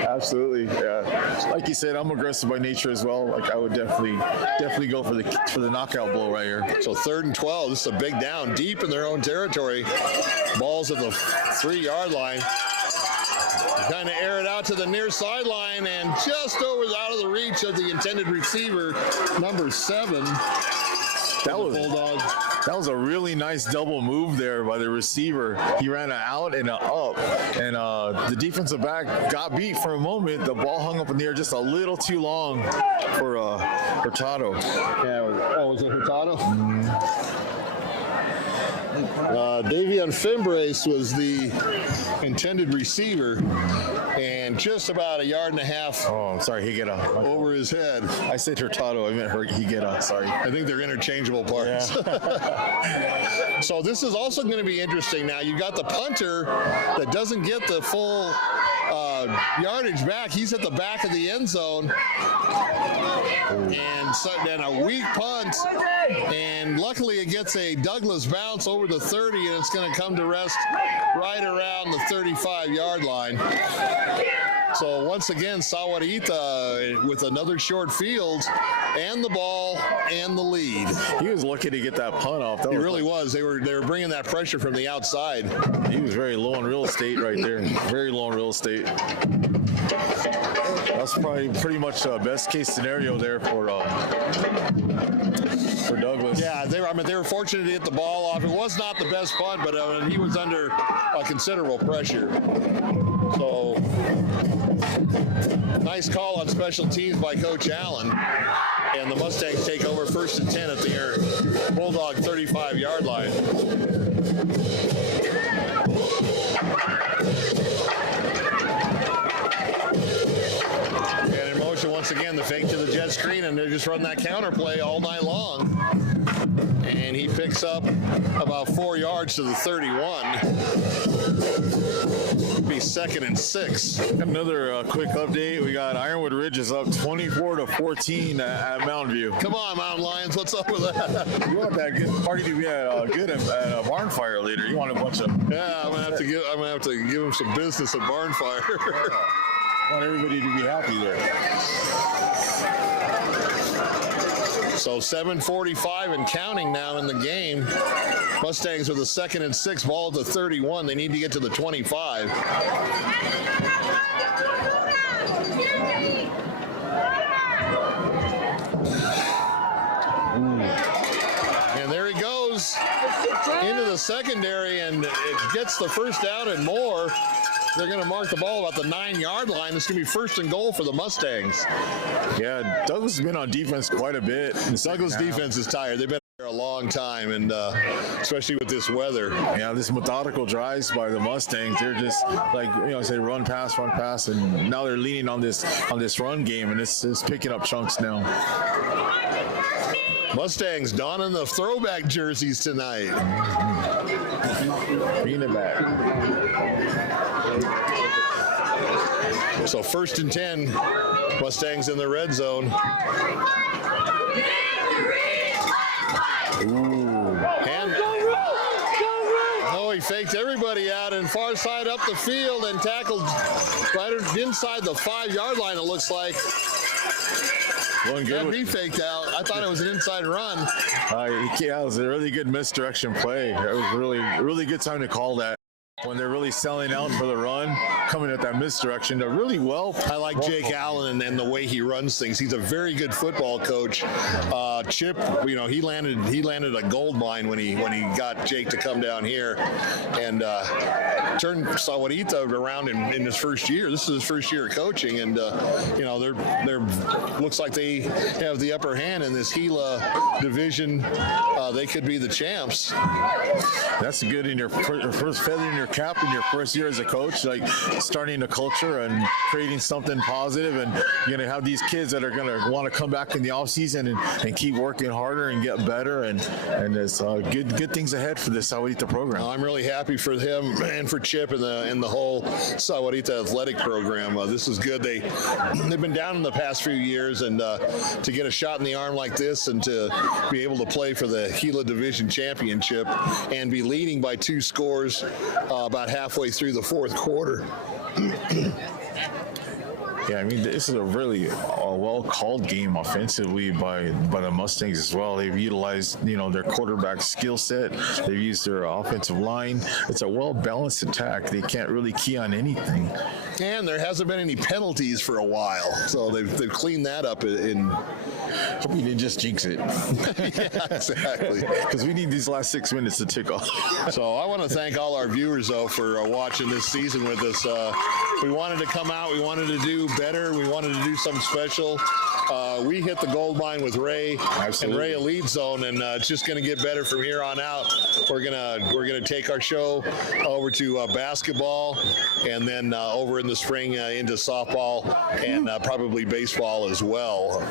absolutely. Yeah. Like you said, I'm aggressive by nature as well. Like I would definitely go for the knockout blow right here. So 3rd and 12. This is a big down, deep in their own territory. Ball's at the 3-yard line. Kind of air it out to the near sideline and just out of the reach of the intended receiver, number 7. That was a really nice double move there by the receiver. He ran an out and an up, and the defensive back got beat for a moment. The ball hung up in the air just a little too long for Hurtado. Yeah, was it Hurtado? Davion Fimbres was the intended receiver, and just about 1.5 yards. Oh, I'm sorry, Higuera. Over his head. I said Hurtado, I meant Higuera, sorry. I think they're interchangeable parts. Yeah. So this is also going to be interesting. Now, you got the punter that doesn't get the full yardage back. He's at the back of the end zone. And then a weak punt, and luckily it gets a Douglas bounce over the 30, and it's going to come to rest right around the 35-yard line. So once again, Sahuarita with another short field and the ball and the lead. He was lucky to get that punt off. He really was. They were bringing that pressure from the outside. He was very low on real estate right there. Very low on real estate. That's probably pretty much the best case scenario there for Douglas. Yeah, they were fortunate to get the ball off. It was not the best punt, but he was under considerable pressure. So nice call on special teams by Coach Allen. And the Mustangs take over 1st and 10 at their Bulldog 35-yard line. And in motion once again, the fake to the jet screen, and they're just running that counter play all night long. And he picks up about 4 yards to the 31. Be 2nd and 6. Another quick update. We got Ironwood Ridge is up 24-14 at Mountain View. Come on, Mountain Lions. What's up with that? You want that good party to be good at a barn fire later. You want a bunch of. Yeah, I'm gonna have to give them some business at barn fire. I want everybody to be happy there. So 7:45 and counting now in the game. Mustangs with a 2nd and 6, ball at the 31. They need to get to the 25. And there he goes into the secondary, and it gets the 1st down and more. They're going to mark the ball about the 9-yard line. It's going to be 1st and goal for the Mustangs. Yeah, Douglas has been on defense quite a bit. Douglas defense is tired. They've been there a long time, and especially with this weather. Yeah, this methodical drives by the Mustangs, they're just like, say run pass, and now they're leaning on this run game, and it's picking up chunks now. Mustangs donning the throwback jerseys tonight. Bringing it back. So 1st and 10, Mustangs in the red zone. Oh, he faked everybody out and far side up the field and tackled right inside the 5-yard line, it looks like. That he faked out. I thought it was an inside run. Yeah, it was a really good misdirection play. It was really good time to call that. When they're really selling out for the run, coming at that misdirection, they're really well. I like Jake Allen and the way he runs things. He's a very good football coach. Chip, he landed a gold mine when he got Jake to come down here and turned Sahuarita around in his first year. This is his first year of coaching, and they're looks like they have the upper hand in this Gila division. They could be the champs. That's good in your first feather in your cap in your first year as a coach, like starting a culture and creating something positive, and you're gonna have these kids that are gonna want to come back in the off season and keep working harder and get better, and there's good things ahead for this Sahuarita program. I'm really happy for him and for Chip and the whole Sahuarita athletic program. This is good. They've been down in the past few years, and to get a shot in the arm like this and to be able to play for the Gila Division Championship and be leading by 2 scores about halfway through the 4th quarter. Yeah, I mean, this is a really well-called game offensively by the Mustangs as well. They've utilized, their quarterback skill set. They've used their offensive line. It's a well-balanced attack. They can't really key on anything. And there hasn't been any penalties for a while, so they've cleaned that up. Hope you didn't just jinx it. Yeah, exactly. Because we need these last 6 minutes to tick off. So I want to thank all our viewers, though, for watching this season with us. We wanted to come out. We wanted to do better. We wanted to do something special. We hit the gold mine with Ray. Absolutely. And Ray Elite Zone, and it's just going to get better from here on out. We're gonna take our show over to basketball, and then over in the spring into softball and probably baseball as well.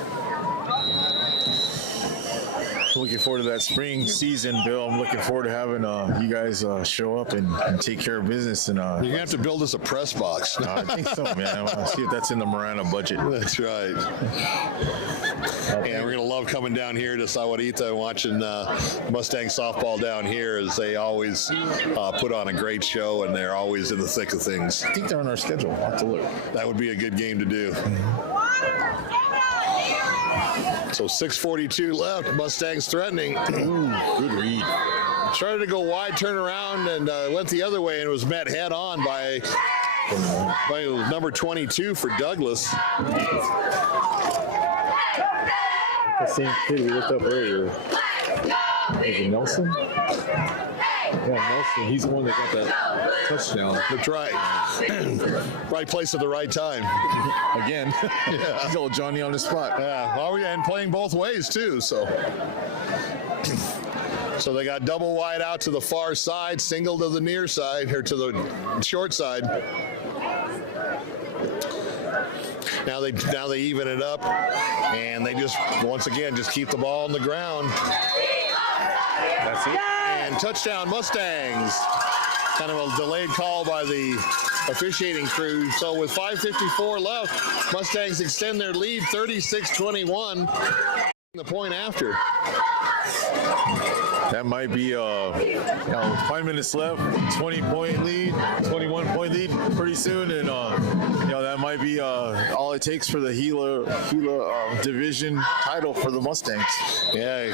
Looking forward to that spring season, Bill. I'm looking forward to having you guys show up and take care of business. And you're gonna have to build us a press box. I think so, man. I want to see if that's in the Marana budget. That's right. And we're gonna love coming down here to Sahuarita and watching Mustang softball down here, as they always put on a great show, and they're always in the thick of things. I think they're on our schedule. I'll have to look. That would be a good game to do. So 6:42 left. Mustangs threatening. Ooh, good read. Started to go wide, turn around, and went the other way, and was met head on by number 22 for Douglas. The same kid we looked up earlier. Is it Nelson? Yeah, Nelson. He's the one that got that touchdown. That's right. Right place at the right time. Again. Yeah. He's old Johnny on the spot. Yeah. Well, and playing both ways, too. So they got double wide out to the far side, single to the near side, or to the short side. Now they even it up, and they just once again just keep the ball on the ground. That's it. And touchdown Mustangs. Kind of a delayed call by the officiating crew. So with 5:54 left, Mustangs extend their lead 36-21. The point after. That might be 5 minutes left, 20-point lead, 21-point lead pretty soon, and that might be all it takes for the Gila division title for the Mustangs. Yeah,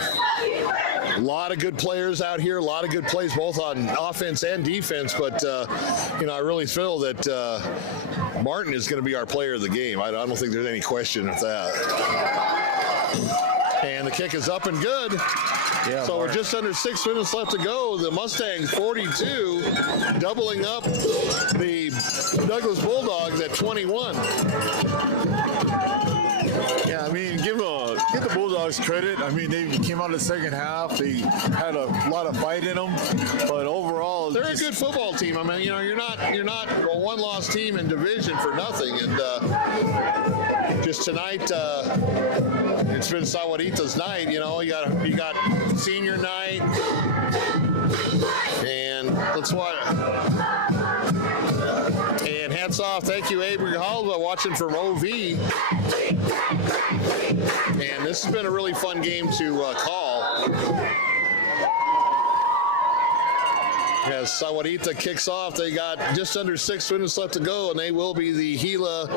a lot of good players out here, a lot of good plays both on offense and defense, but I really feel that Martin is going to be our player of the game. I don't think there's any question of that. And the kick is up and good. Yeah, so we're just under 6 minutes left to go. The Mustangs 42, doubling up the Douglas Bulldogs at 21. Yeah, I mean, give the Bulldogs credit. I mean, they came out in the second half. They had a lot of fight in them, but overall, They're a good football team. I mean, you know, you're not a one-loss team in division for nothing. And just tonight, it's been Sahuarita's night. You know, you got senior night, and let's watch. And hats off, thank you, Avery Halva, watching from OV. And this has been a really fun game to call. As Sahuarita kicks off, they got just under 6 minutes left to go, and they will be the Gila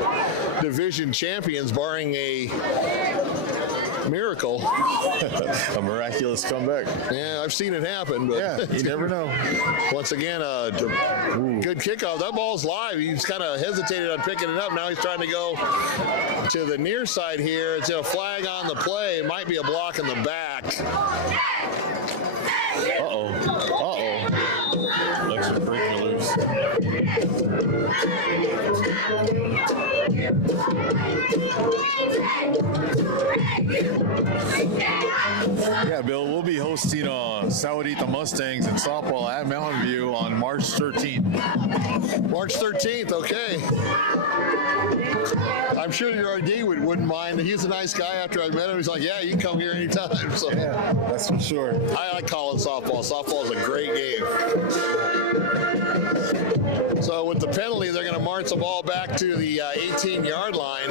Division champions, barring a miracle. a miraculous comeback. Yeah, I've seen it happen. But Yeah, you never know. Once again, good kickoff. That ball's live. He's kind of hesitated on picking it up. Now he's trying to go to the near side here. It's a flag on the play. It might be a block in the back. Uh-oh. Looks are breaking loose. Yeah, Bill, we'll be hosting Sahuarita Mustangs and softball at Mountain View on March 13th. March 13th, okay. I'm sure your RD wouldn't mind. He's a nice guy. After I met him, he's like, yeah, you can come here anytime. So Yeah, that's for sure. I like calling softball. Softball is a great game. So with the penalty, they're going to march the ball back to the 18-yard line.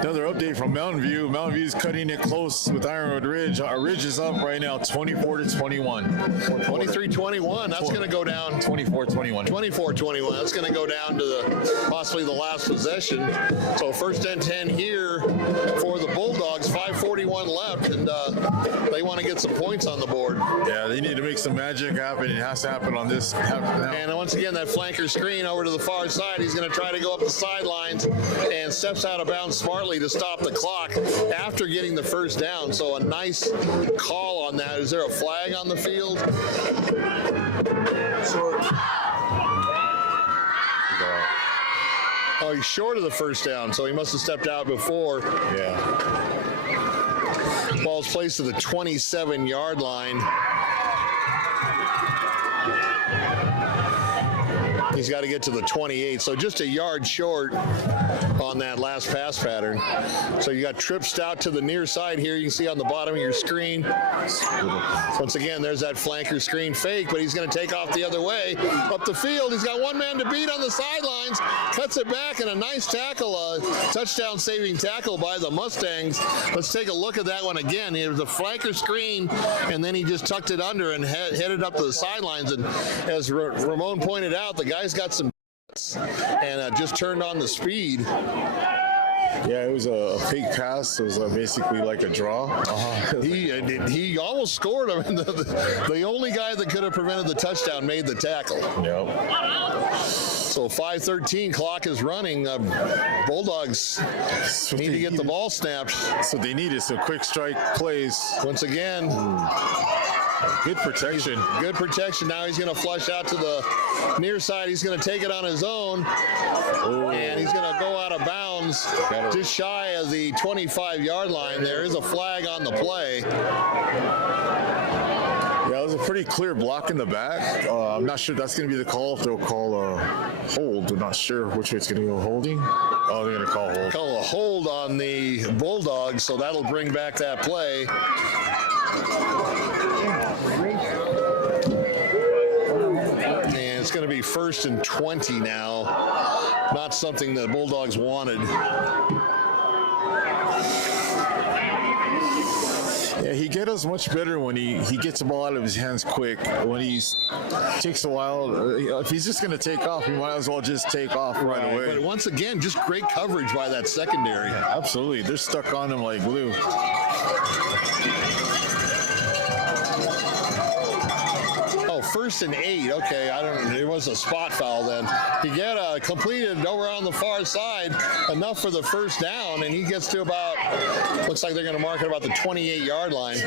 Another update from Mountain View. Mountain View's cutting it close with Ironwood Ridge. Our Ridge is up right now 24-21. 23-21. That's going to go down. 24-21. 24-21. That's going to go down to possibly the last possession. So first and 10 here for the Bulldogs. 5:41 left, and they want to get some points on the board. Yeah, they need to make some magic happen. It has to happen on this. And once again, that flanker screen over to the far side. He's going to try to go up the sidelines and steps out of bounds smartly to stop the clock after getting the first down. So a nice call on that. Is there a flag on the field? Oh, he's short of the first down, so he must have stepped out before. Yeah. Ball's placed to the 27-yard line. He's got to get to the 28, so just a yard short on that last pass pattern. So you got trips out to the near side here. You can see on the bottom of your screen. Once again, there's that flanker screen fake, but he's going to take off the other way. Up the field, he's got one man to beat on the sidelines. Cuts it back, and a nice tackle, touchdown-saving tackle by the Mustangs. Let's take a look at that one again. It was a flanker screen, and then he just tucked it under and headed up to the sidelines. And as Ramon pointed out, the guy's got some and just turned on the speed. Yeah, it was a fake pass. It was basically like a draw. He almost scored him. The only guy that could have prevented the touchdown made the tackle. Yep. So 5:13 clock is running. Bulldogs need to get the ball snapped. So they needed some quick strike plays. Once again. Good protection. Good protection. Now he's going to flush out to the near side. He's going to take it on his own. And he's going to go out of bounds just shy of the 25-yard line. There is a flag on the play. Yeah, it was a pretty clear block in the back. I'm not sure that's going to be the call. If they'll call a hold. I'm not sure which way it's going to go. Holding? Oh, they're going to call hold. Call a hold on the Bulldogs, so that'll bring back that play. And it's going to be 1st and 20 now. Not something the Bulldogs wanted. Yeah, he gets us much better when he gets the ball out of his hands quick. When he takes a while, if he's just going to take off, he might as well just take off right away. But once again, just great coverage by that secondary. Yeah, absolutely. They're stuck on him like glue. first and 8. Okay, it was a spot foul then. He completed over on the far side, enough for the first down, and he gets to about, looks like they're going to mark it about the 28-yard line.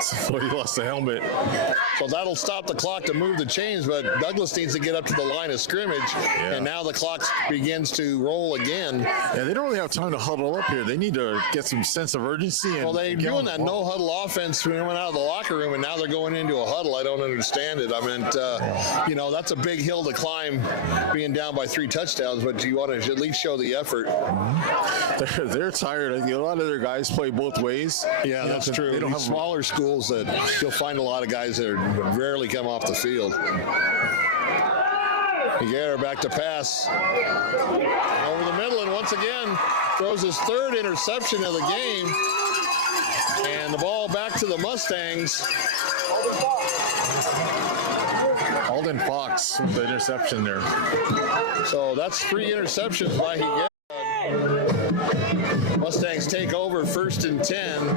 So he lost the helmet. So that'll stop the clock to move the chains, but Douglas needs to get up to the line of scrimmage, and now the clock begins to roll again. Yeah, they don't really have time to huddle up here. They need to get some sense of urgency. And they're doing that no-huddle offense when they went out of the locker room, and now they're going into a huddle. I don't understand it. I mean, that's a big hill to climb, being down by 3 touchdowns, but you want to at least show the effort. They're tired. I think a lot of their guys play both ways. Yeah, that's true. They don't have smaller schools that you'll find a lot of guys that rarely come off the field. Higuera back to pass. Over the middle, and once again, throws his 3rd interception of the game. And the ball back to the Mustangs. Alden Fox with the interception there. So that's 3 interceptions by Higuera. Mustangs take over 1st and 10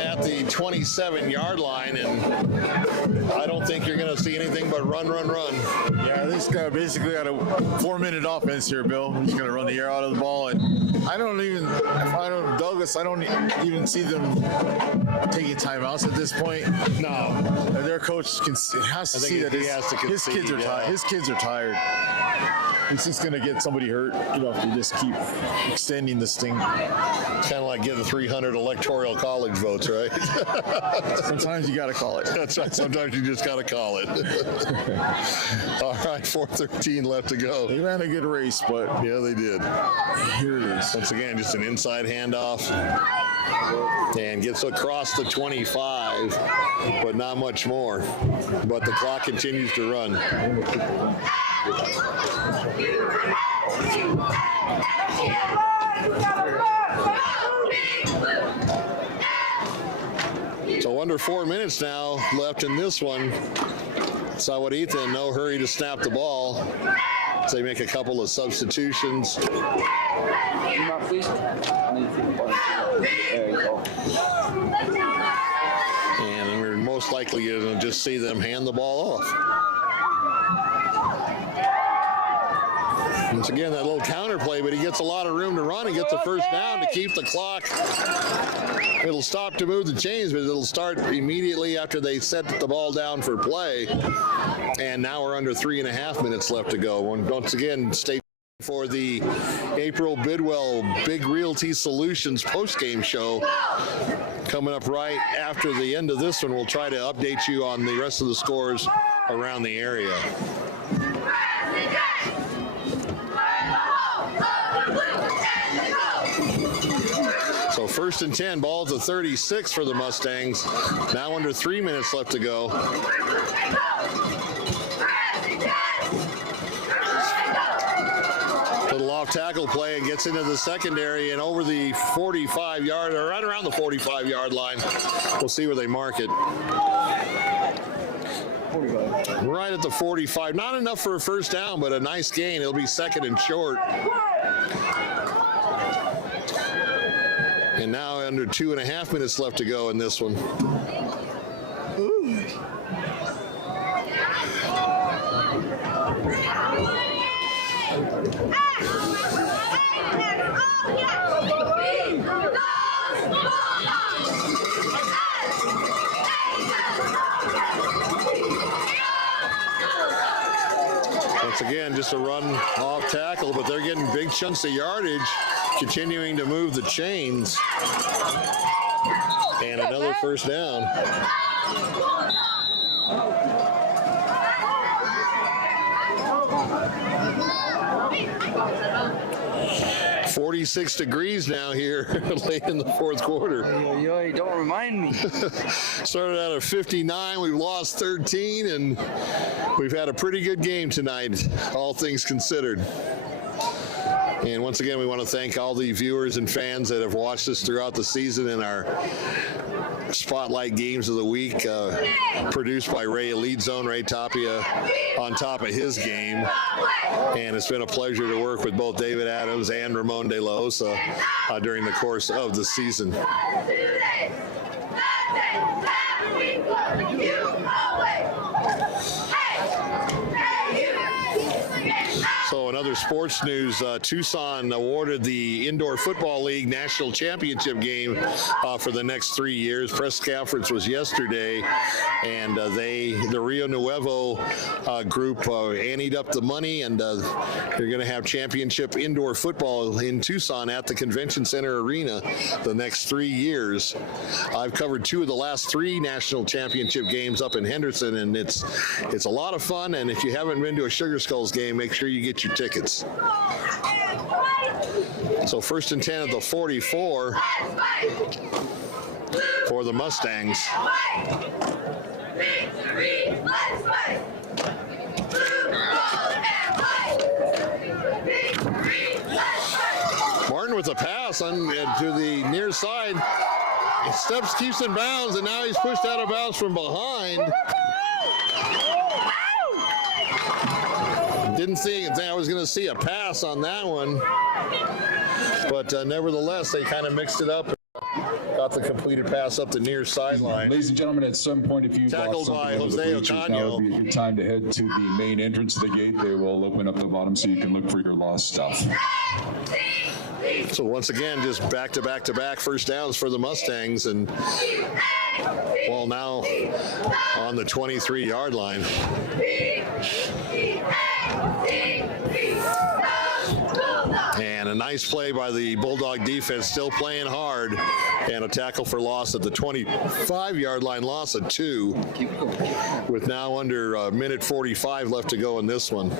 at the 27-yard line, and I don't think you're going to see anything but run. Yeah, this guy basically got a 4-minute offense here, Bill. He's going to run the air out of the ball, and Douglas, I don't even see them taking timeouts at this point. No, their coach has to see that his kids are tired. His kids are tired. It's just going to get somebody hurt, if you just keep extending this thing. It's kind of like getting 300 electoral college votes, right? Sometimes you got to call it. That's right. Sometimes you just got to call it. All right, 4:13 left to go. They ran a good race, but yeah, they did. Here it is. Once again, just an inside handoff. And gets across the 25, but not much more. But the clock continues to run. So under 4 minutes now left in this one. Sahuarita in no hurry to snap the ball. So they make a couple of substitutions. And we're most likely going to just see them hand the ball off. Once again, that little counter play, but he gets a lot of room to run and gets the first down to keep the clock. It'll stop to move the chains, but it'll start immediately after they set the ball down for play. And now we're under 3.5 minutes left to go. Once again, stay for the April Bidwell Big Realty Solutions postgame show. Coming up right after the end of this one, we'll try to update you on the rest of the scores around the area. So 1st and 10, ball at the 36 for the Mustangs. Now under 3 minutes left to go. Little off tackle play and gets into the secondary and over the 45-yard, or right around the 45-yard line. We'll see where they mark it. Right at the 45. Not enough for a first down, but a nice gain. It'll be 2nd and short. And now under 2.5 minutes left to go in this one. Ooh. Once again, just a run off tackle, but they're getting big chunks of yardage, continuing to move the chains. And another first down. 46 degrees now here late in the fourth quarter. Don't remind me. Started out at 59. We've lost 13, and we've had a pretty good game tonight, all things considered. And once again, we want to thank all the viewers and fans that have watched us throughout the season in our Spotlight Games of the Week, produced by Ray Elite Zone, Ray Tapia, on top of his game. And it's been a pleasure to work with both David Adams and Ramon De La Osa during the course of the season. So in other sports news, Tucson awarded the Indoor Football League National Championship game for the next 3 years. Press conference was yesterday, and the Rio Nuevo group anteed up the money, and they're going to have championship indoor football in Tucson at the Convention Center Arena the next 3 years. I've covered 2 of the last 3 national championship games up in Henderson, and it's a lot of fun. And if you haven't been to a Sugar Skulls game, make sure you get your tickets. So 1st and 10 at the 44 for the Mustangs. Martin with a pass to the near side. He steps, keeps in bounds, and now he's pushed out of bounds from behind. Didn't think I was going to see a pass on that one, but nevertheless, they kind of mixed it up. Got the completed pass up the near sideline. Ladies and gentlemen, at some point, if you tackled by Jose Ocaño, now would be a good time to head to the main entrance of the gate. They will open up the bottom so you can look for your lost stuff. So once again, just back-to-back first downs for the Mustangs, and well, now on the 23-yard line. And a nice play by the Bulldog defense, still playing hard, and a tackle for loss at the 25-yard line, loss of 2, with now under a minute 45 left to go in this one.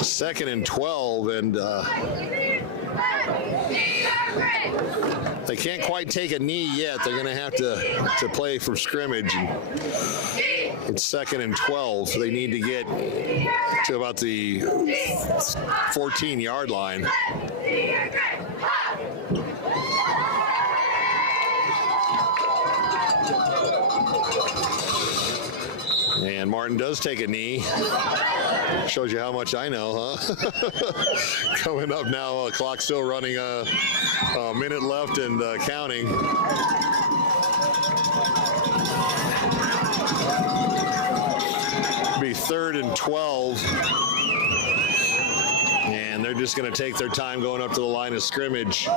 Second and 12, and they can't quite take a knee yet. They're going to have to play from scrimmage. It's 2nd and 12. They need to get to about the 14-yard line. And Martin does take a knee. Shows you how much I know, huh? Coming up now, clock still running, a minute left and counting. Be 3rd and 12. And they're just going to take their time going up to the line of scrimmage.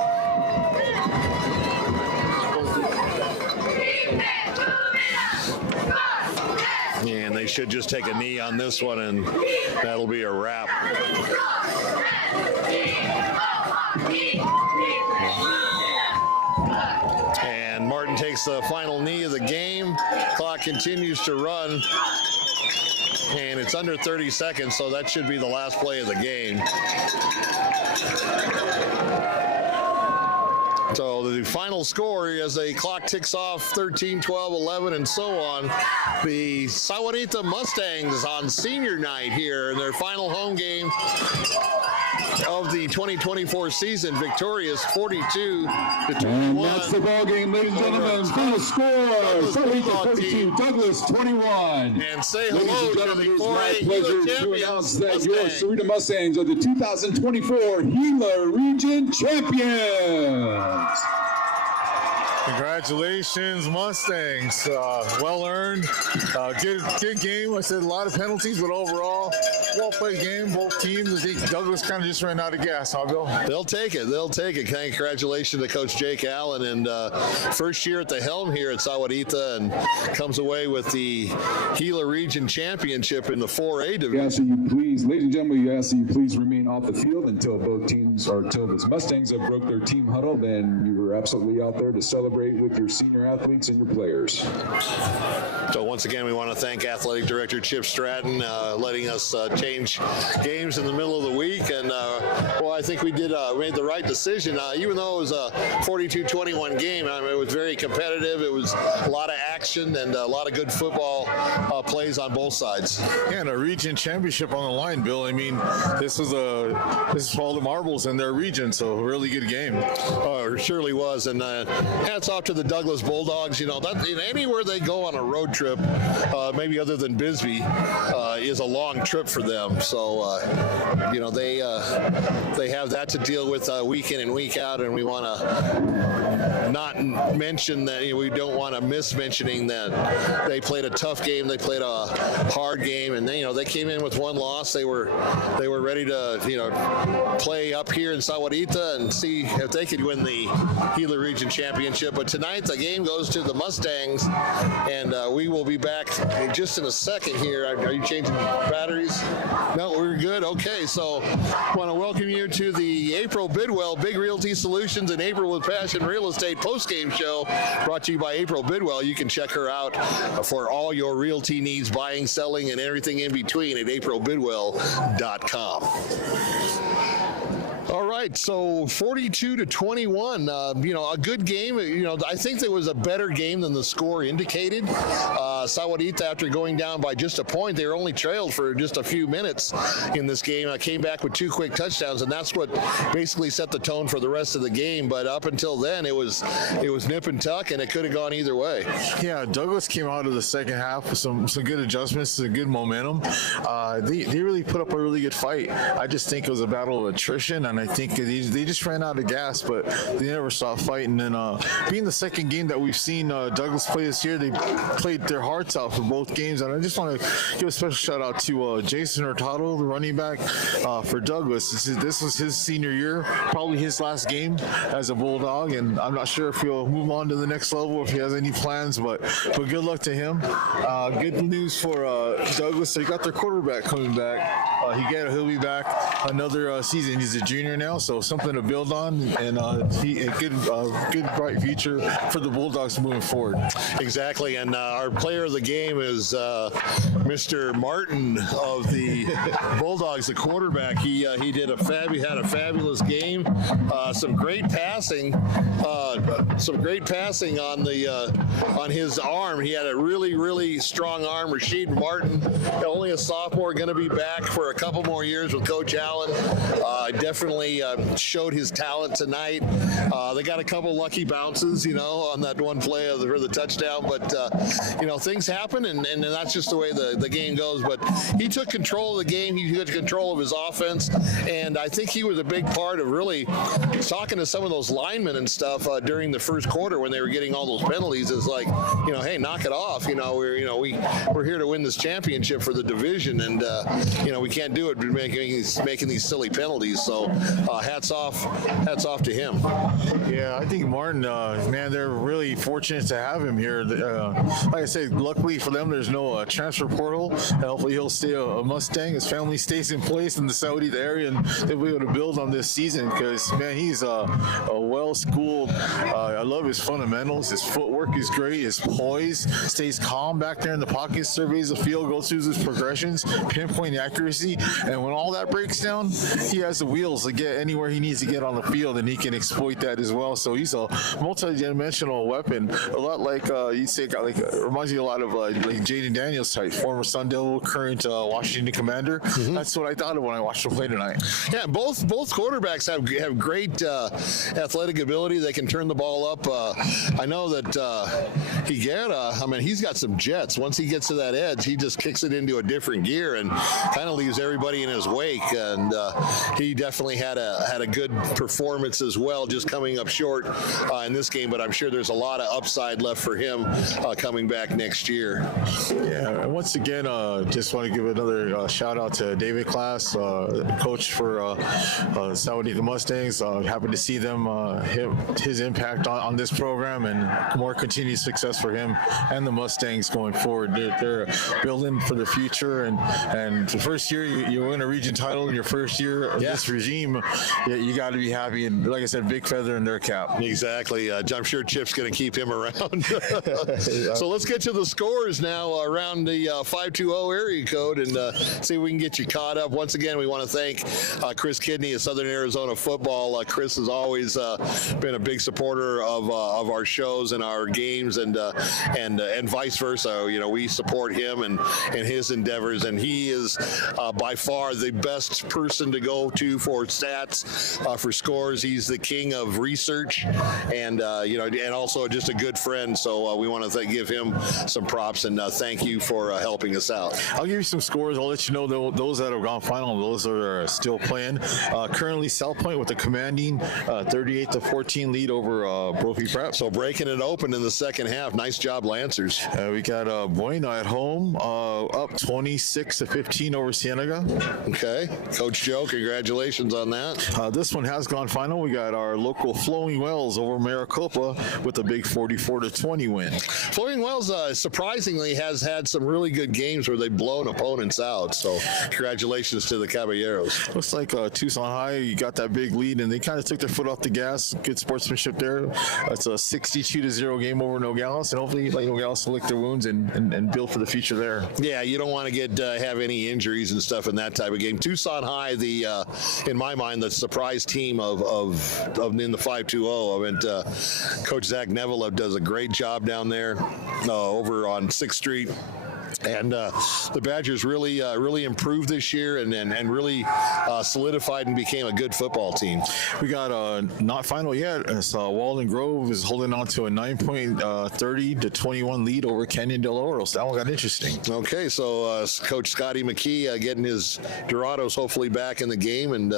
And they should just take a knee on this one, and that'll be a wrap. And Martin takes the final knee of the game. Clock continues to run, and it's under 30 seconds, so that should be the last play of the game. So the final score, as the clock ticks off, 13, 12, 11, and so on. The Sahuarita Mustangs on senior night here in their final home game of the 2024 season, victorious 42-21. And that's the ball game, ladies and gentlemen. Final score: Sahuarita 42, Douglas 21. And say hello to the 4A pleasure Gila to announce that champions. your Sahuarita Mustangs are the 2024 Gila Region Champions. Congratulations, Mustangs. Well earned. Good game. I said a lot of penalties, but overall, well played game. Both teams. I think Douglas kind of just ran out of gas, huh, Bill? They'll take it. They'll take it. Congratulations to Coach Jake Allen, and first year at the helm here at Sahuarita, and comes away with the Gila Region Championship in the 4A division. We ask that you please, ladies and gentlemen, we ask that you please remain off the field until both teams, or until the Mustangs have broke their team huddle. Then you were absolutely out there to celebrate with your senior athletes and your players. So once again, we want to thank Athletic Director Chip Stratton letting us change games in the middle of the week. And well, I think we made the right decision. Even though it was a 42-21 game, I mean, it was very competitive. It was a lot of action and a lot of good football plays on both sides. Yeah, and a region championship on the line, Bill. I mean, this is for all the marbles in their region, so a really good game. Oh, it surely was. And hats off to the Douglas Bulldogs. You know, anywhere they go on a road trip, maybe other than Bisbee, is a long trip for them. So, you know, they have that to deal with week in and week out, and we want to not mention that, you know, we don't want to miss mentioning mentioning that they played a tough game. They played a hard game, and they came in with one loss. They were ready to play up here in Sahuarita and see if they could win the Gila Region Championship. But tonight the game goes to the Mustangs, and we will be back just in a second here. Are you changing batteries? No, we're good. Okay, so I want to welcome you to the April Bidwell Big Realty Solutions and April with Passion Real Estate post-game show, brought to you by April Bidwell. You can check her out for all your realty needs, buying, selling, and everything in between at aprilbidwell.com. All right, so 42-21, a good game. I think there was a better game than the score indicated. Sahuarita, after going down by just a point, they were only trailed for just a few minutes in this game. Came back with 2 quick touchdowns, and that's what basically set the tone for the rest of the game. But up until then, it was nip and tuck, and it could have gone either way. Yeah, Douglas came out of the second half with some good adjustments, some good momentum. They really put up a really good fight. I just think it was a battle of attrition, and I think they just ran out of gas, but they never stopped fighting. And being the second game that we've seen Douglas play this year, they played their hearts out for both games. And I just want to give a special shout out to Jason Hurtado, the running back for Douglas. This was his senior year, probably his last game as a Bulldog, and I'm not sure if he'll move on to the next level, if he has any plans, but good luck to him. Good news for Douglas. They got their quarterback coming back. He'll be back another season. He's a junior now, so something to build on, and a good bright future for the Bulldogs moving forward. Exactly, and our player of the game is Mr. Martin of the Bulldogs, the quarterback. He had a fabulous game. Some great passing on his arm. He had a really strong arm. Rasheed Martin, only a sophomore, going to be back for a couple more years with Coach Allen. Definitely showed his talent tonight. They got a couple lucky bounces, on that one play for the touchdown, but things happen, and that's just the way the game goes. But he took control of the game. He took control of his offense, and I think he was a big part of really talking to some of those linemen and stuff during the first quarter when they were getting all those penalties. It's like, hey, knock it off. We're here to win this championship for the division, and we can't do it making these silly penalties. So hats off to him. Yeah, I think Martin, they're really fortunate to have him here. Like I said, luckily for them, there's no transfer portal. And hopefully he'll stay a Mustang. His family stays in place in the Sahuarita area, and they'll be able to build on this season because, he's a well-schooled. I love his fundamentals. His footwork is great. His poise, stays calm back there in the pocket, surveys the field, goes through his progressions, pinpoint accuracy, and when all that breaks down, he has the wheels to get anywhere he needs to get on the field, and he can exploit that as well. So he's a multi-dimensional weapon, a lot like you'd say, reminds me a lot of like Jaden Daniels type, former Sun Devil, current Washington Commander. Mm-hmm. That's what I thought of when I watched him play tonight. Yeah, both quarterbacks have great athletic ability. They can turn the ball up. I know that Higuera, he's got some jets. Once he gets to that edge, he just kicks it into a different gear and kind of leaves everybody in his wake. And he definitely had a good performance as well, just coming up short in this game. But I'm sure there's a lot of upside left for him coming back next year. Yeah, and once again, just want to give another shout out to David Class, coach for Sahuarita Mustangs. Happy to see them, his impact on this program, and more continued success for him and the Mustangs going forward. They're building for the future, and the first year you win a region title in your first year of this regime, you got to be happy. And like I said, big feather in their cap. Exactly. I'm sure Chip's going to keep him around. So let's get to the scores now around the 520 area code and see if we can get you caught up. Once again, we want to thank Chris Kidney of Southern Arizona Football. Chris has always been a big supporter of our shows and our games, and vice versa. We support him and his endeavors, and he is by far the best person to go to for stats, for scores. He's the king of research, and and also just a good friend. So we want to give him some props, and thank you for helping us out. I'll give you some scores. I'll let you know those that have gone final, those that are still playing. Currently, South Point with a commanding 38-14 lead over Brophy Prep. So breaking it open in the second half. Nice job, Lancers. We got Buena at home up 26-15 over Cienega. Okay, Coach Joe, congratulations on that. This one has gone final. We got our local Flowing Wells over Maricopa with a big 44-20 win. Flowing Wells surprisingly has had some really good games where they've blown opponents out. So congratulations to the Caballeros. Looks like Tucson High, you got that big lead, and they kind of took their foot off the gas. Good sportsmanship there. It's a 62-0 game over Nogales, and hopefully Nogales will lick their wounds and build for the future there. Yeah, you don't want to get have any injuries and stuff in that type of game. Tucson High, in my mind, the surprise team of in the 5-2-0. I mean, Coach Zach Neville does a great job down there over on 6th Street. And the Badgers really improved this year and really solidified and became a good football team. We got not final yet. Walden Grove is holding on to a 9-point 30-21 lead over Canyon Del Oro. So that one got interesting. Okay, so Coach Scotty McKee getting his Dorados hopefully back in the game, and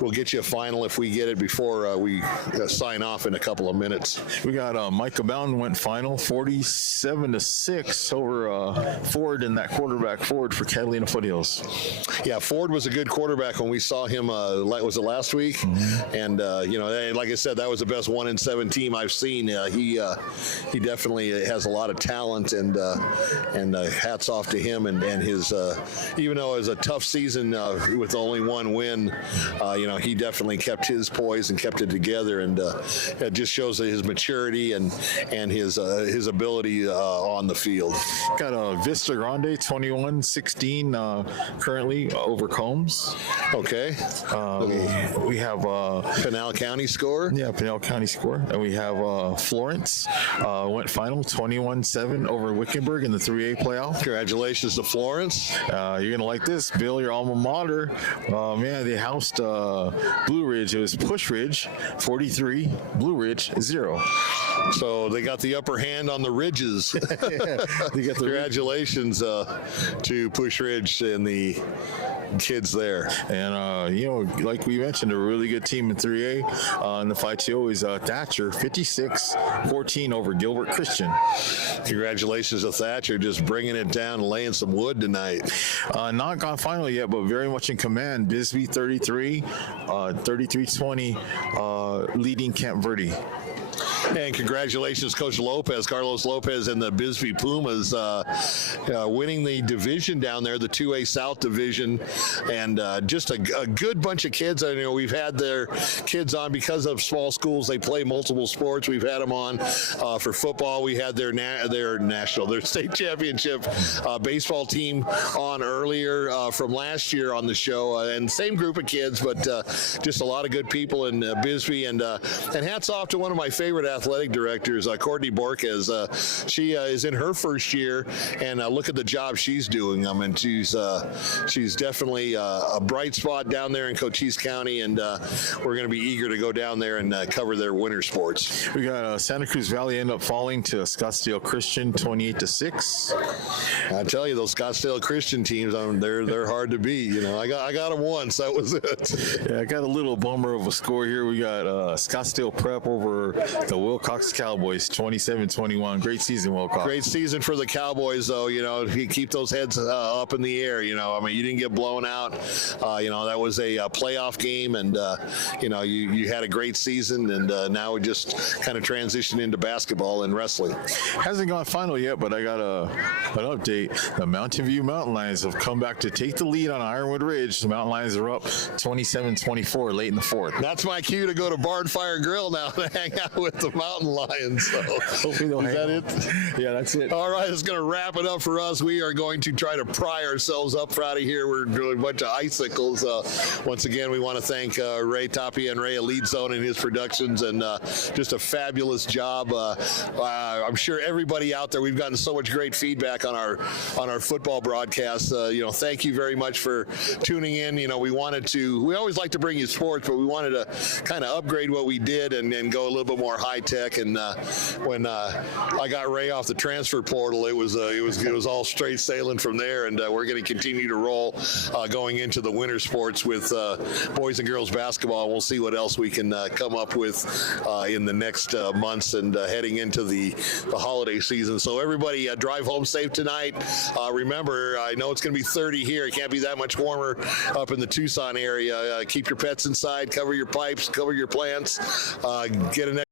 we'll get you a final if we get it before we sign off in a couple of minutes. We got Micah Mountain went final 47-6 over Ford in that quarterback Ford for Catalina Foothills. Yeah, Ford was a good quarterback when we saw him. Was it last week? Mm-hmm. And like I said, that was the best 1-7 team I've seen. He definitely has a lot of talent, and hats off to him and his. Even though it was a tough season with only one win, he definitely kept his poise and kept it together, and it just shows his maturity and his ability on the field. Got a Vista Grande 21-16 currently over Combs. Okay. We have Pinal County score. Yeah, Pinal County score. And we have Florence went final 21-7 over Wickenburg in the 3A playoff. Congratulations to Florence. You're gonna like this, Bill, your alma mater. Man, they housed Blue Ridge. It was Push Ridge 43, Blue Ridge 0. So they got the upper hand on the ridges. They got the Congratulations to Push Ridge and the kids there. And, like we mentioned, a really good team in 3A. In the 5-2 is Thatcher, 56-14 over Gilbert Christian. Congratulations to Thatcher, just bringing it down and laying some wood tonight. Not gone final yet, but very much in command. Bisbee 33-20, leading Camp Verde. And congratulations, Coach Lopez, Carlos Lopez, and the Bisbee Pumas winning the division down there, the 2A South Division, and just a good bunch of kids. We've had their kids on because of small schools. They play multiple sports. We've had them on for football. We had their state championship baseball team on earlier from last year on the show, and same group of kids, but just a lot of good people in Bisbee, and hats off to one of my favorite athletic directors, Courtney Borges. She is in her first year, and look at the job she's doing. I mean, she's definitely a bright spot down there in Cochise County, and we're going to be eager to go down there and cover their winter sports. We got Santa Cruz Valley end up falling to Scottsdale Christian 28-6. I tell you, those Scottsdale Christian teams, they're hard to beat. I got them once. That was it. Yeah, I got a little bummer of a score here. We got Scottsdale Prep over the Wilcox Cowboys 27-21. Great season, Wilcox. Great season for the Cowboys, though. You keep those heads up in the air. You didn't get blown out. That was a playoff game, and you had a great season, and now we just kind of transitioned into basketball and wrestling. Hasn't gone final yet, but I got an update. The Mountain View Mountain Lions have come back to take the lead on Ironwood Ridge. The Mountain Lions are up 27-24 late in the fourth. That's my cue to go to Barn Fire Grill now to hang out with the Mountain Lions. So hopefully they'll hang on. Yeah, that's it. All right, it's going to wrap it up for us. We are going to try to pry ourselves up out of here. We're doing a bunch of icicles. Once again, we want to thank Ray Tapia and Ray Elite Zone and his productions, and just a fabulous job. I'm sure everybody out there, we've gotten so much great feedback on our our football broadcast. Thank you very much for tuning in. We always like to bring you sports, but we wanted to kind of upgrade what we did and go a little bit more high tech. And when I got Ray off the transfer portal, it was all straight sailing from there. And we're going to continue to roll going into the winter sports with boys and girls basketball. We'll see what else we can come up with in the next months and heading into the holiday season. So everybody drive home safe tonight. Remember, I know it's going to be 30 here. It can't be that much warmer up in the Tucson area. Keep your pets inside, cover your pipes, cover your plants, get an